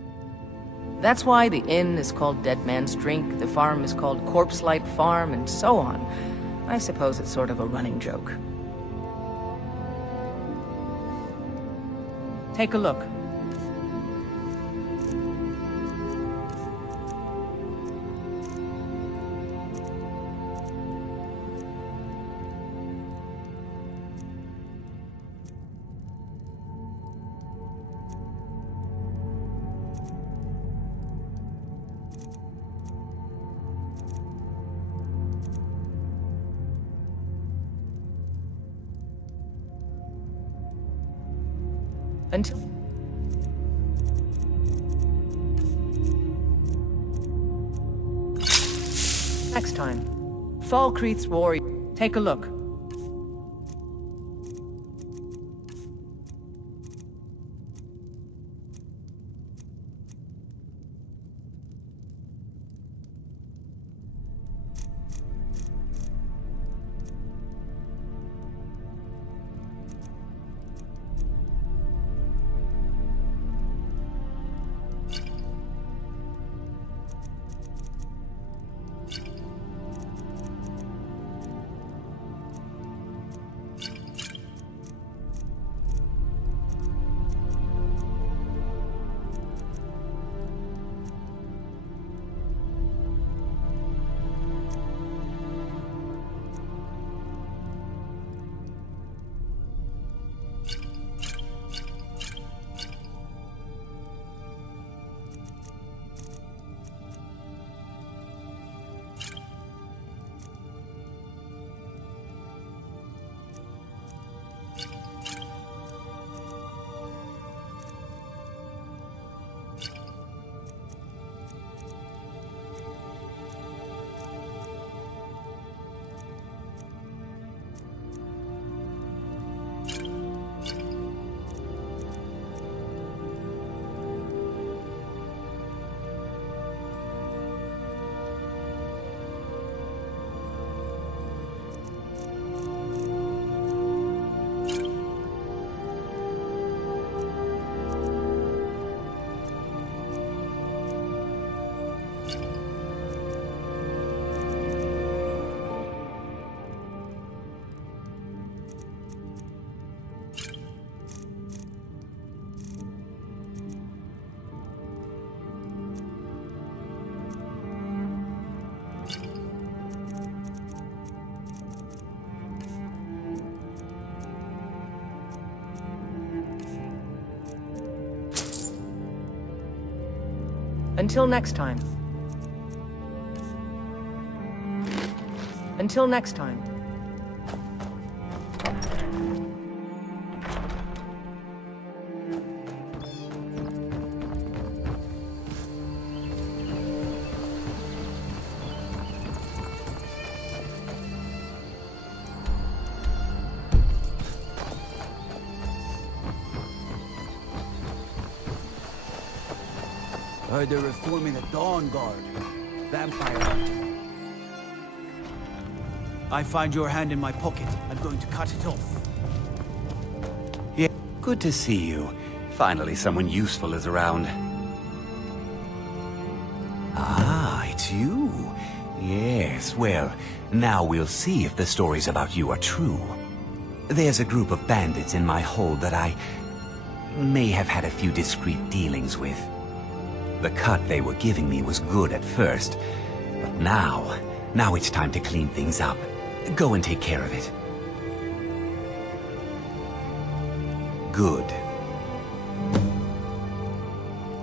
That's why the inn is called Dead Man's Drink, the farm is called Corpse Light Farm, and so on. I suppose it's sort of a running joke. Take a look. Until next time, Falkreath's warrior. Take a look. Until next time. Until next time. Heard they're reforming the Dawn Guard. Vampire hunting. I find your hand in my pocket. I'm going to cut it off. Yeah, good to see you. Finally, someone useful is around. Ah, it's you. Yes, well, now we'll see if the stories about you are true. There's a group of bandits in my hold that I may have had a few discreet dealings with. The cut they were giving me was good at first, but now it's time to clean things up. Go and take care of it. Good.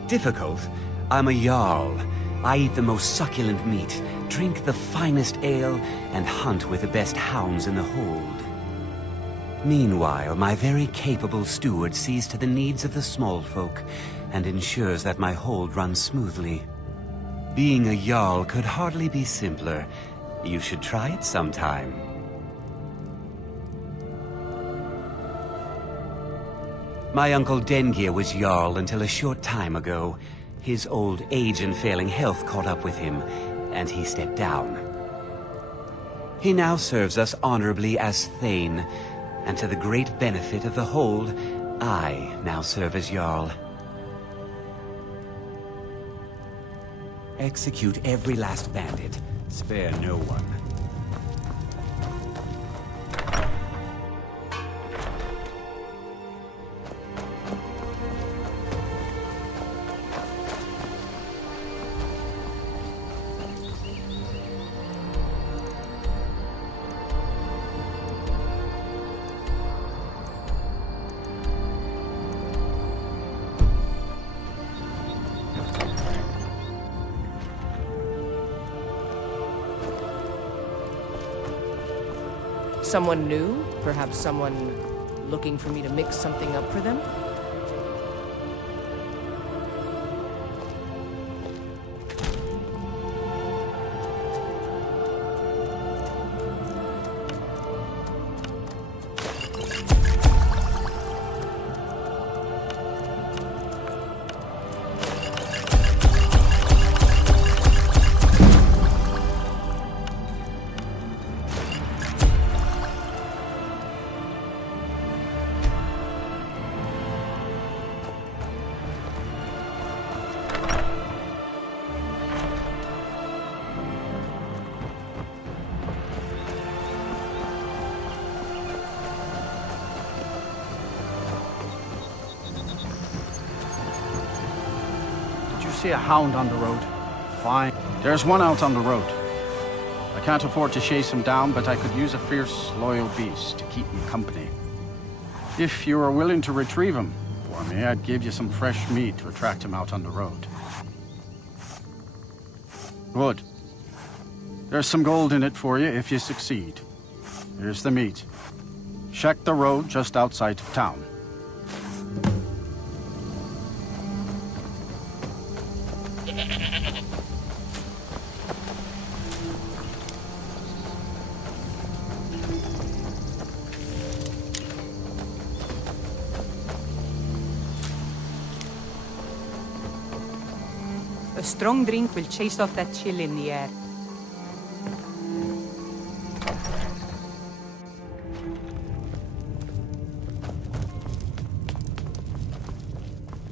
Difficult? I'm a Jarl. I eat the most succulent meat, drink the finest ale, and hunt with the best hounds in the hold. Meanwhile, my very capable steward sees to the needs of the small folk, and ensures that my hold runs smoothly. Being a Jarl could hardly be simpler. You should try it sometime. My uncle Dengir was Jarl until a short time ago. His old age and failing health caught up with him, and he stepped down. He now serves us honorably as Thane, and to the great benefit of the hold, I now serve as Jarl. Execute every last bandit. Spare no one. Someone new? Perhaps someone looking for me to mix something up for them? See a hound on the road? Fine. There's one out on the road. I can't afford to chase him down, but I could use a fierce, loyal beast to keep me company. If you are willing to retrieve him for me, I'd give you some fresh meat to attract him out on the road. Good. There's some gold in it for you if you succeed. Here's the meat. Check the road just outside of town. A strong drink will chase off that chill in the air.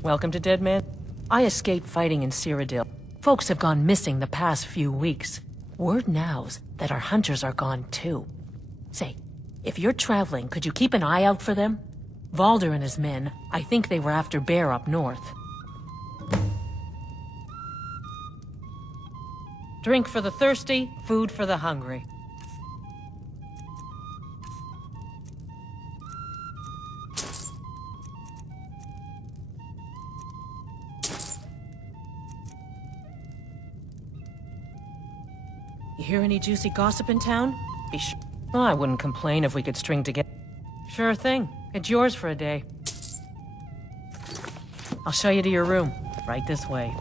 Welcome to Dead Man. I escaped fighting in Cyrodiil. Folks have gone missing the past few weeks. Word now's that our hunters are gone too. Say, if you're traveling, could you keep an eye out for them? Valder and his men, I think they were after bear up north. Drink for the thirsty, food for the hungry. You hear any juicy gossip in town? Be sure. Well, I wouldn't complain if we could string together. Sure thing. It's yours for a day. I'll show you to your room. Right this way.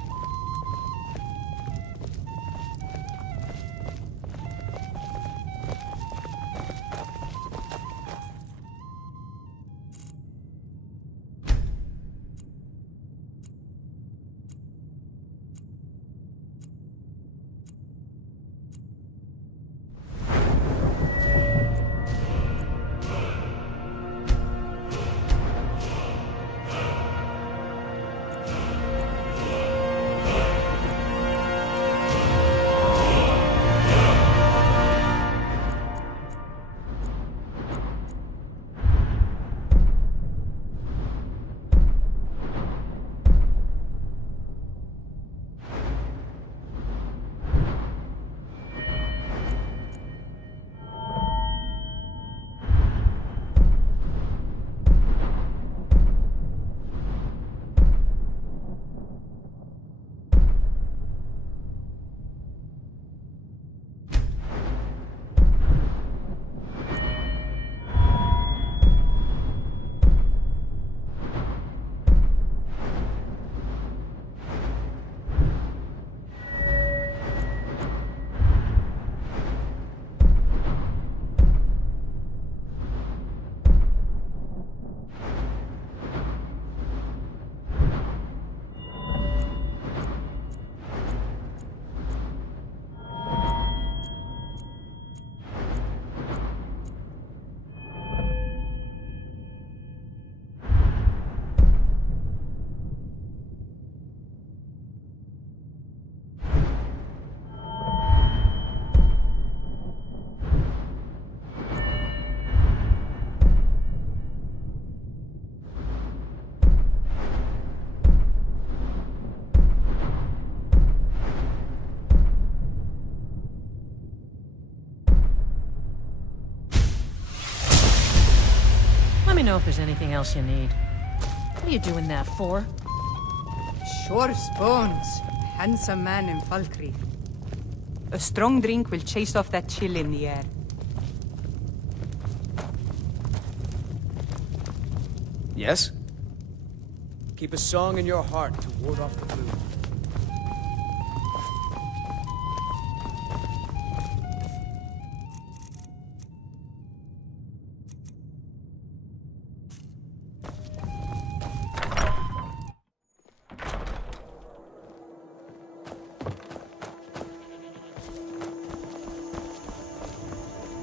know if there's anything else you need. What are you doing that for? Shor's bones. Handsome man in Falkreath. A strong drink will chase off that chill in the air. Yes? Keep a song in your heart to ward off the blue.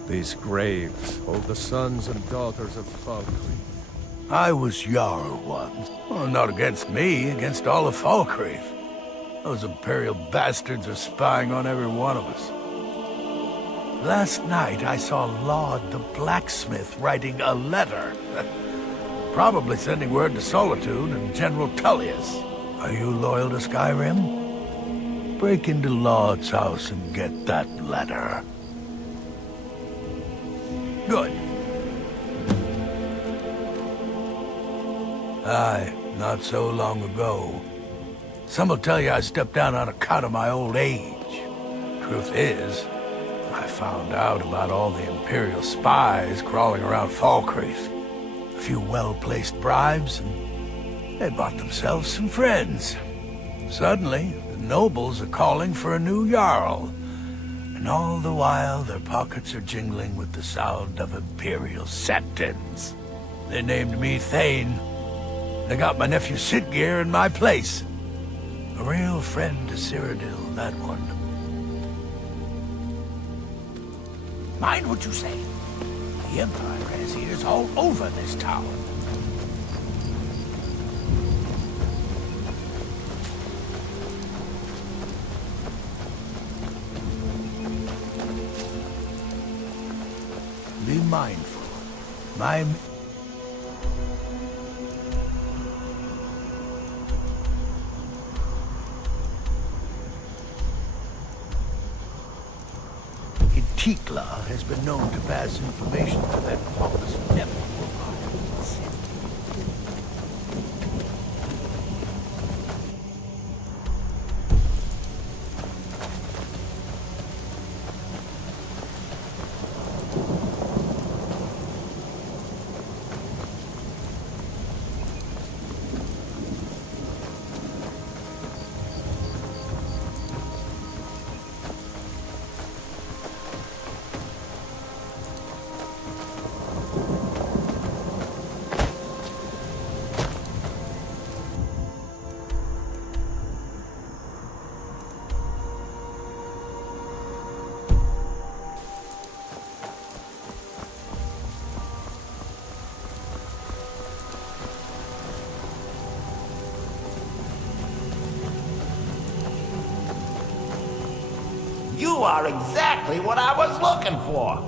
These graves hold the sons and daughters of Falkreath. I was Jarl once. Well, not against me, against all of Falkreath. Those Imperial bastards are spying on every one of us. Last night I saw Laud the blacksmith writing a letter. Probably sending word to Solitude and General Tullius. Are you loyal to Skyrim? Break into Laud's house and get that letter. Good. Aye, not so long ago. Some will tell you I stepped down on account of my old age. Truth is, I found out about all the Imperial spies crawling around Falkreath. A few well-placed bribes, and they bought themselves some friends. Suddenly, the nobles are calling for a new Jarl. And all the while, their pockets are jingling with the sound of Imperial septons. They named me Thane. They got my nephew Siggeir in my place. A real friend to Cyrodiil, that one. Mind what you say. The Empire has ears all over this town. Be mindful. Tikla has been known to pass information to that pompous never. You are exactly what I was looking for.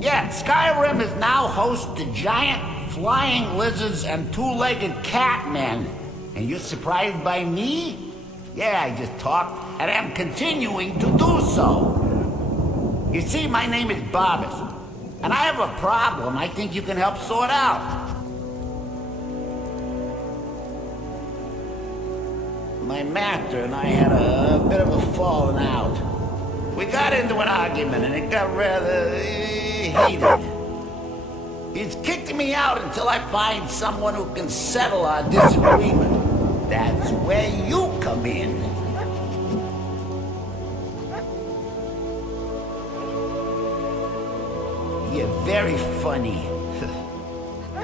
Yeah, Skyrim is now host to giant flying lizards and two-legged catmen. And you're surprised by me? Yeah, I just talked, and I'm continuing to do so. You see, my name is Barbas, and I have a problem I think you can help sort out. My master and I had a bit of a falling out. We got into an argument and it got rather heated. He's kicked me out until I find someone who can settle our disagreement. That's where you come in. You're very funny.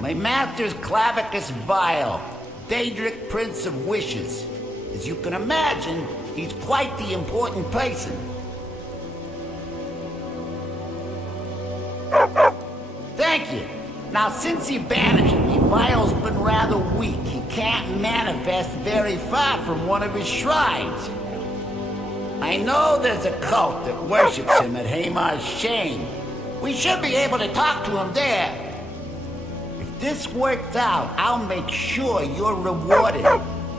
My master's Clavicus Vile, Daedric Prince of Wishes. As you can imagine, he's quite the important person. Thank you. Now, since he banished me, Vile's been rather weak. He can't manifest very far from one of his shrines. I know there's a cult that worships him at Hamar's Shane. We should be able to talk to him there. If this works out, I'll make sure you're rewarded.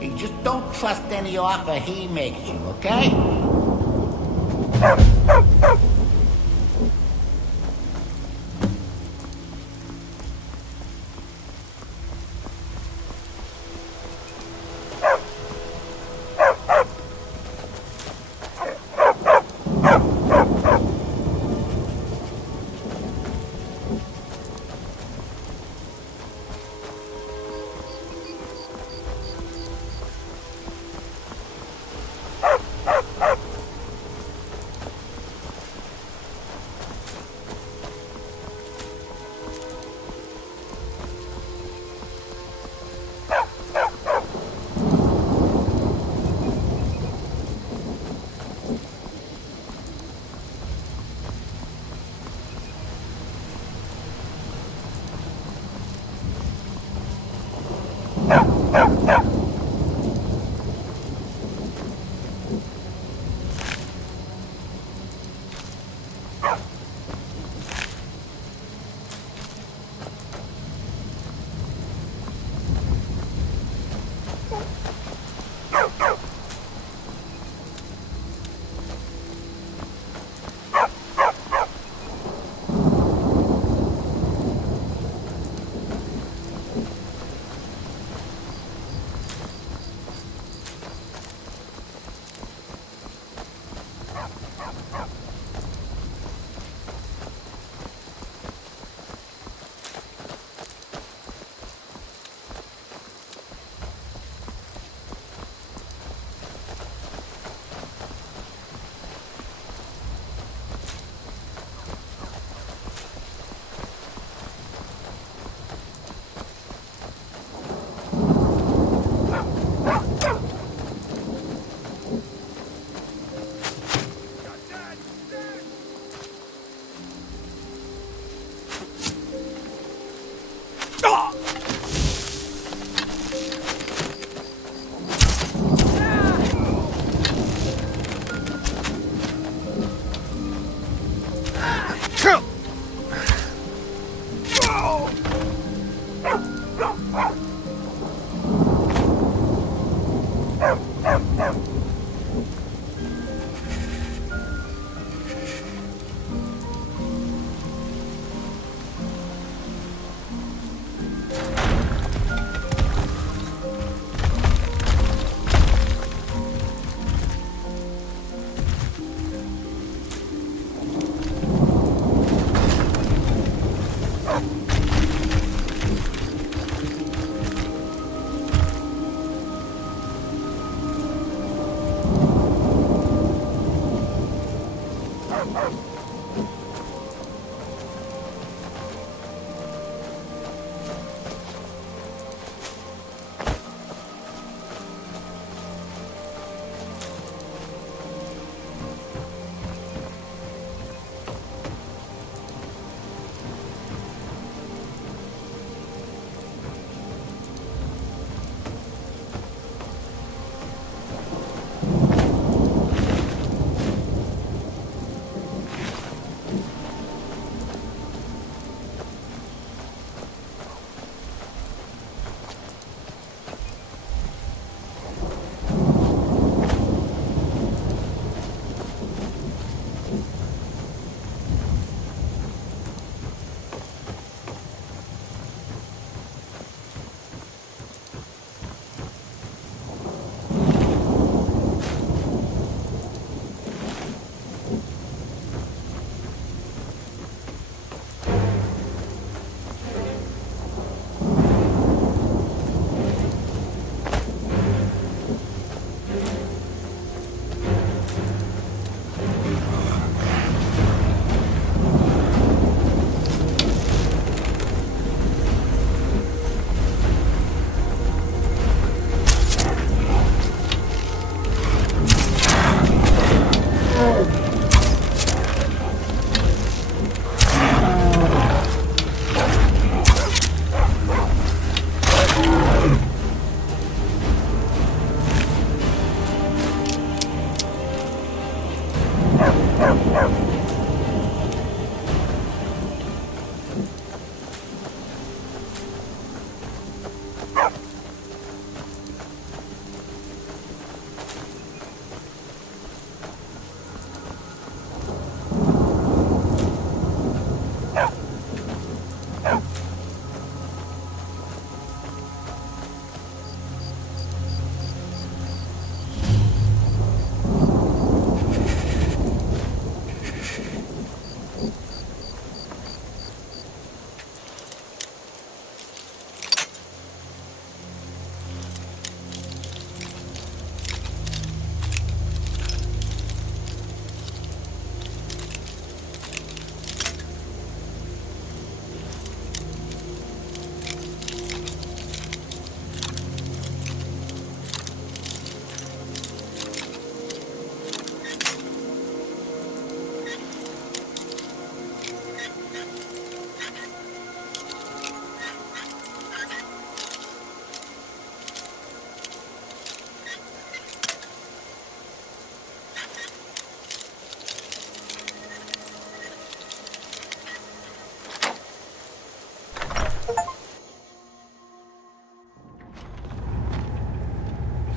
You just don't trust any offer he makes you, okay?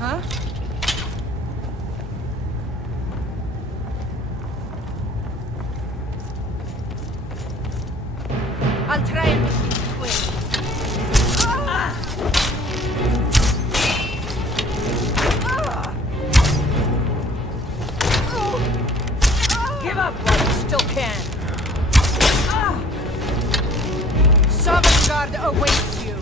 Huh? I'll try and make this quick. Give up while you still can. Sovngarde awaits you.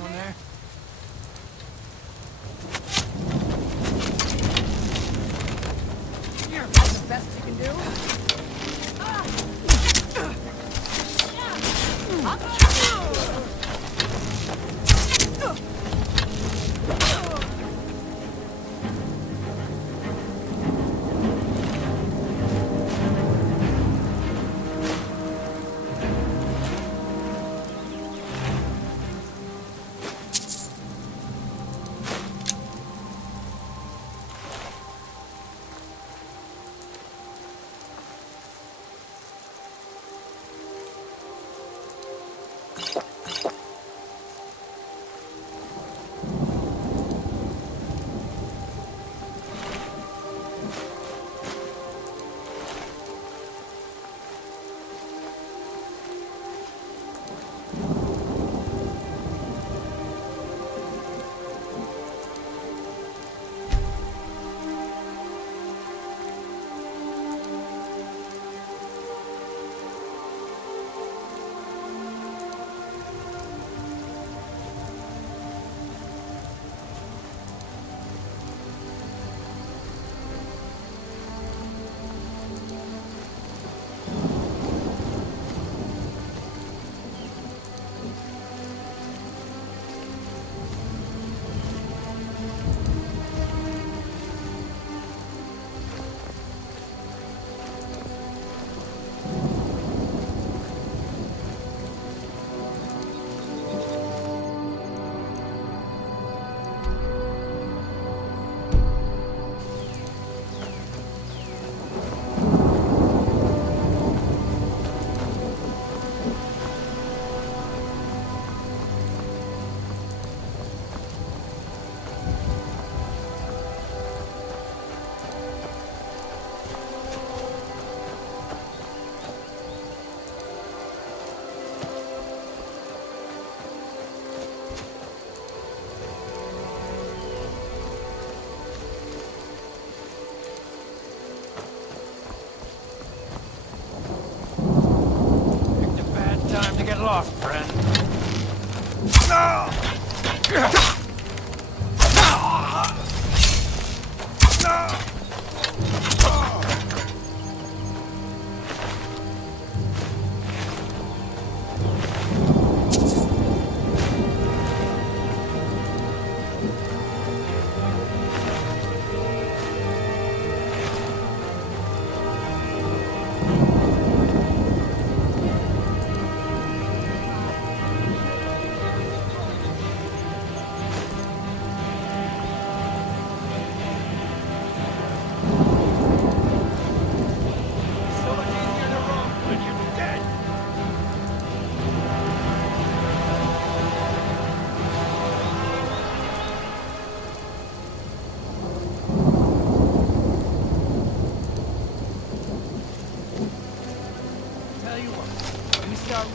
going there. Here, that's the best you can do. lost, friend.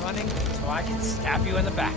Running so I can stab you in the back.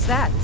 was that?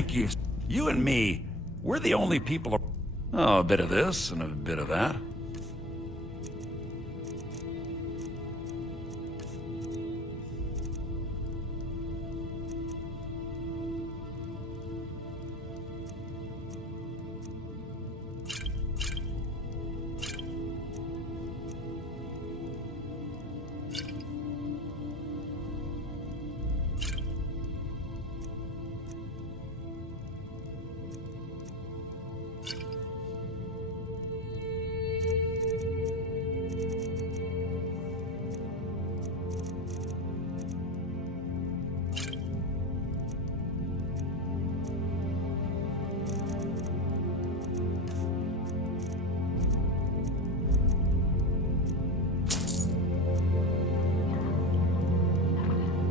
Thank you. You and me, we're the only people... Oh, a bit of this and a bit of that.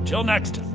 Till next time.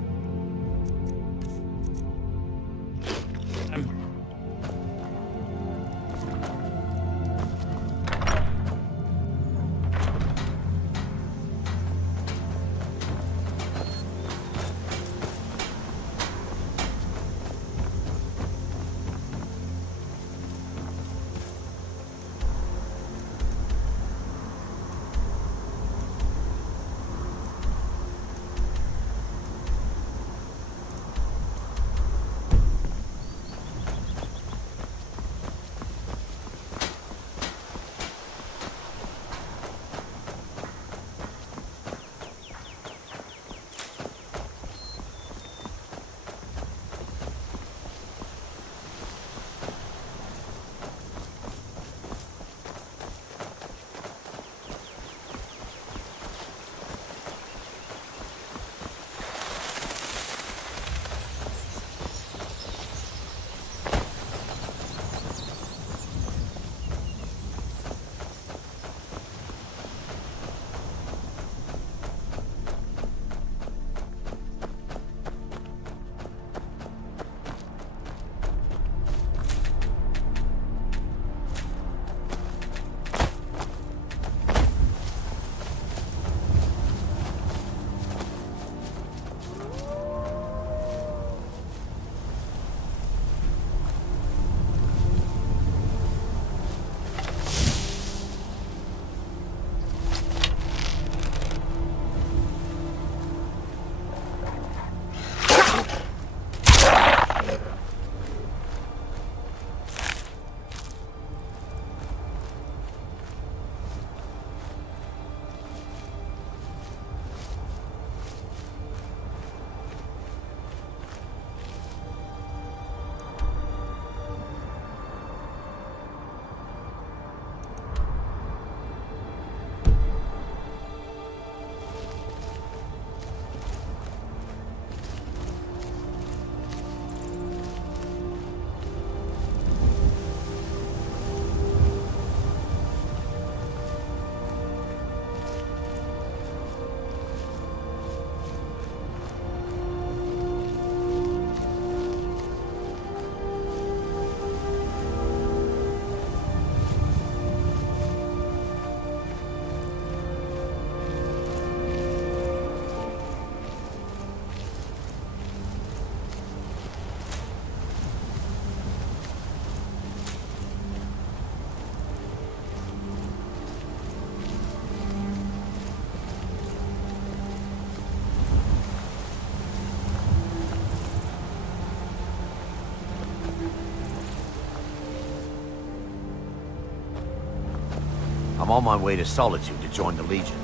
I'm on my way to Solitude to join the Legion.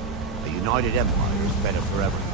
A united empire is better for everyone.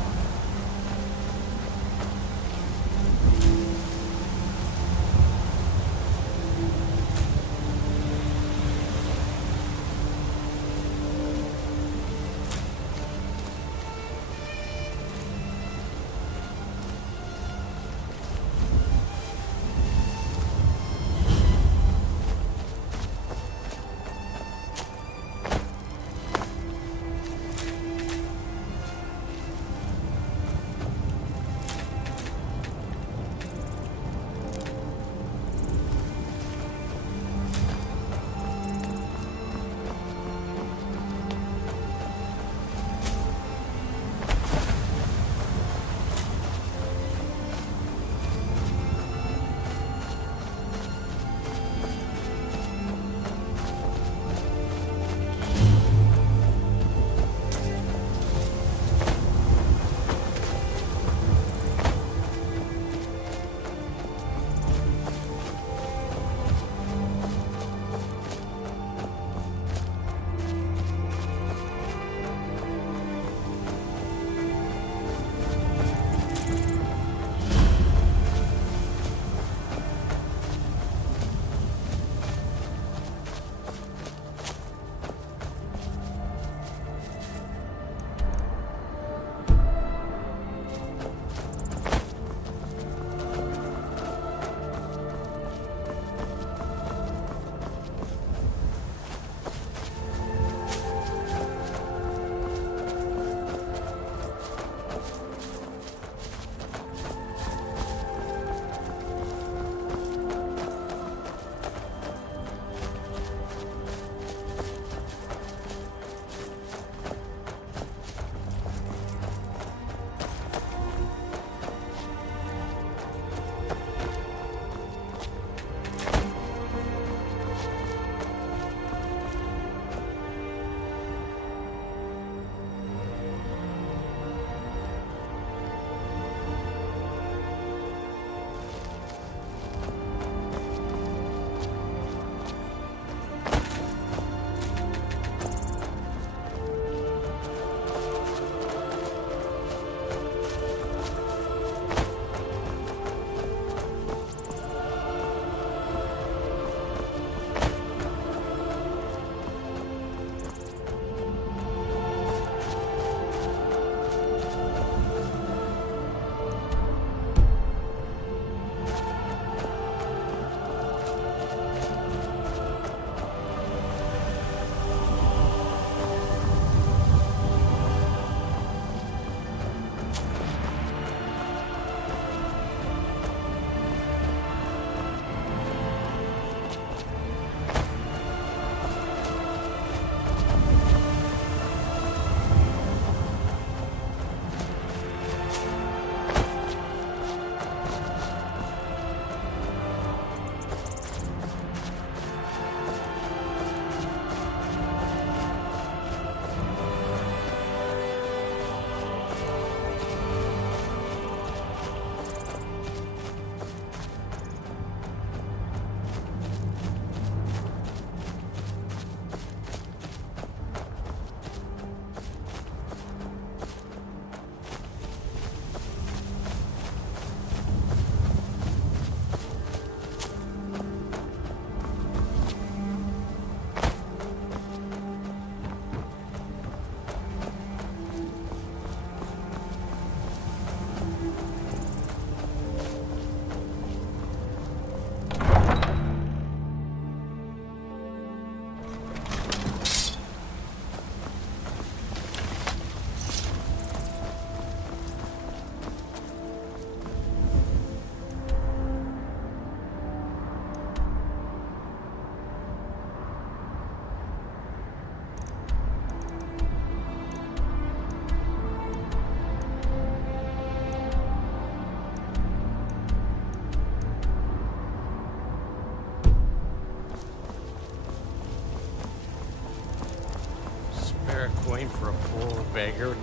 coin for a poor beggar?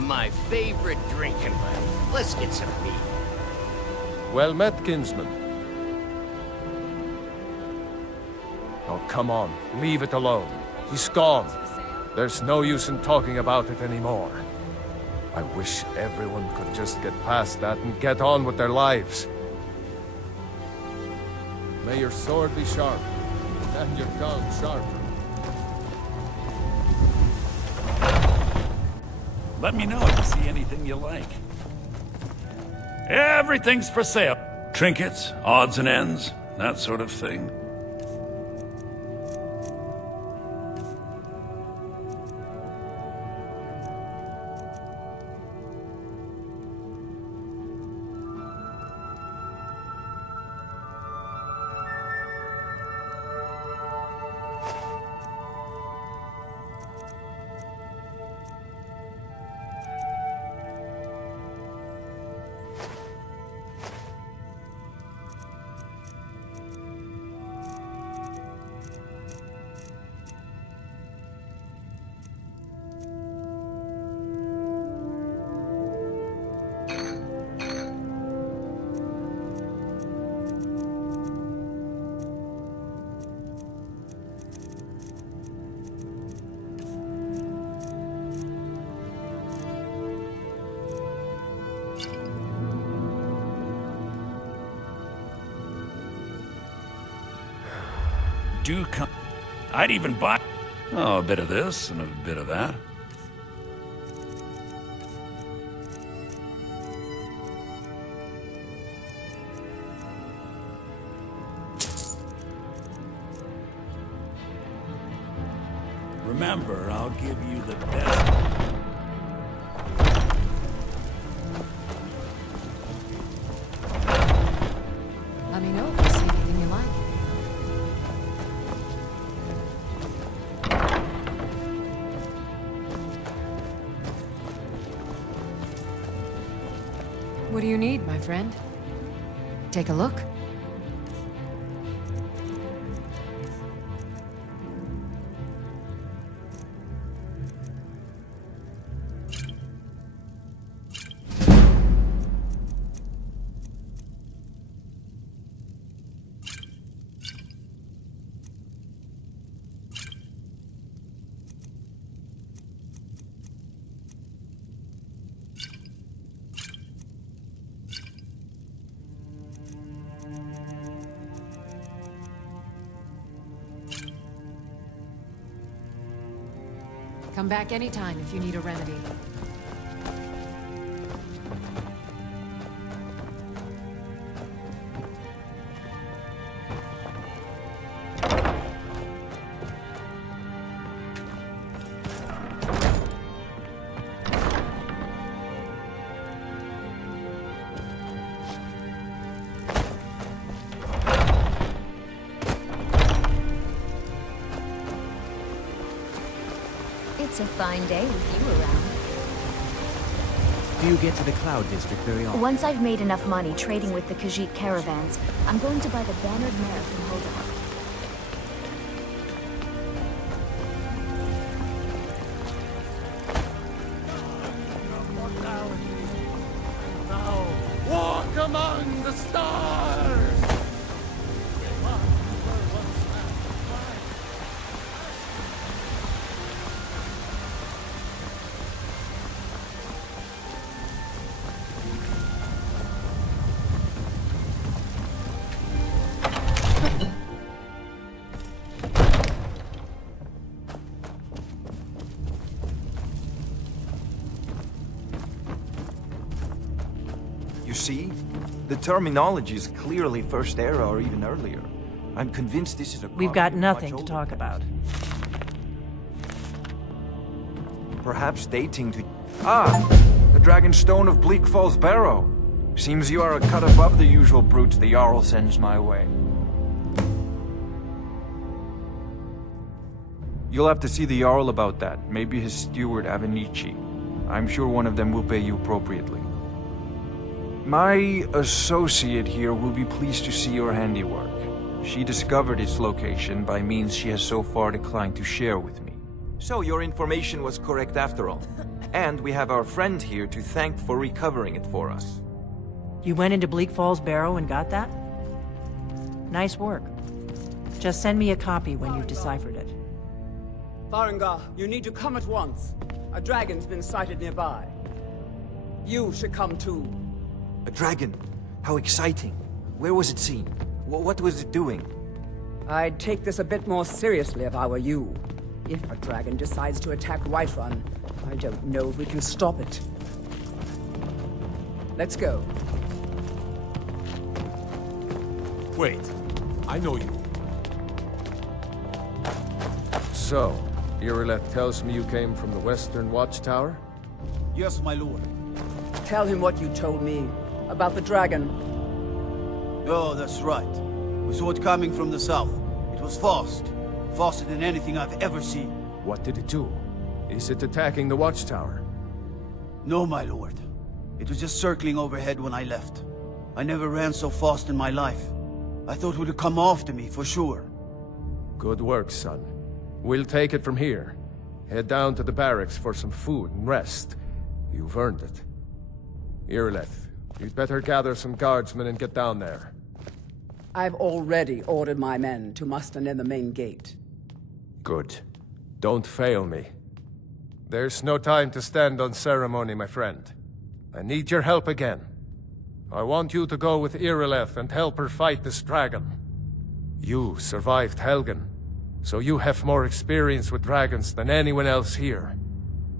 My favorite drinking buddy. Let's get some beer. Well met, kinsman. Oh, come on. Leave it alone. He's gone. There's no use in talking about it anymore. I wish everyone could just get past that and get on with their lives. May your sword be sharp, and your tongue sharper. Let me know if you see anything you like. Everything's for sale. Trinkets, odds and ends, that sort of thing. Do come. I'd even buy a bit of this and a bit of that. Remember, I'll give you the best. Let me know if you see anything you like. What do you need, my friend? Take a look. Come back anytime if you need a remedy. It's a fine day with you around. Do you get to the Cloud District very often? Once I've made enough money trading with the Khajiit caravans, I'm going to buy the bannered mare from Holdar. Now, walk among the stars! You see? The terminology is clearly First Era or even earlier. I'm convinced this is a... We've got nothing to talk about. Perhaps dating to... Ah! The Dragon Stone of Bleak Falls Barrow. Seems you are a cut above the usual brutes the Jarl sends my way. You'll have to see the Jarl about that. Maybe his steward Avenici. I'm sure one of them will pay you appropriately. My associate here will be pleased to see your handiwork. She discovered its location by means she has so far declined to share with me. So your information was correct after all. And we have our friend here to thank for recovering it for us. You went into Bleak Falls Barrow and got that? Nice work. Just send me a copy when you've deciphered it. Farengar, you need to come at once. A dragon's been sighted nearby. You should come too. A dragon? How exciting. Where was it seen? What was it doing? I'd take this a bit more seriously if I were you. If a dragon decides to attack Whiterun, I don't know if we can stop it. Let's go. Wait, I know you. So, Irileth tells me you came from the Western Watchtower? Yes, my lord. Tell him what you told me about the dragon. Oh, that's right. We saw it coming from the south. It was fast. Faster than anything I've ever seen. What did it do? Is it attacking the Watchtower? No, my lord. It was just circling overhead when I left. I never ran so fast in my life. I thought it would come after me, for sure. Good work, son. We'll take it from here. Head down to the barracks for some food and rest. You've earned it. Irileth, you'd better gather some guardsmen and get down there. I've already ordered my men to muster near the main gate. Good. Don't fail me. There's no time to stand on ceremony, my friend. I need your help again. I want you to go with Irileth and help her fight this dragon. You survived Helgen, so you have more experience with dragons than anyone else here.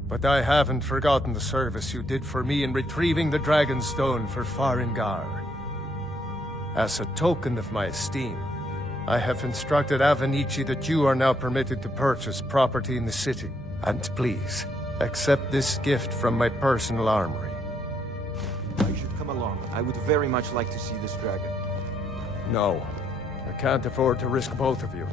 But I haven't forgotten the service you did for me in retrieving the Dragon Stone for Farengar. As a token of my esteem, I have instructed Avenici that you are now permitted to purchase property in the city. And please, accept this gift from my personal armory. You should come along. I would very much like to see this dragon. No, I can't afford to risk both of you.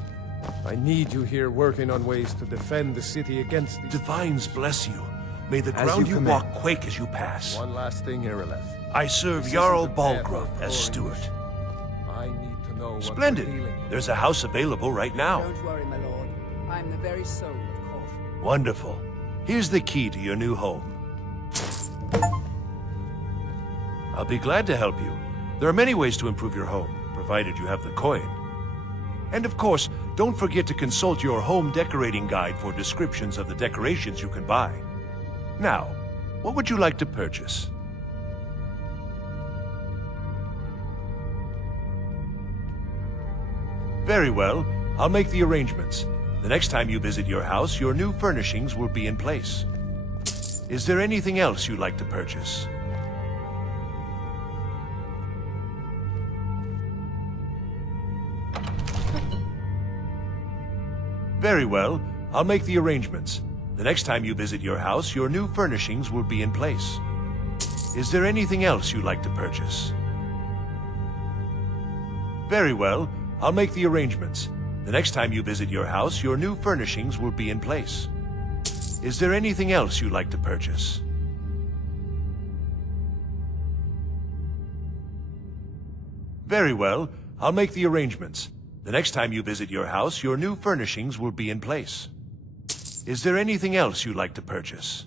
I need you here working on ways to defend the city against these... Divines bless you. May the As ground you you command. walk quake as you pass. One last thing, Irileth. I serve This Jarl isn't the path Balgrove of as glory. steward. I need to know what Splendid. we're dealing. There's a house available right now. Don't worry, my lord. I'm the very soul of caution. Wonderful. Here's the key to your new home. I'll be glad to help you. There are many ways to improve your home, provided you have the coin. And of course, don't forget to consult your home decorating guide for descriptions of the decorations you can buy. Now, what would you like to purchase? Very well. I'll make the arrangements. The next time you visit your house, your new furnishings will be in place. Is there anything else you'd like to purchase? Very well. I'll make the arrangements. The next time you visit your house, your new furnishings will be in place. Is there anything else you'd like to purchase? Very well. I'll make the arrangements. The next time you visit your house, your new furnishings will be in place. Is there anything else you'd like to purchase? Very well. I'll make the arrangements. The next time you visit your house, your new furnishings will be in place. Is there anything else you'd like to purchase?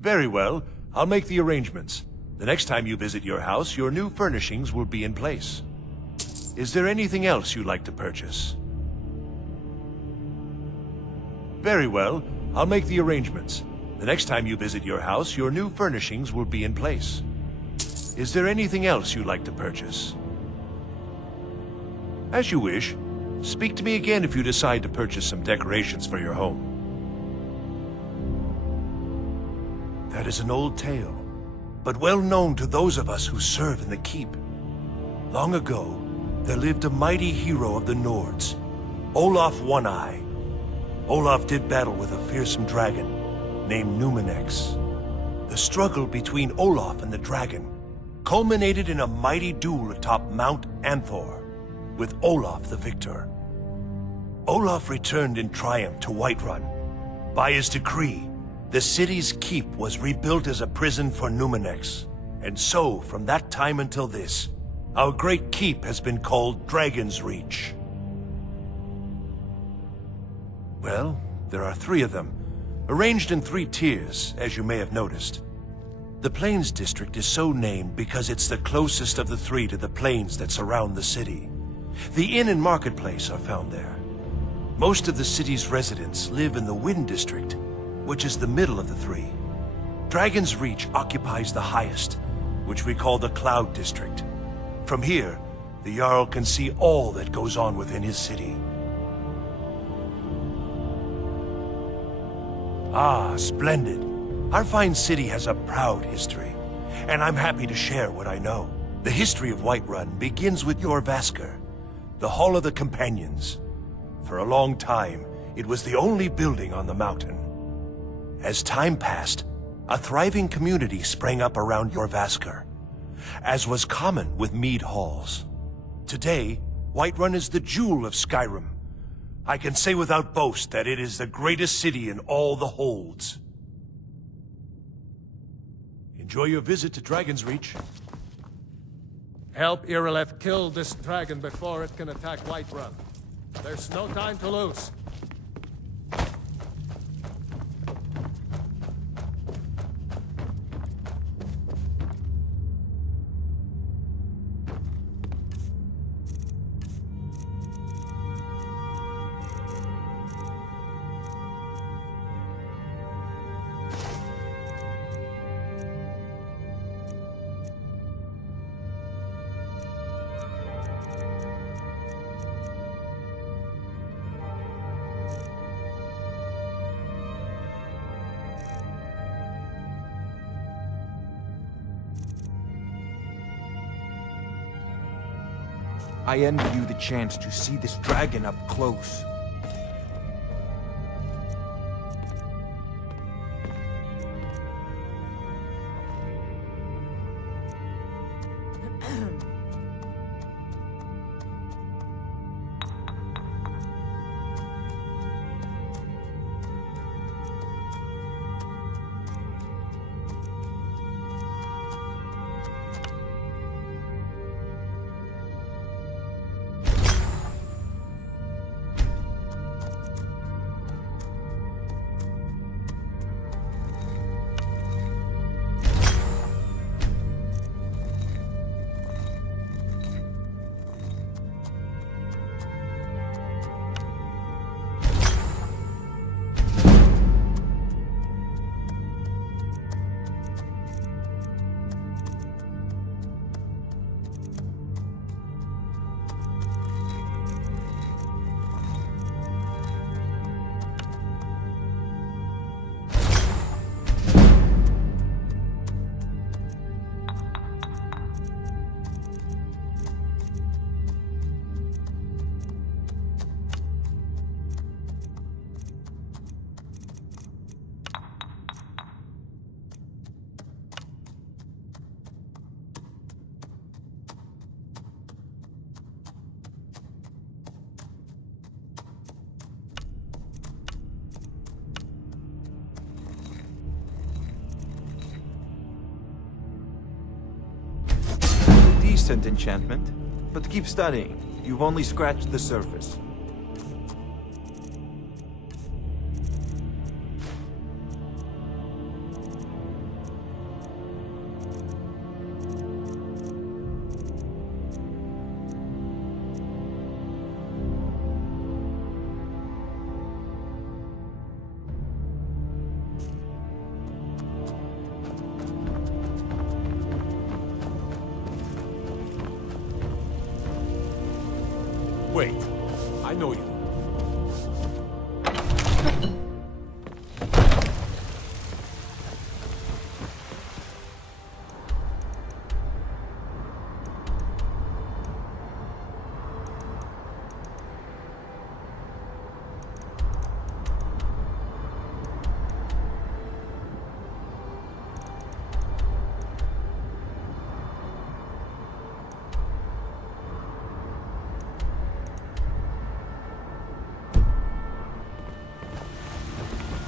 Very well. I'll make the arrangements. The next time you visit your house, your new furnishings will be in place. Is there anything else you'd like to purchase? Very well. I'll make the arrangements. The next time you visit your house, your new furnishings will be in place. Is there anything else you'd like to purchase? As you wish. Speak to me again if you decide to purchase some decorations for your home. That is an old tale, but well known to those of us who serve in the keep. Long ago, there lived a mighty hero of the Nords, Olaf One-Eye. Olaf did battle with a fearsome dragon named Numenex. The struggle between Olaf and the dragon culminated in a mighty duel atop Mount Anthor, with Olaf the victor. Olaf returned in triumph to Whiterun. By his decree, the city's keep was rebuilt as a prison for Numenex. And so, from that time until this, our great keep has been called Dragon's Reach. Well, there are 3 of them, arranged in 3 tiers, as you may have noticed. The Plains District is so named because it's the closest of the 3 to the plains that surround the city. The inn and marketplace are found there. Most of the city's residents live in the Wind District, which is the middle of the 3. Dragon's Reach occupies the highest, which we call the Cloud District. From here, the Jarl can see all that goes on within his city. Ah, splendid. Our fine city has a proud history, and I'm happy to share what I know. The history of Whiterun begins with Jorrvaskr, the Hall of the Companions. For a long time, it was the only building on the mountain. As time passed, a thriving community sprang up around Jorrvaskr, as was common with mead halls. Today, Whiterun is the jewel of Skyrim. I can say without boast that it is the greatest city in all the holds. Enjoy your visit to Dragon's Reach. Help Irileth kill this dragon before it can attack Whiterun. There's no time to lose. I envy you the chance to see this dragon up close. Decent enchantment, but keep studying. You've only scratched the surface. Wait, I know you.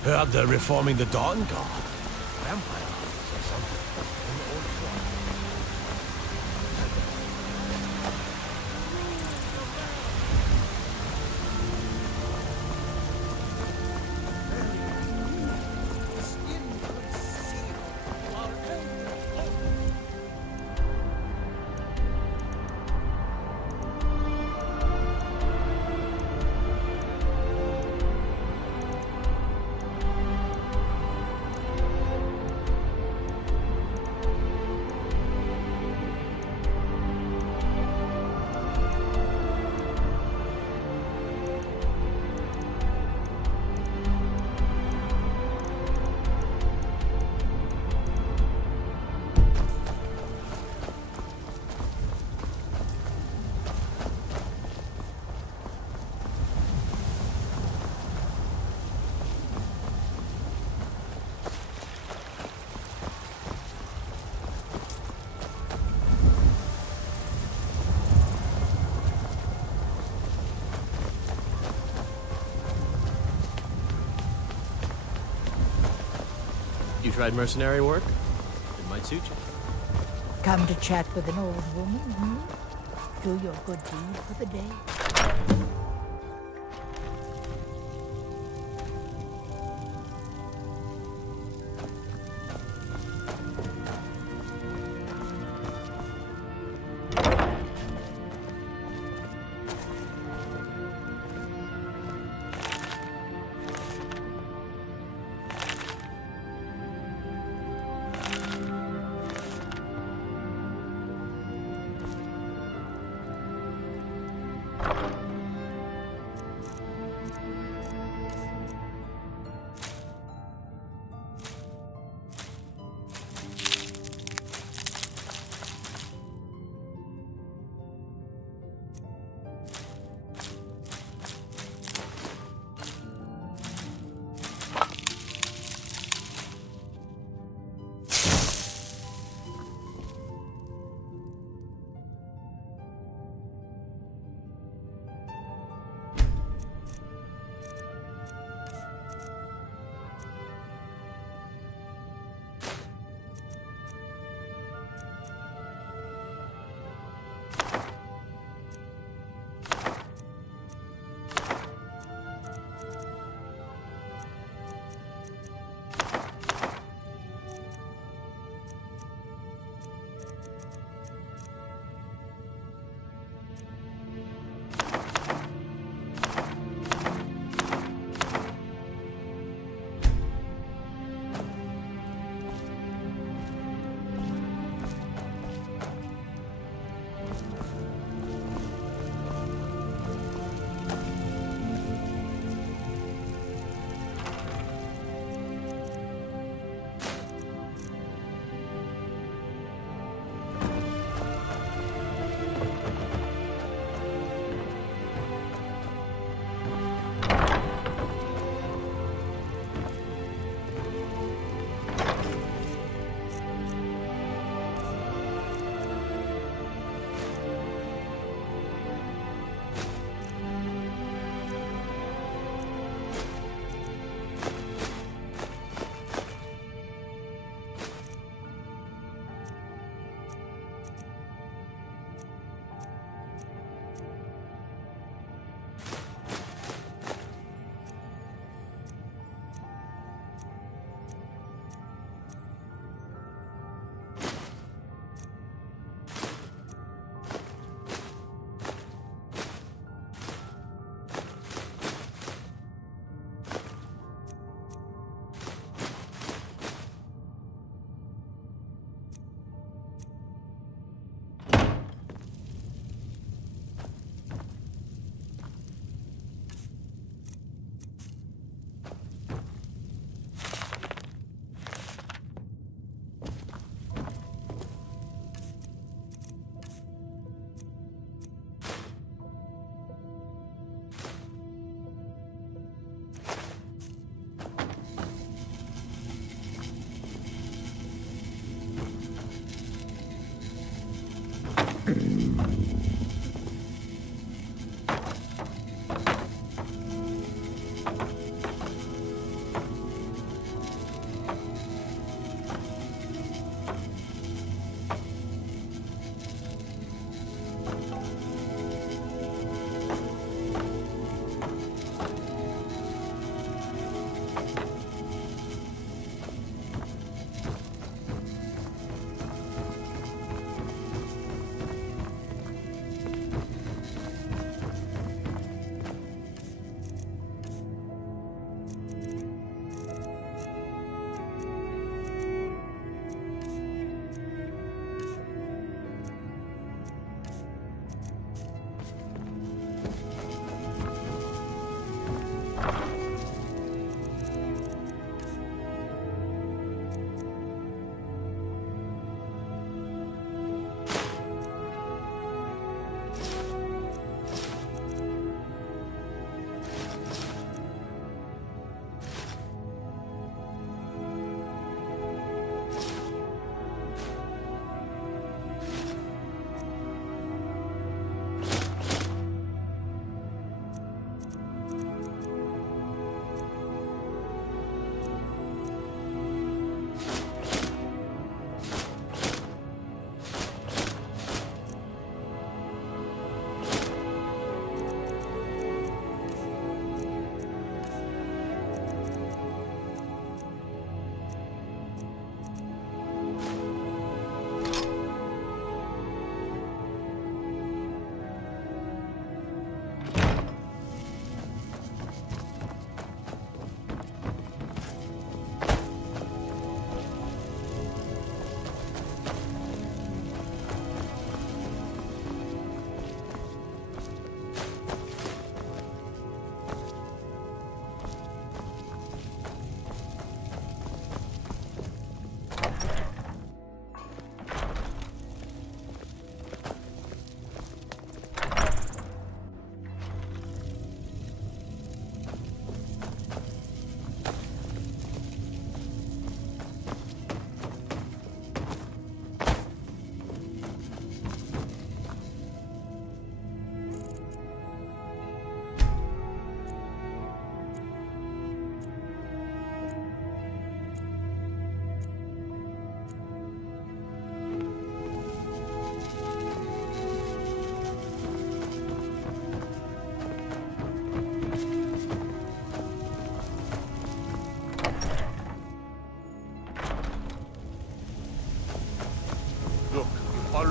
Heard they're reforming the Dawn Guard. Vampire hunters or something. In the old fort. you tried mercenary work, it might suit you. Come to chat with an old woman, hmm? Do your good deed for the day.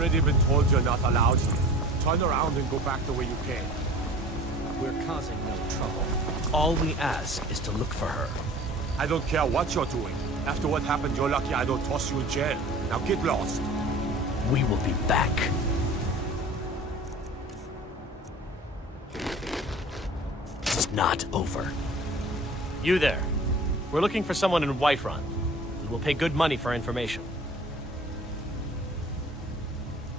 already been told you're not allowed here. Turn around and go back the way you came. We're causing no trouble. All we ask is to look for her. I don't care what you're doing. After what happened, you're lucky I don't toss you in jail. Now get lost. We will be back. It's not over. You there. We're looking for someone in Whiterun. We will pay good money for information.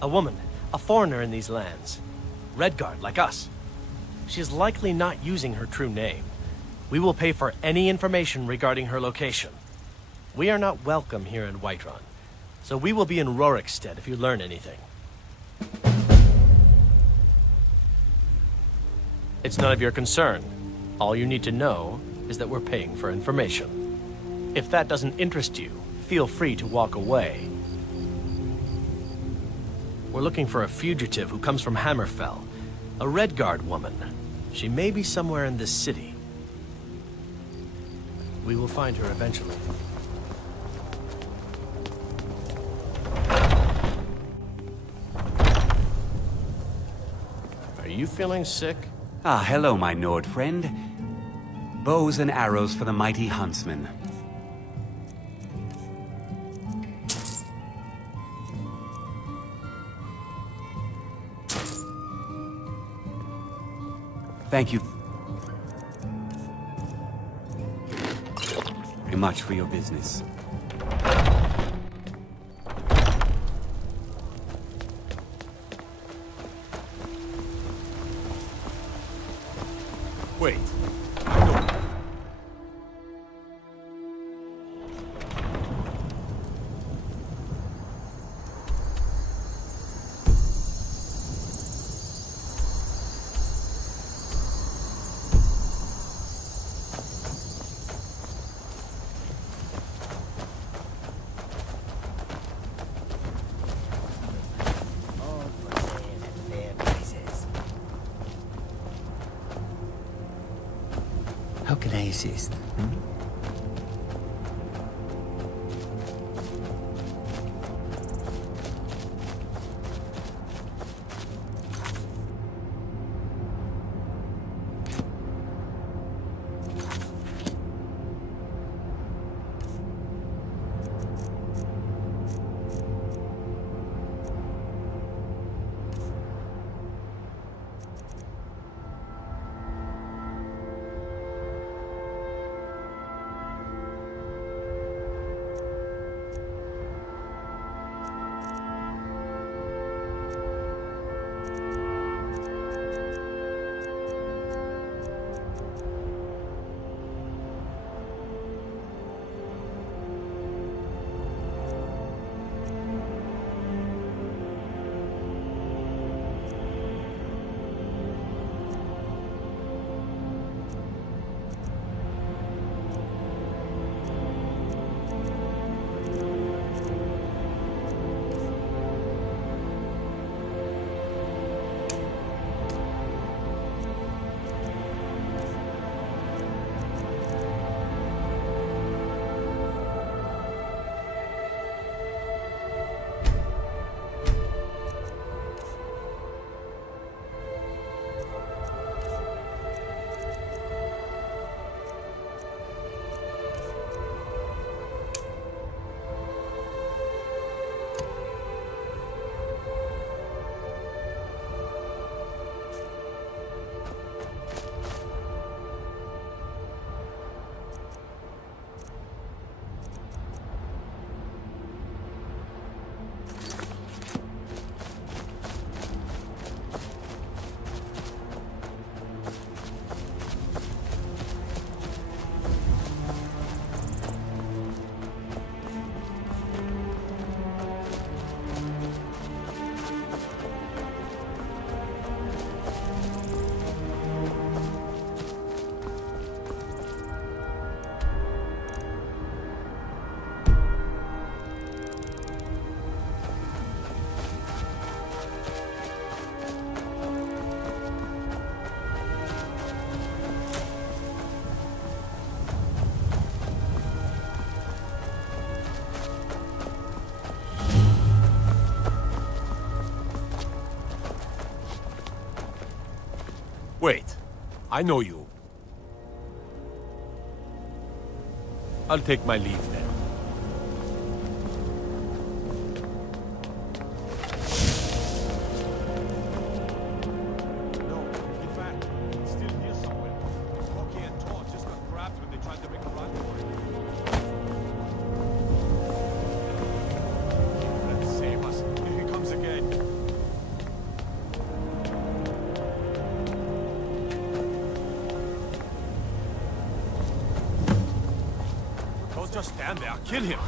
A woman, a foreigner in these lands. Redguard, like us. She is likely not using her true name. We will pay for any information regarding her location. We are not welcome here in Whiterun, so we will be in Rorikstead if you learn anything. It's none of your concern. All you need to know is that we're paying for information. If that doesn't interest you, feel free to walk away. We're looking for a fugitive who comes from Hammerfell, a Redguard woman. She may be somewhere in this city. We will find her eventually. Are you feeling sick? Ah, hello, my Nord friend. Bows and arrows for the mighty huntsman. Thank you very much for your business. Wait. How can I assist? Wait. I know you. I'll take my leave then. No, in fact, it's still here somewhere. Rocky and Todd just got grabbed when they tried to make a run for it. Let's save us. Here he comes again. Don't just stand there. Kill him.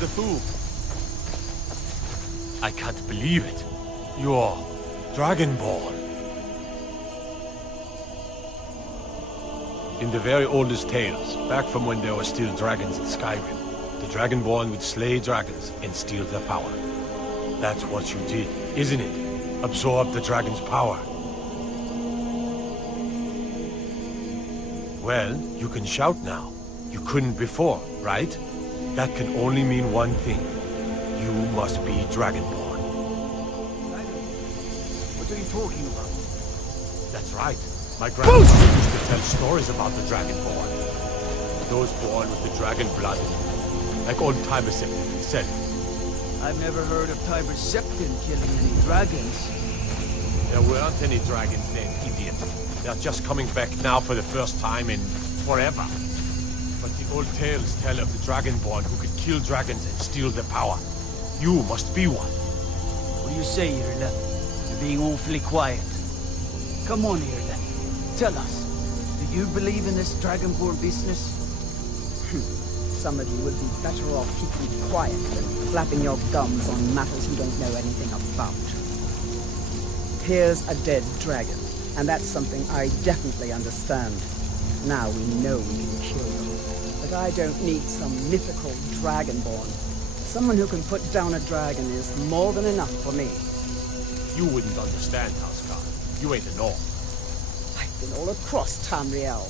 The fool. I can't believe it. You're Dragonborn. In the very oldest tales, back from when there were still dragons in Skyrim, the Dragonborn would slay dragons and steal their power. That's what you did, isn't it? Absorb the dragon's power. Well, you can shout now. You couldn't before, right? That can only mean one thing. You must be Dragonborn. What are you talking about? That's right. My grandfather used to tell stories about the Dragonborn. Those born with the dragon blood. Like old Tiber Septim himself. I've never heard of Tiber Septim killing any dragons. There weren't any dragons then, idiot. They're just coming back now for the first time in forever. But the old tales tell of the Dragonborn who could kill dragons and steal their power. You must be one. What do you say, Irleth? You're being awfully quiet. Come on, Irleth. Tell us. Do you believe in this Dragonborn business? Some of you would be better off keeping quiet than flapping your gums on matters you don't know anything about. Here's a dead dragon, and that's something I definitely understand. Now we know we can kill them. But I don't need some mythical Dragonborn. Someone who can put down a dragon is more than enough for me. You wouldn't understand, Houseguard. You ain't a North. I've been all across Tamriel.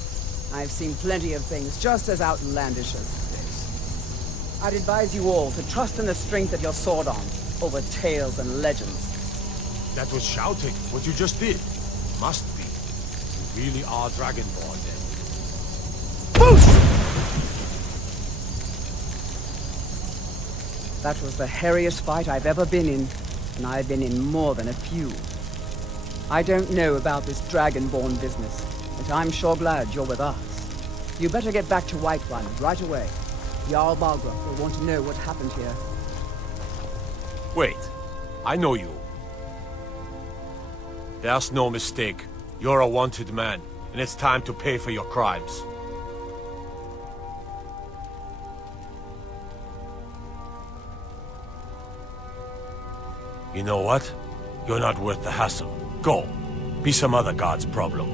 I've seen plenty of things just as outlandish as this. I'd advise you all to trust in the strength of your sword arm over tales and legends. That was shouting, what you just did. Must be. You really are Dragonborn, then. That was the hairiest fight I've ever been in, and I've been in more than a few. I don't know about this Dragonborn business, but I'm sure glad you're with us. You better get back to Whiterun right away. Jarl Balgruuf will want to know what happened here. Wait. I know you. There's no mistake. You're a wanted man, and it's time to pay for your crimes. You know what? You're not worth the hassle. Go. Be some other god's problem.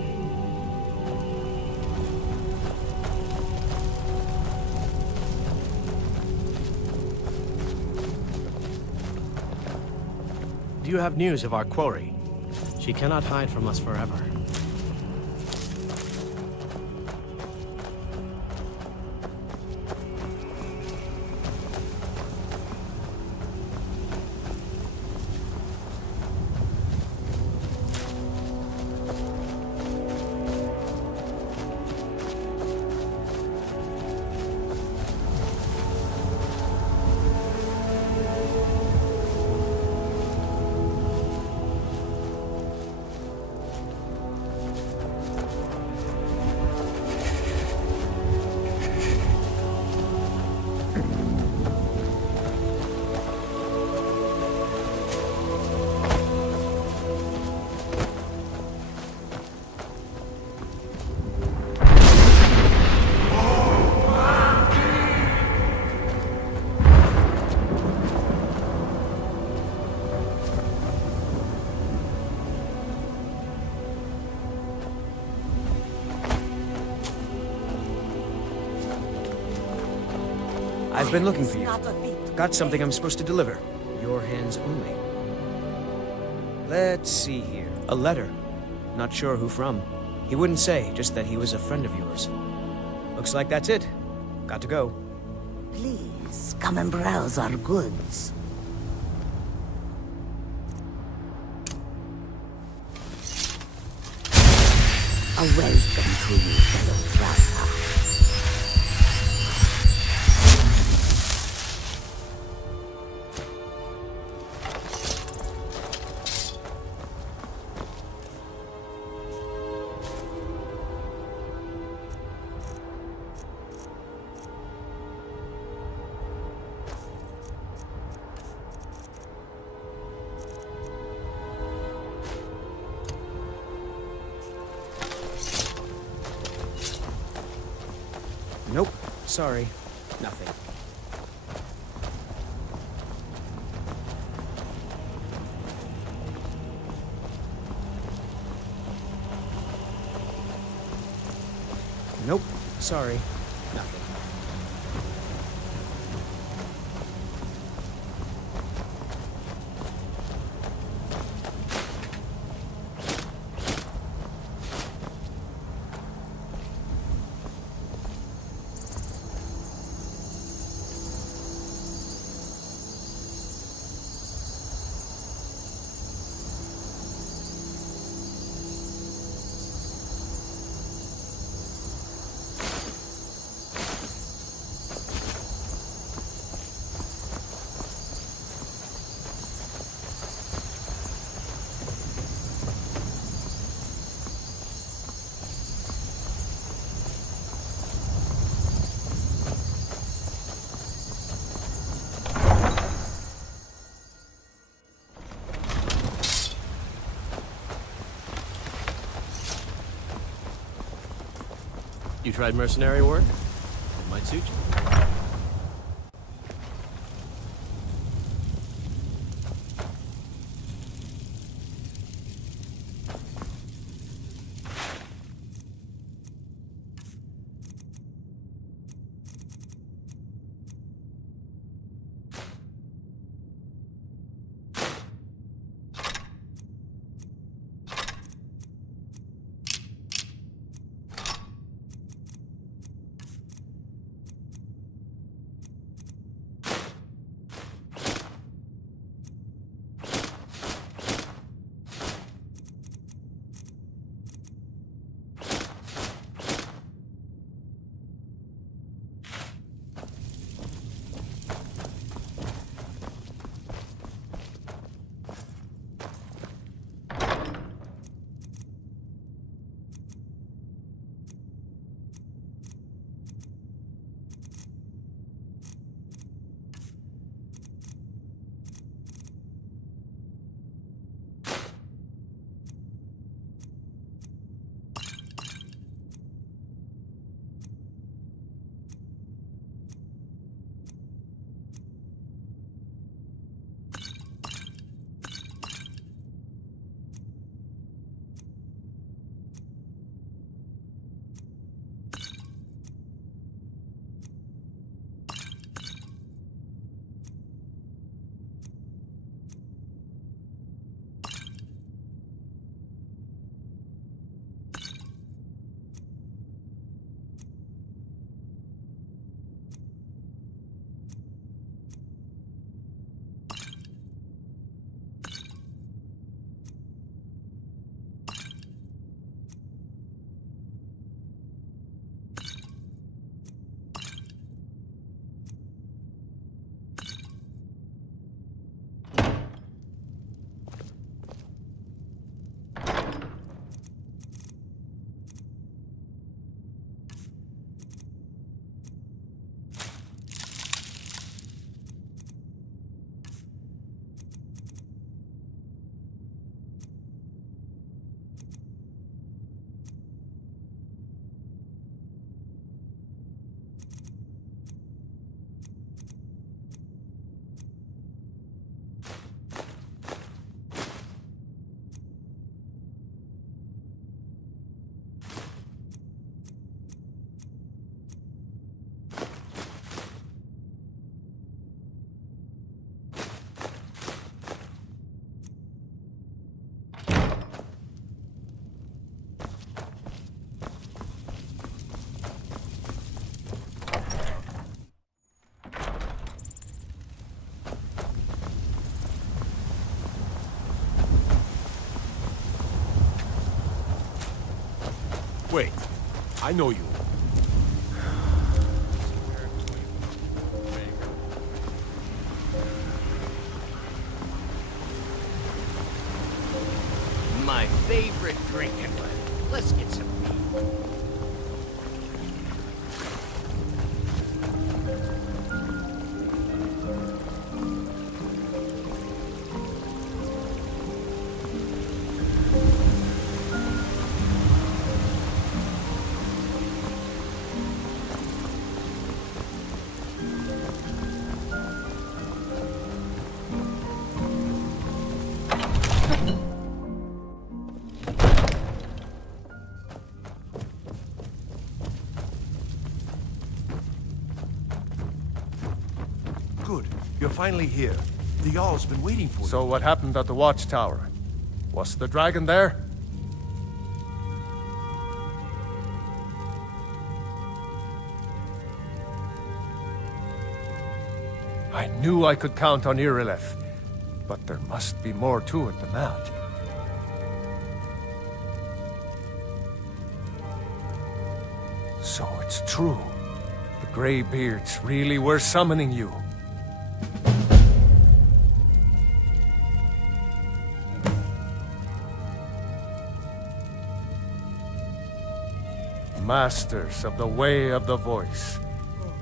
Do you have news of our quarry? She cannot hide from us forever. I've been looking for you. Got something I'm supposed to deliver. Your hands only. Let's see here. A letter. Not sure who from. He wouldn't say, just that he was a friend of yours. Looks like that's it. Got to go. Please, come and browse our goods. A welcome to you, fellow traveler. Nope. Sorry. Nothing. Nope. Sorry. Nothing. You tried mercenary work? It might suit you. Wait, I know you. My favorite drinking buddy. Let's get some meat. Good. You're finally here. The Jarl's been waiting for you. So what happened at the watchtower? Was the dragon there? I knew I could count on Irileth, but there must be more to it than that. So it's true. The Greybeards really were summoning you. Masters of the Way of the Voice.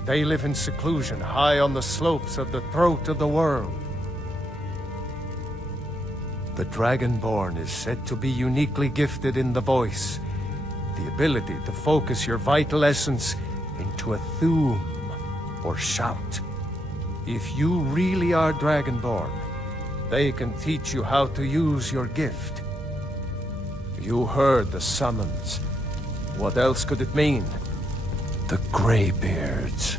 They live in seclusion, high on the slopes of the throat of the world. The Dragonborn is said to be uniquely gifted in the voice, the ability to focus your vital essence into a thum, or shout. If you really are Dragonborn, they can teach you how to use your gift. You heard the summons. What else could it mean? The Greybeards.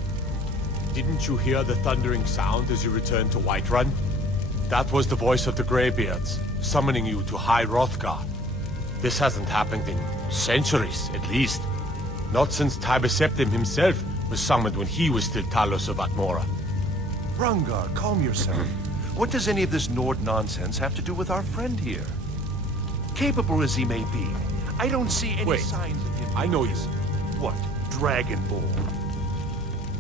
Didn't you hear the thundering sound as you returned to Whiterun? That was the voice of the Greybeards, summoning you to High Hrothgar. This hasn't happened in centuries, at least. Not since Tiber Septim himself was summoned when he was still Talos of Atmora. Rungar, calm yourself. What does any of this Nord nonsense have to do with our friend here? Capable as he may be, I don't see any signs of him. I know you. What? Dragonborn?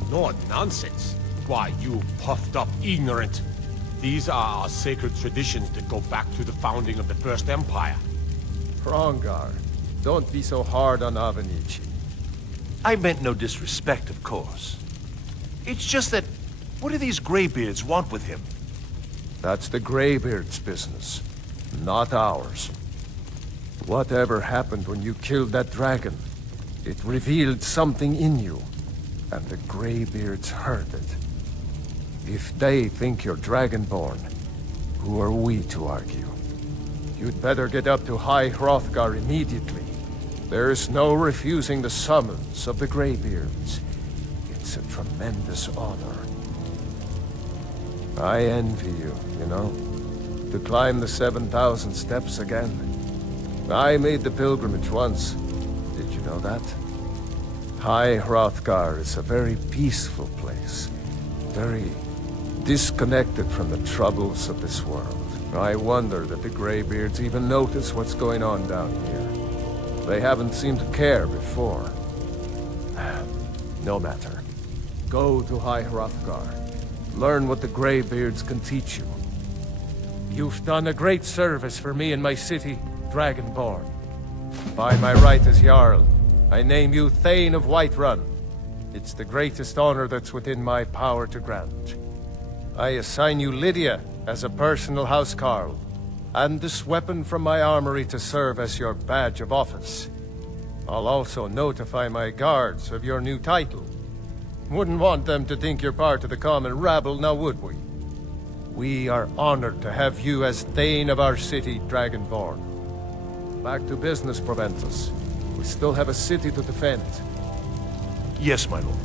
Nord nonsense? Why, you puffed up ignorant. These are our sacred traditions that go back to the founding of the First Empire. Hrongar, don't be so hard on Avenici. I meant no disrespect, of course. It's just that, what do these Greybeards want with him? That's the Greybeards' business, not ours. Whatever happened when you killed that dragon, it revealed something in you, and the Greybeards heard it. If they think you're Dragonborn, who are we to argue? You'd better get up to High Hrothgar immediately. There's no refusing the summons of the Greybeards. It's a tremendous honor. I envy you, you know? To climb the 7,000 steps again. I made the pilgrimage once. Did you know that? High Hrothgar is a very peaceful place. Very disconnected from the troubles of this world. I wonder that the Greybeards even notice what's going on down here. They haven't seemed to care before. No matter. Go to High Hrothgar. Learn what the Greybeards can teach you. You've done a great service for me and my city, Dragonborn. By my right as Jarl, I name you Thane of Whiterun. It's the greatest honor that's within my power to grant. I assign you Lydia as a personal housecarl, and this weapon from my armory to serve as your badge of office. I'll also notify my guards of your new title. Wouldn't want them to think you're part of the common rabble, now would we? We are honored to have you as Thane of our city, Dragonborn. Back to business, Proventus. We still have a city to defend. Yes, my lord.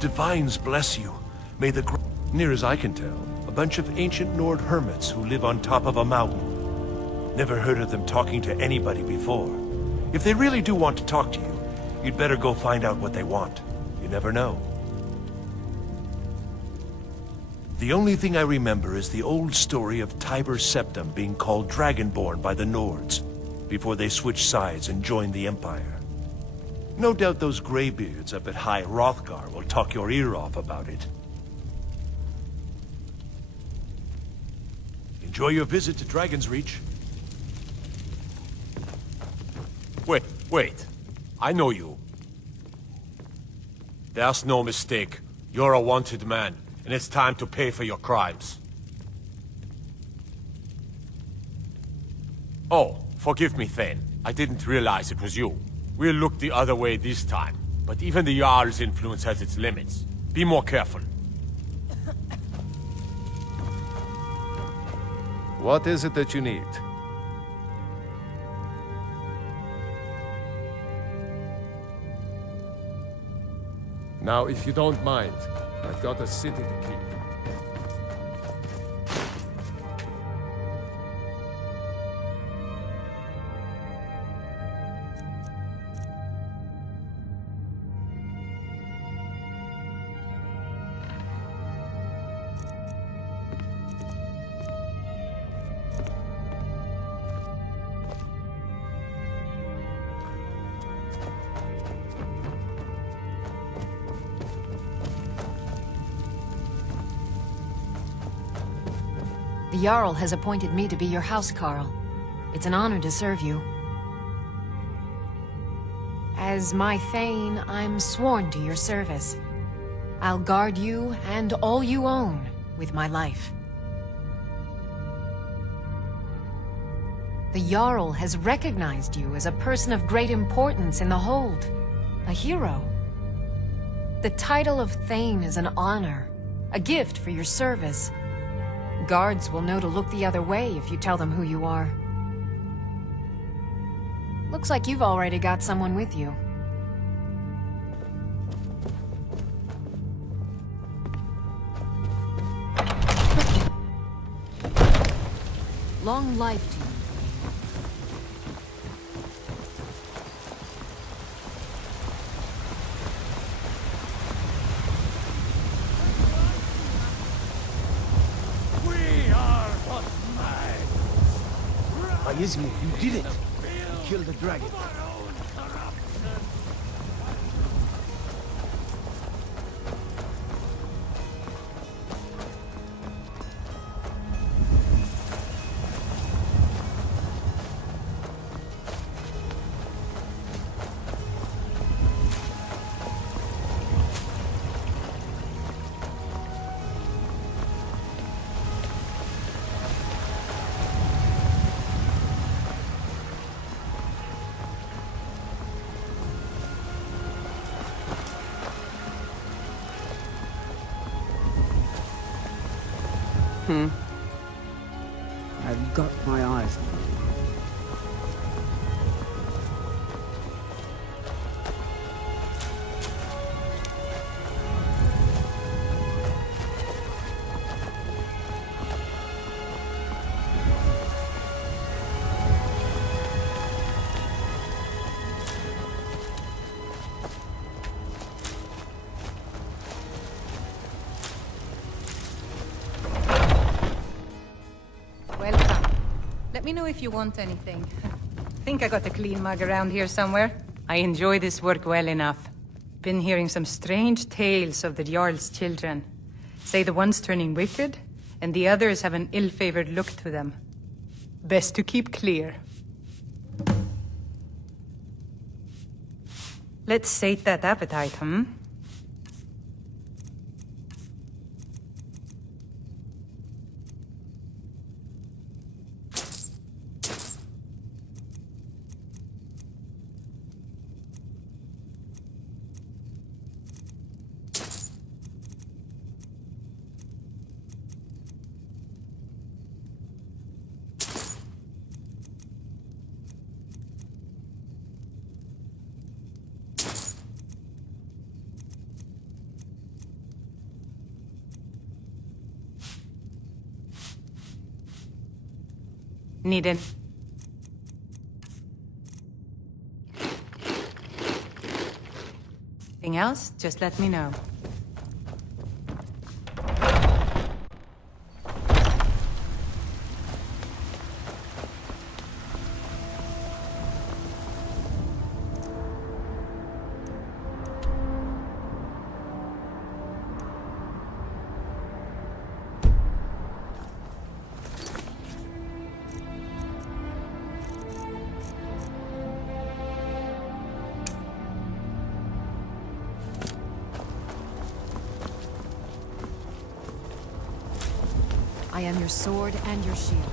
Divines bless you. May the near as I can tell, a bunch of ancient Nord hermits who live on top of a mountain. Never heard of them talking to anybody before. If they really do want to talk to you, you'd better go find out what they want. You never know. The only thing I remember is the old story of Tiber Septim being called Dragonborn by the Nords, before they switched sides and joined the Empire. No doubt those Greybeards up at High Hrothgar will talk your ear off about it. Enjoy your visit to Dragon's Reach. Wait. I know you. There's no mistake. You're a wanted man, and it's time to pay for your crimes. Oh, forgive me, Thane. I didn't realize it was you. We'll look the other way this time, but even the Jarl's influence has its limits. Be more careful. What is it that you need? Now, if you don't mind, I've got a city to keep. The Jarl has appointed me to be your housecarl. It's an honor to serve you. As my Thane, I'm sworn to your service. I'll guard you and all you own with my life. The Jarl has recognized you as a person of great importance in the Hold. A hero. The title of Thane is an honor, a gift for your service. Guards will know to look the other way if you tell them who you are. Looks like you've already got someone with you. Long life to you. Ismir, you did it! You killed the dragon. I've got my eyes on you. Welcome. Let me know if you want anything. Think I got a clean mug around here somewhere. I enjoy this work well enough. Been hearing some strange tales of the Jarl's children. Say the one's turning wicked, and the others have an ill-favored look to them. Best to keep clear. Let's sate that appetite, hmm? Needed. Anything else? Just let me know. I am your sword and your shield.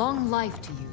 Long life to you,